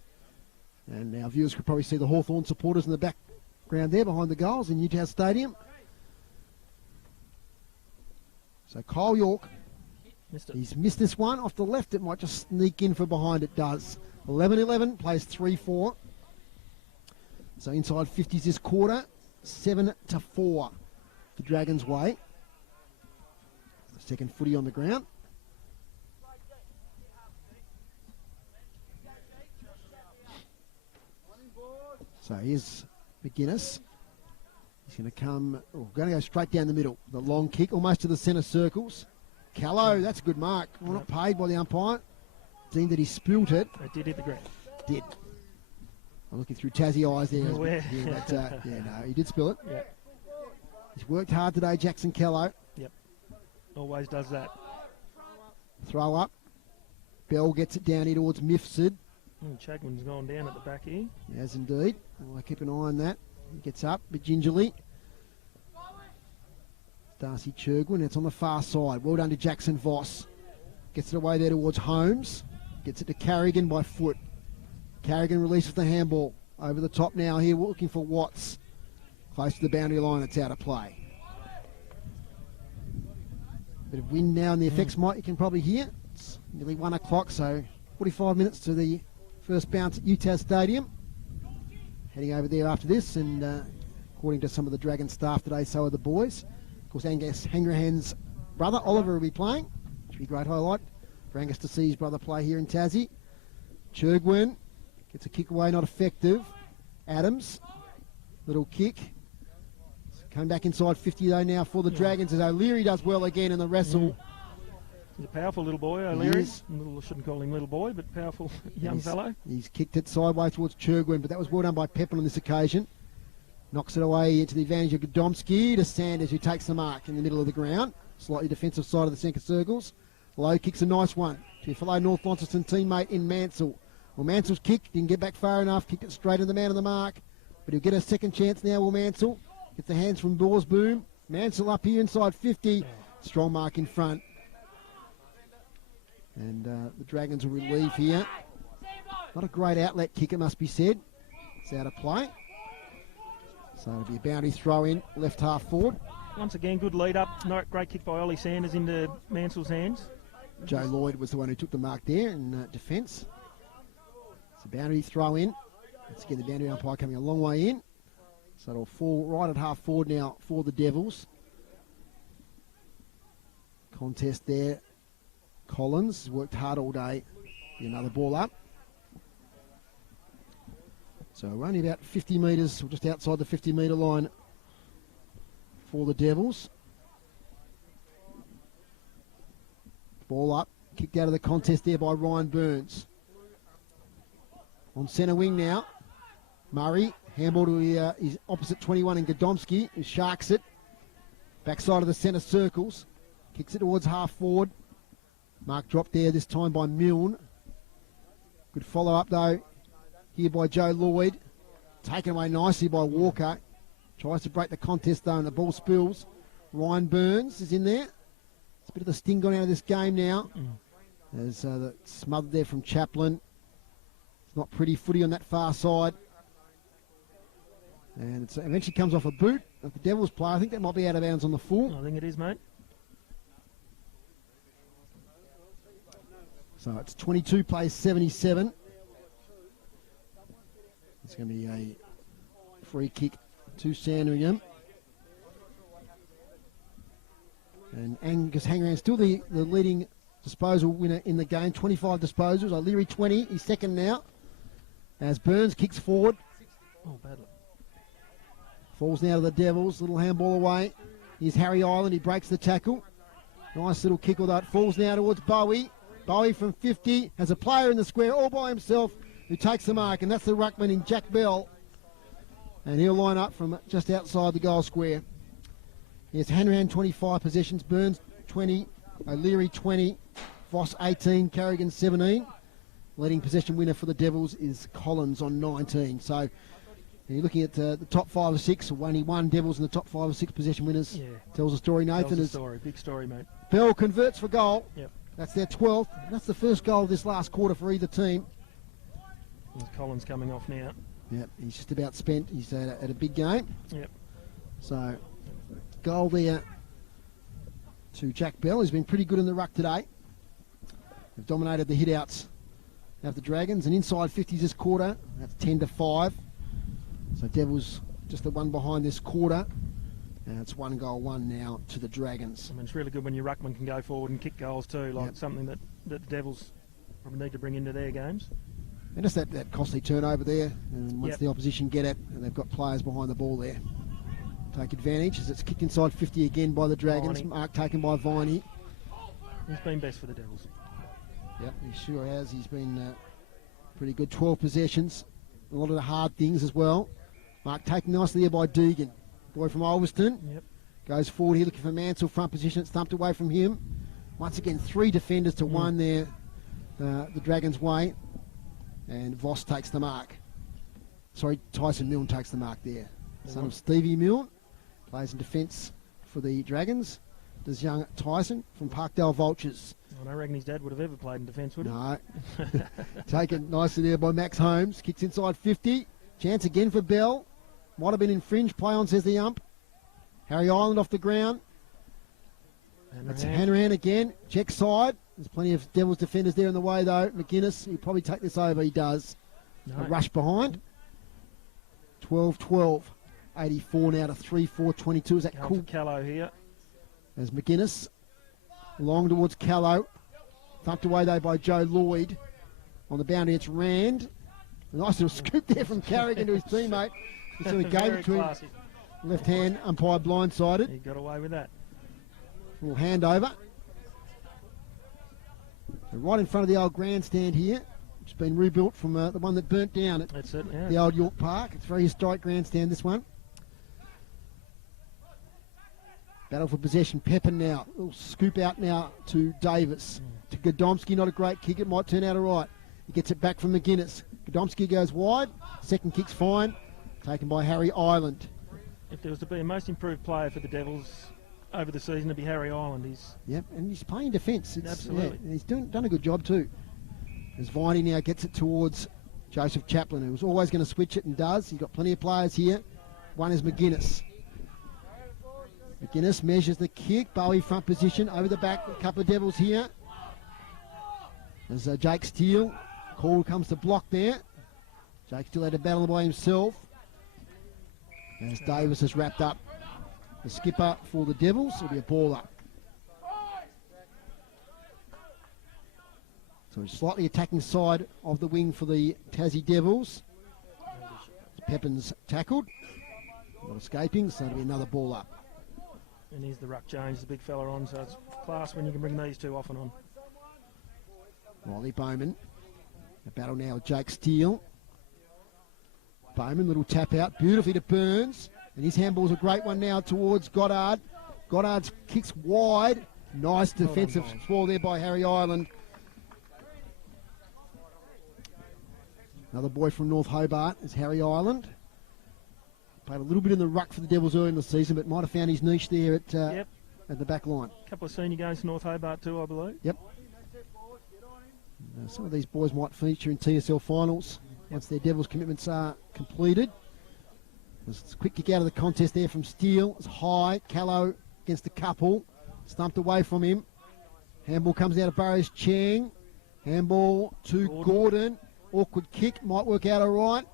And our viewers could probably see the Hawthorn supporters in the background there behind the goals in Newtown Stadium. So Kyle York, he's missed this one off the left. It might just sneak in for behind. It does. 11-11, plays 3-4. So inside 50s this quarter. 7-4 the Dragons' way. The second footy on the ground. So here's McGuinness. He's going to come, going to go straight down the middle. The long kick, almost to the centre circles. Callow, that's a good mark. Well, not paid by the umpire. Deemed that he spilt it. It did hit the ground. Did. I'm looking through Tassie eyes there. Oh, yeah. No, he did spill it. Yeah. He's worked hard today, Jackson Callow. Yep. Always does that. Throw up. Bell gets it down here towards Mifsud. Chagman's gone down at the back here. Yes, indeed. Well, I keep an eye on that. He gets up a bit gingerly. Darcy Churgwin, it's on the far side. Well done to Jackson Voss. Gets it away there towards Holmes. Gets it to Carrigan by foot. Carrigan releases the handball. Over the top now here, looking for Watts. Close to the boundary line, it's out of play. Bit of wind now in the effects, Mike, you can probably hear. It's nearly 1 o'clock, so 45 minutes to the first bounce at UTAS Stadium. Heading over there after this, and according to some of the Dragon staff today, so are the boys. Of course, Angus Hanrahan's brother, Oliver, will be playing, which will be a great highlight for Angus to see his brother play here in Tassie. Churgwin gets a kick away, not effective. Adams, little kick. Coming back inside 50 though now for the Dragons, as O'Leary does well again in the wrestle. He's a powerful little boy, O'Leary. Shouldn't call him little boy, but powerful young fellow. He's kicked it sideways towards Churgwin, but that was well done by Pepin on this occasion. Knocks it away to the advantage of Godomski to Sanders, who takes the mark in the middle of the ground. Slightly defensive side of the centre circles. Low kicks a nice one to fellow North Launceston teammate in Mansell. Well, Mansell's kick didn't get back far enough. Kicked it straight to the man on the mark. But he'll get a second chance now, will Mansell. Gets the hands from Borsboom. Mansell up here inside 50. Strong mark in front. And the Dragons will relieve here. Not a great outlet kick, it must be said. It's out of play. So it'll be a boundary throw in, left half forward. Once again, good lead up. Great kick by Ollie Sanders into Mansell's hands. Joe Lloyd was the one who took the mark there in defence. It's a boundary throw in. Once again, the boundary umpire coming a long way in. So it'll fall right at half forward now for the Devils. Contest there. Collins worked hard all day. Another ball up. So we're only about 50 metres, or just outside the 50-metre line for the Devils. Ball up, kicked out of the contest there by Ryan Burns. On centre wing now, Murray, handball to his opposite 21 in Godomski, who sharks it. Backside of the centre circles, kicks it towards half forward. Mark dropped there this time by Milne. Good follow up though here by Joe Lloyd. Taken away nicely by Walker. Tries to break the contest though and the ball spills. Ryan Burns is in there. It's a bit of the sting gone out of this game now. There's smothered there from Chaplin. It's not pretty footy on that far side. And it eventually comes off a boot of the Devils player. I think that might be out of bounds on the full. I think it is, mate. So it's 22 plays 77. It's going to be a free kick to Sandringham. And Angus Hanrahan still the leading disposal winner in the game. 25 disposals. O'Leary 20. He's second now. As Burns kicks forward. Oh, badly. Falls now to the Devils. Little handball away. Here's Harry Island. He breaks the tackle. Nice little kick, although it falls now towards Bowie. Bowie from 50 has a player in the square all by himself who takes the mark, and that's the ruckman in Jack Bell. And he'll line up from just outside the goal square. Here's Hanrahan 25 possessions, Burns 20, O'Leary 20, Voss 18, Carrigan 17. Leading possession winner for the Devils is Collins on 19. So you're looking at the top 5 or 6, only one Devils in the top 5 or 6 possession winners. Yeah. Tells a story, Nathan. Tells a story, big story, mate. Bell converts for goal. Yep. That's their 12th. That's the first goal of this last quarter for either team. There's Collins coming off now. Yep, he's just about spent. He's at a big game. Yep. So, goal there to Jack Bell. He's been pretty good in the ruck today. They've dominated the hit-outs of the Dragons. And inside 50s this quarter, that's 10-5. So Devils just the one behind this quarter. And it's 1-1 now to the Dragons. I mean, it's really good when your ruckman can go forward and kick goals too, like something that the Devils probably need to bring into their games. And just that costly turnover there, and once the opposition get it, and they've got players behind the ball there. Take advantage as it's kicked inside 50 again by the Dragons. Viney. Mark taken by Viney. He's been best for the Devils. Yep, he sure has. He's been pretty good. 12 possessions. A lot of the hard things as well. Mark taken nicely there by Deegan. Boy from Ulverston. Yep. Goes forward here looking for Mansell. Front position. It's thumped away from him. Once again, 3 defenders to 1 there. The Dragons' way. And Voss takes the mark. Sorry, Tyson Milne takes the mark there. Son of Stevie Milne. Plays in defence for the Dragons. Does young Tyson from Parkdale Vultures. I don't reckon his dad would have ever played in defence, would he? No. Taken nicely there by Max Holmes. Kicks inside 50. Chance again for Bell. Might have been infringed. Play on, says the ump. Harry Island off the ground. That's Hanrahan again. Check side. There's plenty of Devils defenders there in the way, though. McGuinness, he'll probably take this over. He does. No. A rush behind. 12-12. 84 now to 3-4-22. Is that cool? Callow here. There's McGuinness. Long towards Callow. Thumped away, though, by Joe Lloyd. On the boundary, it's Rand. A nice little scoop there from Carrigan to his teammate. He sort of gave it to him. Left hand, umpire blindsided. He got away with that. Little handover. So right in front of the old grandstand here. It's been rebuilt from the one that burnt down at the old York Park. It's a very historic grandstand, this one. Battle for possession. Pepin now. Little scoop out now to Davis. To Godomski, not a great kick. It might turn out all right. He gets it back from McGuinness. Godomski goes wide. Second kick's fine. Taken by Harry Island. If there was to be a most improved player for the Devils over the season, it'd be Harry Island. Yep, and he's playing defence. Absolutely. Yeah, he's done a good job too. As Viney now gets it towards Joseph Chaplin, who was always going to switch it and does. He's got plenty of players here. One is McGuinness. McGuinness measures the kick. Bowie front position over the back. A couple of Devils here. There's Jake Steele. Call comes to block there. Jake Steele had a battle by himself. As Davis has wrapped up the skipper for the Devils. It'll be a ball up. So slightly attacking side of the wing for the Tassie Devils. Pepin's tackled. Not escaping, so it'll be another ball up. And here's the ruck Jones, the big fella on, so it's class when you can bring these two off and on. Riley Bowman. A battle now with Jake Steele. Bowman, little tap out, beautifully to Burns. And his handball's a great one now towards Goddard. Goddard's kicks wide. Nice defensive spoil there by Harry Island. Another boy from North Hobart is Harry Island. Played a little bit in the ruck for the Devils early in the season, but might have found his niche there at the back line. A couple of senior games to North Hobart too, I believe. Yep. Some of these boys might feature in TSL finals once their Devils commitments are completed. There's a quick kick out of the contest there from Steele. It's high. Callow against the couple. Stumped away from him. Handball comes out of Burrows Chang. Handball to Gordon. Awkward kick. Might work out all right.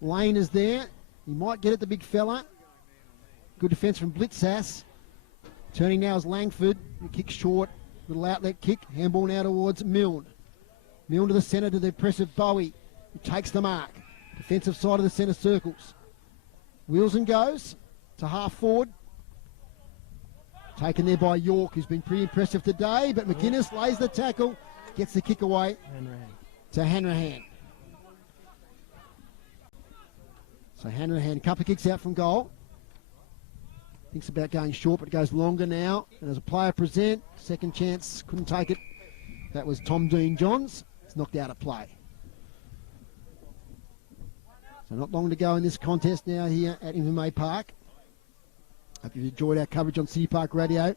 Lane is there. He might get it, the big fella. Good defence from Blitzas. Turning now is Langford. He kicks short. Little outlet kick. Handball now towards Milne. Milne to the centre to the impressive Bowie, who takes the mark. Defensive side of the centre circles. Wheels and goes to half forward. Taken there by York, who's been pretty impressive today, but McGuinness lays the tackle, gets the kick away to Hanrahan. So Hanrahan, couple of kicks out from goal. Thinks about going short, but goes longer now. And as a player present, second chance, couldn't take it. That was Tom Dean Johns. It's knocked out of play. So not long to go in this contest now here at Invermay Park. Hope you've enjoyed our coverage on City Park Radio,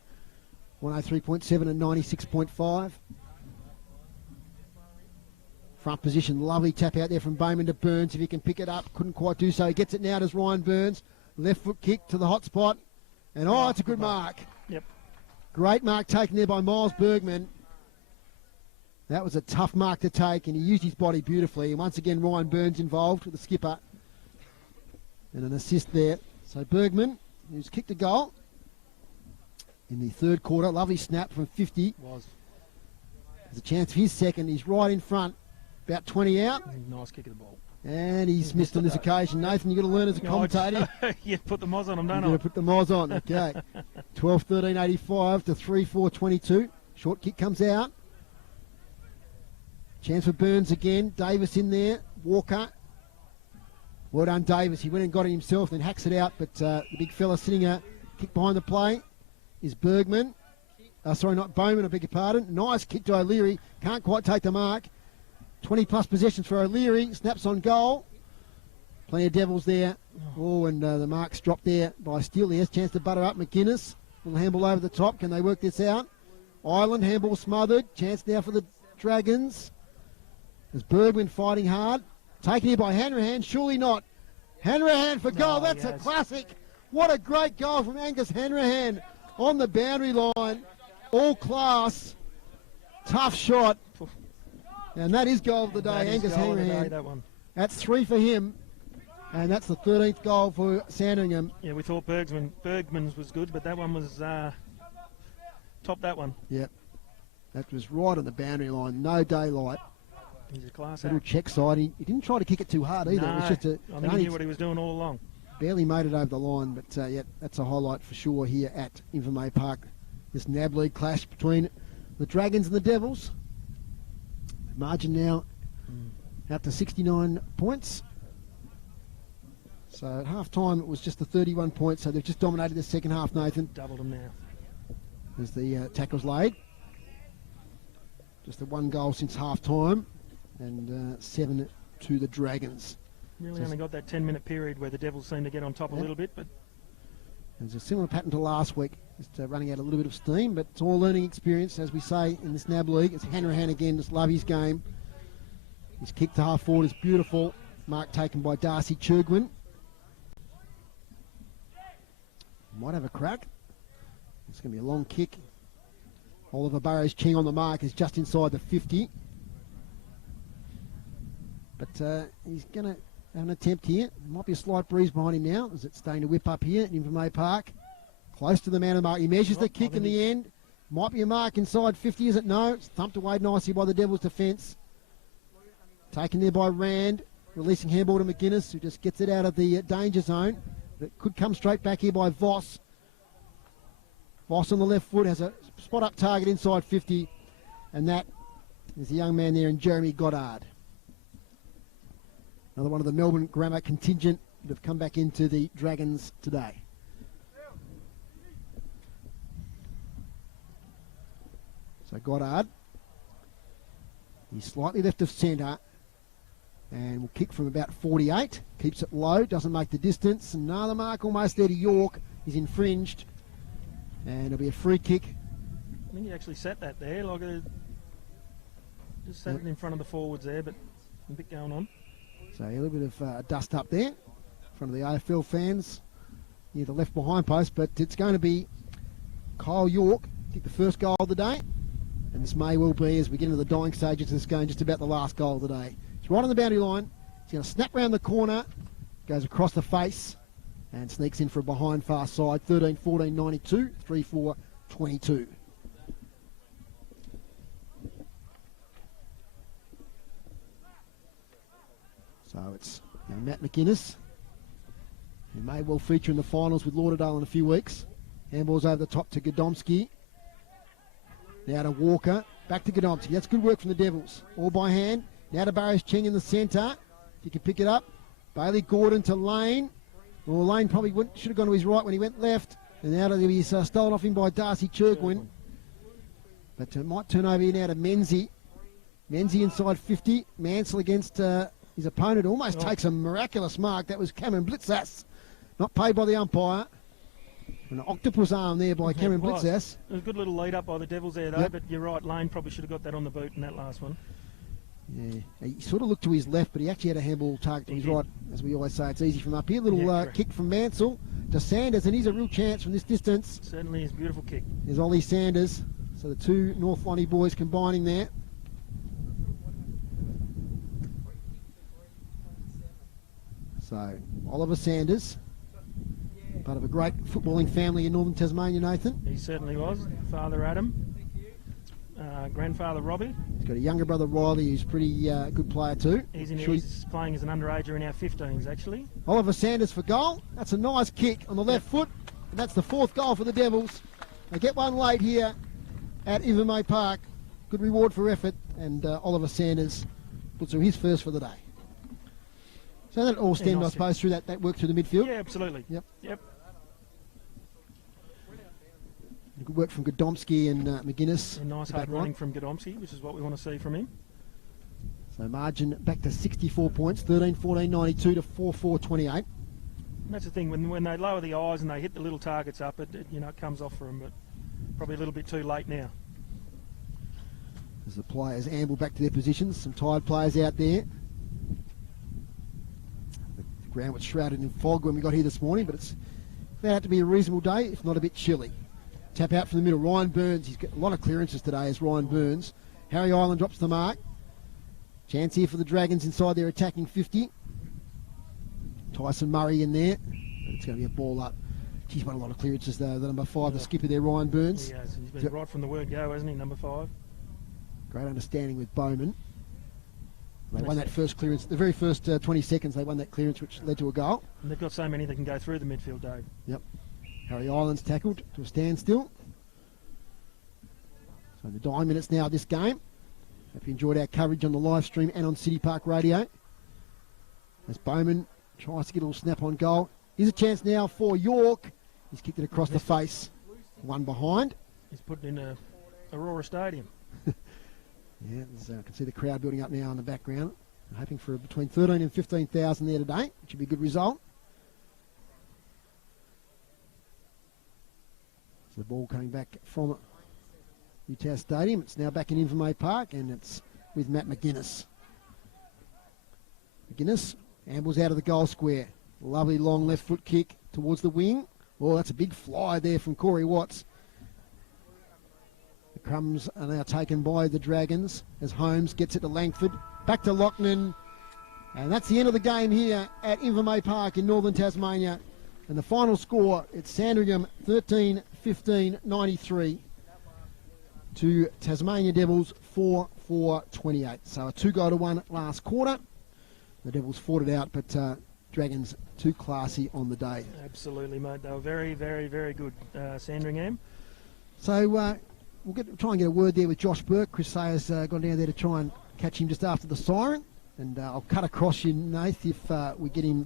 103.7 and 96.5. Front position, lovely tap out there from Bowman to Burns. If he can pick it up, couldn't quite do so. He gets it now to Ryan Burns. Left foot kick to the hot spot. And it's a good mark. Yep. Great mark taken there by Miles Bergman. That was a tough mark to take, and he used his body beautifully. And once again, Ryan Burns involved with the skipper. and an assist there. So Bergman, who's kicked a goal in the third quarter. Lovely snap from 50. Was. There's a chance for his second. He's right in front, about 20 out. Nice kick of the ball. And he's missed on this occasion. Nathan, you've got to learn as a commentator. You put the Moz on him, don't I? You've got to put the Moz on. Okay. 12-13-85 to 3-4-22. Short kick comes out. Chance for Burns again. Davis in there. Walker. Well done, Davis. He went and got it himself, then hacks it out. But the big fella sitting a kick behind the play is Bergman. Sorry, not Bowman, I beg your pardon. Nice kick to O'Leary. Can't quite take the mark. 20-plus possessions for O'Leary. Snaps on goal. Plenty of Devils there. Oh, and the mark's dropped there by Steele. There's a chance to butter up McGuinness. Little handball over the top. Can they work this out? Island, handball smothered. Chance now for the Dragons. There's Bergman fighting hard. Taken here by Hanrahan. Surely not. Hanrahan for goal. That's a classic. What a great goal from Angus Hanrahan on the boundary line. All class. Tough shot. And that is goal of the day, Angus Hanrahan. That's 3 for him. And that's the 13th goal for Sandringham. Yeah, we thought Bergman's was good, but that one was top that one. Yep. That was right on the boundary line. No daylight. He's a class little act. check side. He didn't try to kick it too hard either. No, it was just I think he knew what he was doing all along. Barely made it over the line, but yeah, that's a highlight for sure here at Invermay Park. This NAB League clash between the Dragons and the Devils. Margin now out to 69 points. So at half time it was just the 31 points, so they've just dominated the second half, Nathan. Doubled them now. As the tackle's laid. Just the one goal since half time, and 7 to the Dragons. Really only got that 10-minute period where the Devils seem to get on top a little bit, but there's a similar pattern to last week, just running out a little bit of steam, but it's all learning experience, as we say in this NAB League. It's Hanrahan again, just love his game. His kick to half forward is beautiful. Mark taken by Darcy Churgwin. Might have a crack. It's going to be a long kick. Oliver Burrows Ching on the mark is just inside the 50. But he's going to have an attempt here. There might be a slight breeze behind him now as it's starting to whip up here at Invermay Park. Close to the man of the mark. He measures the kick in the end. Might be a mark inside 50, is it? No. It's thumped away nicely by the Devils' defence. Taken there by Rand. Releasing handball to McGuinness, who just gets it out of the danger zone. But it could come straight back here by Voss. Voss on the left foot has a spot-up target inside 50. And that is the young man there in Jeremy Goddard. Another one of the Melbourne Grammar contingent that have come back into the Dragons today. So Goddard, he's slightly left of centre and will kick from about 48. Keeps it low, doesn't make the distance. Another mark almost there to York. He's infringed. And it'll be a free kick. I think he actually set that there, like just set it in front of the forwards there, but a bit going on. So a little bit of dust up there in front of the AFL fans near the left behind post, but it's going to be Kyle York kick the first goal of the day, and this may well be, as we get into the dying stages of this game, just about the last goal of the day. It's right on the boundary line. He's going to snap round the corner, goes across the face, and sneaks in for a behind far side. 13-14, 92, 3-4, 22. So it's Matt McGuinness, who may well feature in the finals with Lauderdale in a few weeks. Handball's over the top to Godomski. Now to Walker. Back to Godomski. That's good work from the Devils. All by hand. Now to Barrows Ching in the centre. If you can pick it up. Bailey Gordon to Lane. Well, Lane probably should have gone to his right when he went left. And now he's stolen off him by Darcy Churgwin. But it might turn over here now to Menzie. Menzie inside 50. Mansell against his opponent. Almost takes a miraculous mark. That was Cameron Blitzas. Not paid by the umpire. An octopus arm there by Cameron Blitzas. It was a good little lead up by the Devils there, though, but you're right, Lane probably should have got that on the boot in that last one. Yeah, he sort of looked to his left, but he actually had a handball target to his right. As we always say, it's easy from up here. Little kick from Mansell to Sanders, and he's a real chance from this distance. Certainly is a beautiful kick. There's Ollie Sanders. So the two North Lonnie boys combining there. So Oliver Sanders, part of a great footballing family in northern Tasmania, Nathan. He certainly was. Father Adam, grandfather Robbie. He's got a younger brother Riley, who's pretty good player too. He's playing as an underager in our 15s, actually. Oliver Sanders for goal. That's a nice kick on the left foot, and that's the 4th goal for the Devils. They get one late here at Invermay Park. Good reward for effort, and Oliver Sanders puts through his first for the day. So that all stemmed, I suppose, through that work through the midfield. Yeah, absolutely. Yep. Yep. Good work from Godomski and McGuinness. And nice hard running from Godomski, which is what we want to see from him. So margin back to 64 points, 13-14-92 to 4-4-28. That's the thing, when they lower the eyes and they hit the little targets up, it comes off for them, but probably a little bit too late now. As the players amble back to their positions, some tired players out there. The ground was shrouded in fog when we got here this morning, but it's found out to be a reasonable day, if not a bit chilly. Tap out from the middle, Ryan Burns. He's got a lot of clearances today as Ryan Burns. Harry Island drops the mark. Chance here for the Dragons inside their attacking 50. Tyson Murray in there. It's going to be a ball up. He's won a lot of clearances though. The number 5, the skipper there, Ryan Burns. He has. He's been right from the word go, hasn't he, number 5? Great understanding with Bowman. They won that first clearance. The very first 20 seconds they won that clearance, which led to a goal. And they've got so many that can go through the midfield, Dave. Yep. Harry Island's tackled to a standstill. So the dying minutes now of this game. Hope you enjoyed our coverage on the live stream and on City Park Radio. As Bowman tries to get a little snap on goal. Here's a chance now for York. He's kicked it across the face. One behind. He's put it in Aurora Stadium. Yeah, I can see the crowd building up now in the background. I'm hoping for between 13 and 15,000 there today, which would be a good result. So the ball coming back from UTAS Stadium. It's now back in Invermay Park, and it's with Matt McGuinness. McGuinness ambles out of the goal square. Lovely long left foot kick towards the wing. Oh, that's a big fly there from Corey Watts. The crumbs are now taken by the Dragons as Holmes gets it to Langford. Back to Lochnan. And that's the end of the game here at Invermay Park in northern Tasmania. And the final score, it's Sandringham 13-15-93 to Tasmania Devils 4-4-28. So a 2-1 last quarter. The Devils fought it out, but Dragons too classy on the day. Absolutely, mate. They were very, very, very good, Sandringham. So we'll try and get a word there with Josh Burke. Chris Sayer's gone down there to try and catch him just after the siren. And I'll cut across you, Nath, if we get him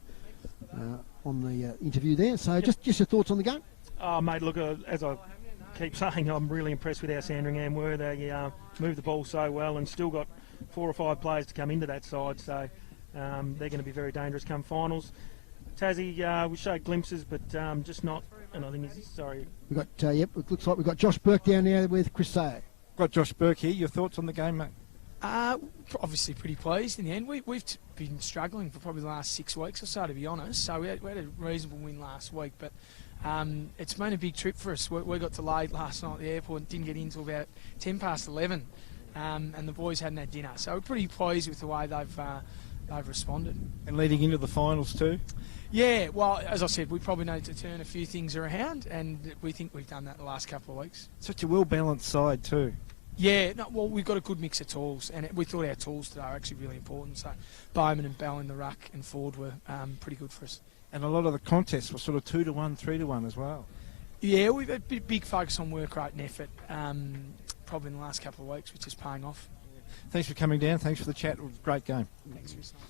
on the interview there. So just your thoughts on the game? Mate, look, as I keep saying, I'm really impressed with how Sandringham were. They moved the ball so well and still got 4 or 5 players to come into that side. So they're going to be very dangerous come finals. Tassie, we showed glimpses, but just not. And I think sorry. We got it looks like we've got Josh Burke down there with Chris Sayer. Got Josh Burke here. Your thoughts on the game, mate? Obviously pretty pleased in the end. We've been struggling for probably the last 6 weeks or so, to be honest. So we had a reasonable win last week, but it's been a big trip for us. We got delayed last night at the airport and didn't get in until about 11:10, and the boys hadn't had dinner. So we're pretty pleased with the way they've responded. And leading into the finals too? Yeah, well, as I said, we probably need to turn a few things around, and we think we've done that the last couple of weeks. Such a well-balanced side too. Yeah, well, we've got a good mix of tools, and we thought our tools today are actually really important. So Bowman and Bell in the ruck and forward were pretty good for us. And a lot of the contests were sort of 2-1, 3-1 as well. Yeah, we've had a big focus on work rate and effort, probably in the last couple of weeks, which is paying off. Thanks for coming down. Thanks for the chat. It was a great game. Thanks for listening.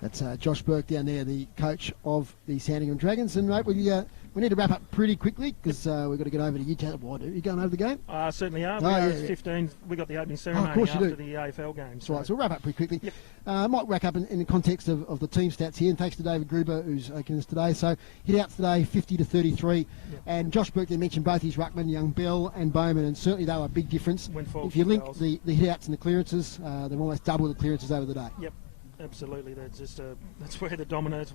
That's Josh Burke down there, the coach of the Sandringham Dragons. And mate, we need to wrap up pretty quickly because we've got to get over to Utah. Are you going over the game? Certainly are. Yeah. 15. We got the opening ceremony after the AFL game. That's right. So we'll wrap up pretty quickly. Yep. Might wrap up in the context of the team stats here. And thanks to David Gruber who's opening us today. So hit outs today 50-33. Yep. And Josh Burke then mentioned both his ruckman, young Bell and Bowman, and certainly they were a big difference. If you link the hit outs and the clearances, they've almost doubled the clearances over the day. Yep. Absolutely, that's where the dominance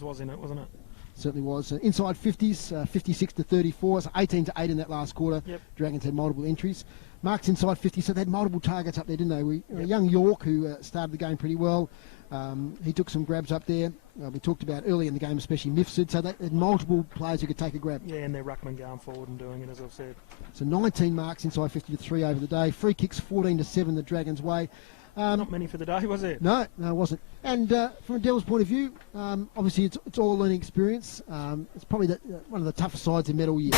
was in it, wasn't it? Certainly was. Inside 50s, 56-34, so 18-8 in that last quarter. Yep. Dragons had multiple entries. Marks inside 50, so they had multiple targets up there, didn't they? Young York, who started the game pretty well. He took some grabs up there. We talked about early in the game, especially Mifsud, so they had multiple players who could take a grab. Yeah, and their ruckman going forward and doing it, as I've said. So 19 marks inside 50 to 3 over the day. Free kicks 14 to 7 the Dragons' way. Not many for the day, was it? No, it wasn't. And from a Devils' point of view, obviously it's all a learning experience. It's probably one of the toughest sides in medal year.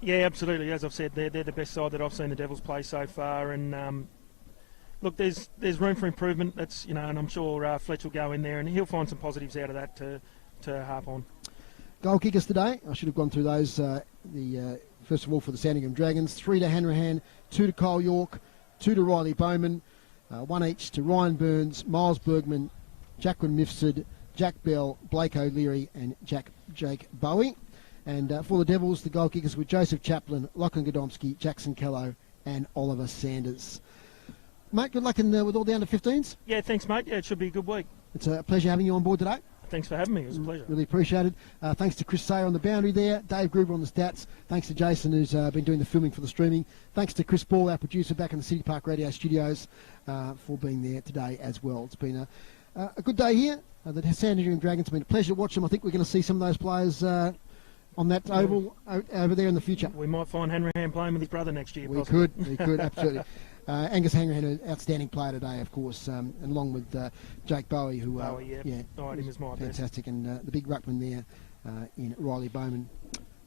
Yeah, absolutely. As I've said, they're the best side that I've seen the Devils play so far. And look, there's room for improvement. That's and I'm sure Fletch will go in there and he'll find some positives out of that to harp on. Goal kickers today. I should have gone through those. First of all for the Sandringham Dragons, 3 to Hanrahan, 2 to Kyle York, 2 to Riley Bowman, 1 each to Ryan Burns, Miles Bergman, Jacqueline Mifsud, Jack Bell, Blake O'Leary and Jake Bowie. And for the Devils, the goal kickers were Joseph Chaplin, Lachlan Godomski, Jackson Kello and Oliver Sanders. Mate, good luck with all the under-15s. Yeah, thanks, mate. Yeah, it should be a good week. It's a pleasure having you on board today. Thanks for having me. It was a pleasure. Really appreciated. Thanks to Chris Sayer on the boundary there, Dave Gruber on the stats. Thanks to Jason, who's been doing the filming for the streaming. Thanks to Chris Ball, our producer back in the City Park Radio studios, for being there today as well. It's been a good day here. The Sandringham Dragons have been a pleasure to watch them. I think we're going to see some of those players on that oval over there in the future. We might find Hanrahan playing with his brother next year. We could, absolutely. Angus Hanrahan, an outstanding player today, of course, and along with Jake Bowie, who I had him as my fantastic, and the big ruckman there in Riley Bowman.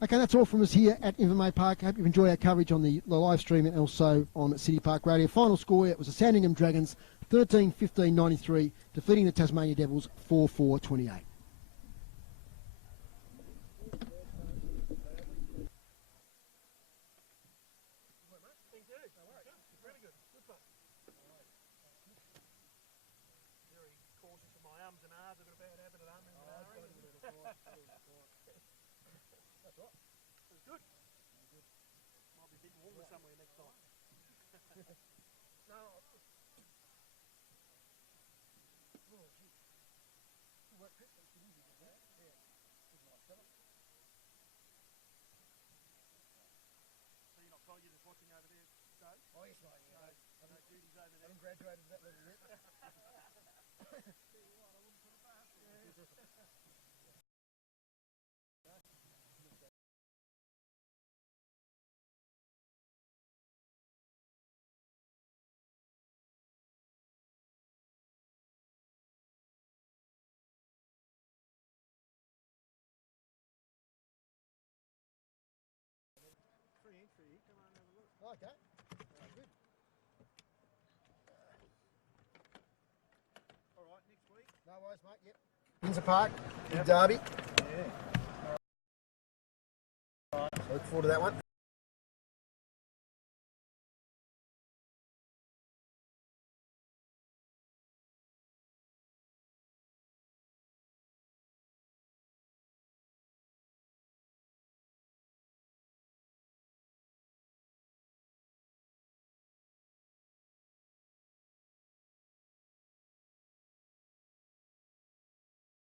Okay, that's all from us here at Invermay Park. I hope you enjoy our coverage on the live stream and also on City Park Radio. Final score, it was the Sandringham Dragons 13-15-93, defeating the Tasmania Devils 4-4-28. Somewhere next time. No. Oh, gee. What, Chris? That's easy, isn't it? Yeah. He's a nice fella. So you're not told, you're just watching over there, Dave? Oh, yes, mate. Yeah, no duties over there. I haven't graduated to that level yet. Tell you what, I wouldn't put it past you. Okay. Good. All right, next week. No worries, mate. Yep. Windsor Park, big derby. Yeah. So look forward to that one.